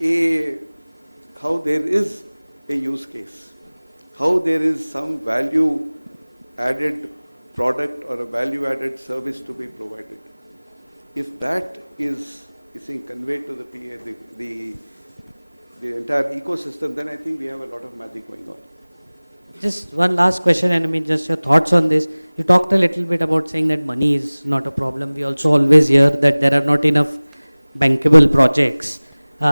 there is a use case, how there is some value added product or a value added service to be provided. If that is conveyed to the PA, the entire ecosystem, then I think we have a lot of magic going on. Just one last question, and I mean, just your thoughts on this. You talked a little bit about saying that money is not a problem. We also always hear that there are not enough bankable projects.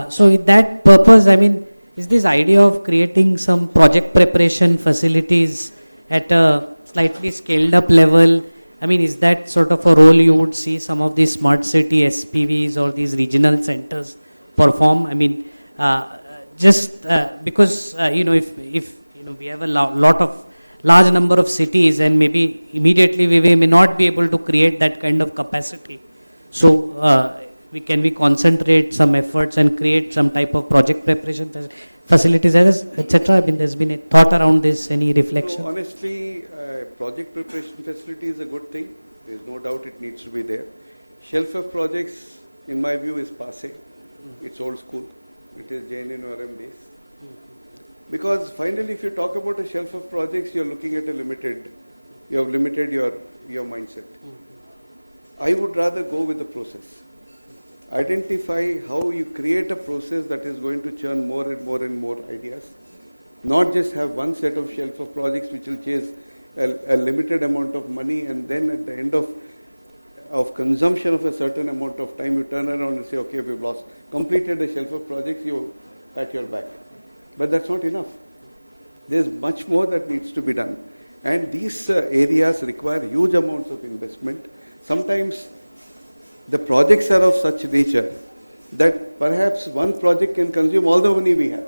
So with that purpose, I mean, is this idea of creating some project preparation facilities at a slightly scaled up level, I mean, is that sort of a role you would see some of these smart city SPVs or these regional centers perform? I mean, because if we have a large number of cities, and maybe immediately we may not be able to create that kind of capacity. So can we concentrate some efforts and create some type of project preparation facilities, etc.? I mean, there's been a thought around this. Any reflection? So honestly, project preparation facility is a good thing. There's no doubt it needs to be there. Shelf of projects, in my view, is passé. It's old school. It is JNNORM days. Because finally, if you talk about a shelf of projects, you have limited your mindset. I would rather go with the process. Identify how you create a process that is going to churn more and more and more ideas. Not just have one set of shelf of projects which will chase a limited amount of money, and then at the end of of consumption of a certain amount of time, you turn around and say, okay, we've completed a shelf of projects, you pat your back. But that's not enough. There's much more that needs to be done. And these areas require huge amounts of investment. Sometimes the projects are of such nature that perhaps one project can consume all the money we have.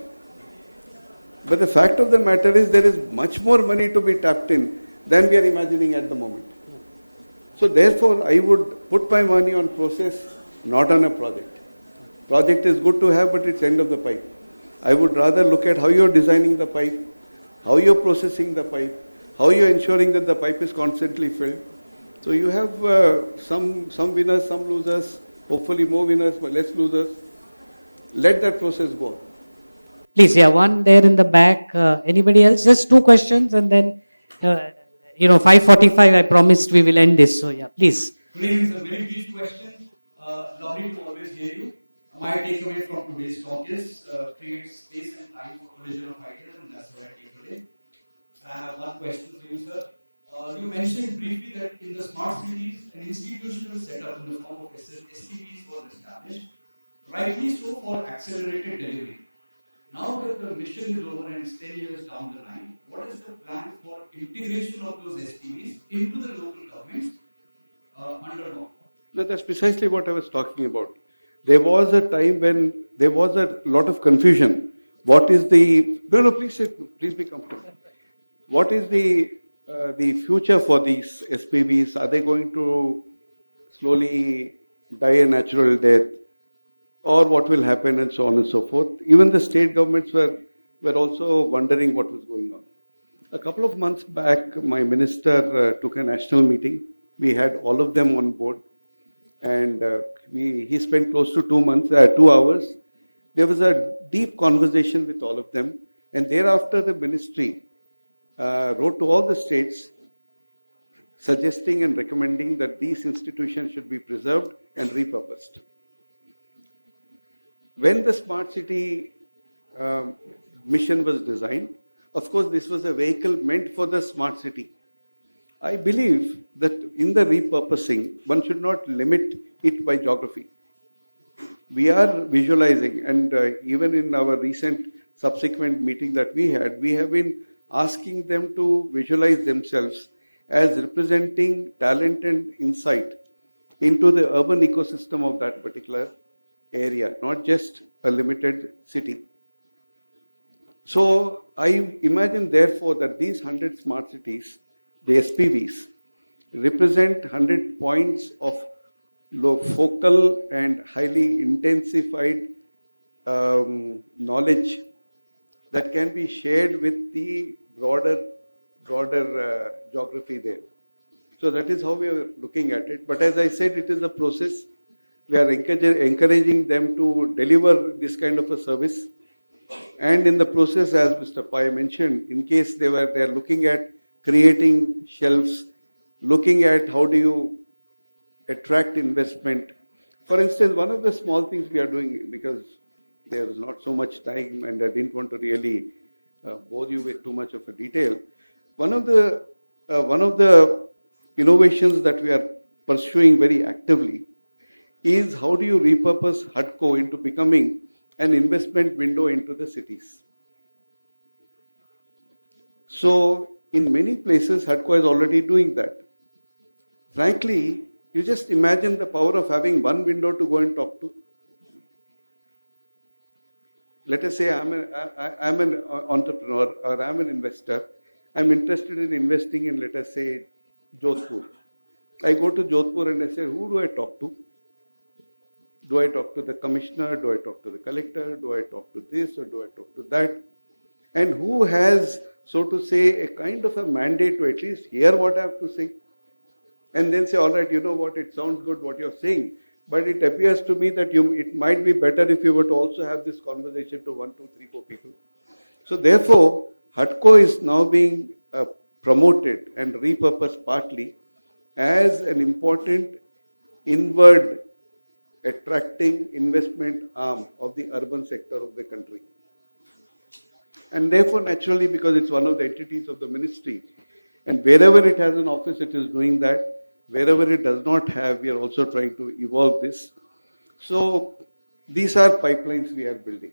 But the fact of the matter is there is much more money to be tapped in than we are imagining at the moment. So therefore, I would put my money on process, not on a project. Project is good to have, but it's end of the pipe. I would rather look at how you're designing the pipe, how you're processing the pipe, how you're ensuring that the pipe is constantly filled. So you have some winners, some losers, hopefully more winners, but less losers. Let that process go. Please, yeah, one there in the back. Anybody else? Just two questions, and then 5:45. I promised we will end this. So yeah, please. Good evening, sir. Very brief question. Lovely to always hear you. My takeaway from today's talk is create space and time for collision of ideas, and that's what I take away. I have one question for you, sir. You mentioned briefly that in the smart cities, an institutional setup in the form of SPVs was established, rightly so for accelerated delivery. Now that the mission is over and it's 10 years down the line, what is the plan for integration of those SPVs into the local governments under MoHUA? No, that's precisely what I was talking about. There was a time when there was a lot of confusion. What is the... No, please sit, please be comfortable. What is the future for these SPVs? Are they going to slowly die a natural death? Or what will happen, and so on and so forth. Even the state governments were also wondering what was going on. A couple of months back, my minister took a national meeting. We had all of them on board, and he spent close to 2 hours. There was a deep conversation with all of them, and thereafter the ministry wrote to all the states suggesting and recommending that these institutions should be preserved and repurposed. When the smart city mission was designed, of course, this was a vehicle meant for the smart city. I believe that in the repurposing, one should not limit it by geography. We are visualizing, and even in our recent subsequent meeting that we had, we have been asking them to visualize themselves as representing talent and insight into the urban ecosystem of that particular area, not just a limited city. So I imagine, therefore, that these 100 smart cities, the SPVs, represent 100 points of focal and highly intensified knowledge that can be shared with the broader geography there. So that is how we are looking at it. But as I said, it is a process. We are encouraging them to deliver this kind of a service. And in the process, as Mr. Pai mentioned, in case they are looking at creating shelves, looking at how do you attract investment. For instance, one of the small things we are doing, because there is not so much time and I didn't want to really bore you with too much of a detail. One of the innovations that we are pursuing very actively is how do you repurpose HUDCO into becoming an investment window into the cities. So in many places, HUDCO is already doing that. Frankly, you just imagine the power of having one window to go and talk to. Let us say I'm an entrepreneur or I'm an investor. I'm interested in investing in, let us say, Jodhpur. I go to Jodhpur and I say, who do I talk to? Do I talk to the commissioner? Do I talk to the collector? Do I talk to this or do I talk to that? And who has, so to say, a kind of a mandate to at least hear what I have to say? And then say, all right, you know what, it sounds good what you're saying, but it appears to me that it might be better if you were to also have this conversation to 1, 2, 3, 4 people. So therefore, HUDCO is now being promoted and repurposed partly as an important inward attracting investment arm of the urban sector of the country. And therefore, naturally, because it's one of the entities of the ministry, and wherever it has an office, it is doing that. Wherever it does not have, we are also trying to evolve this. So these are pipelines we are building.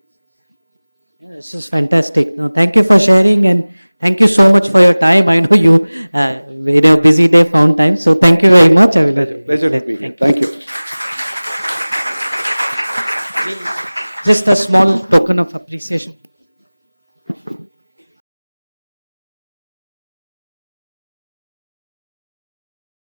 Yeah, this is fantastic. No, thank you for sharing, and thank you so much for your time. I know you, in a busy day, found time. So thank you very much. I will Pleasure to be here. Thank you. Just a small token of appreciation.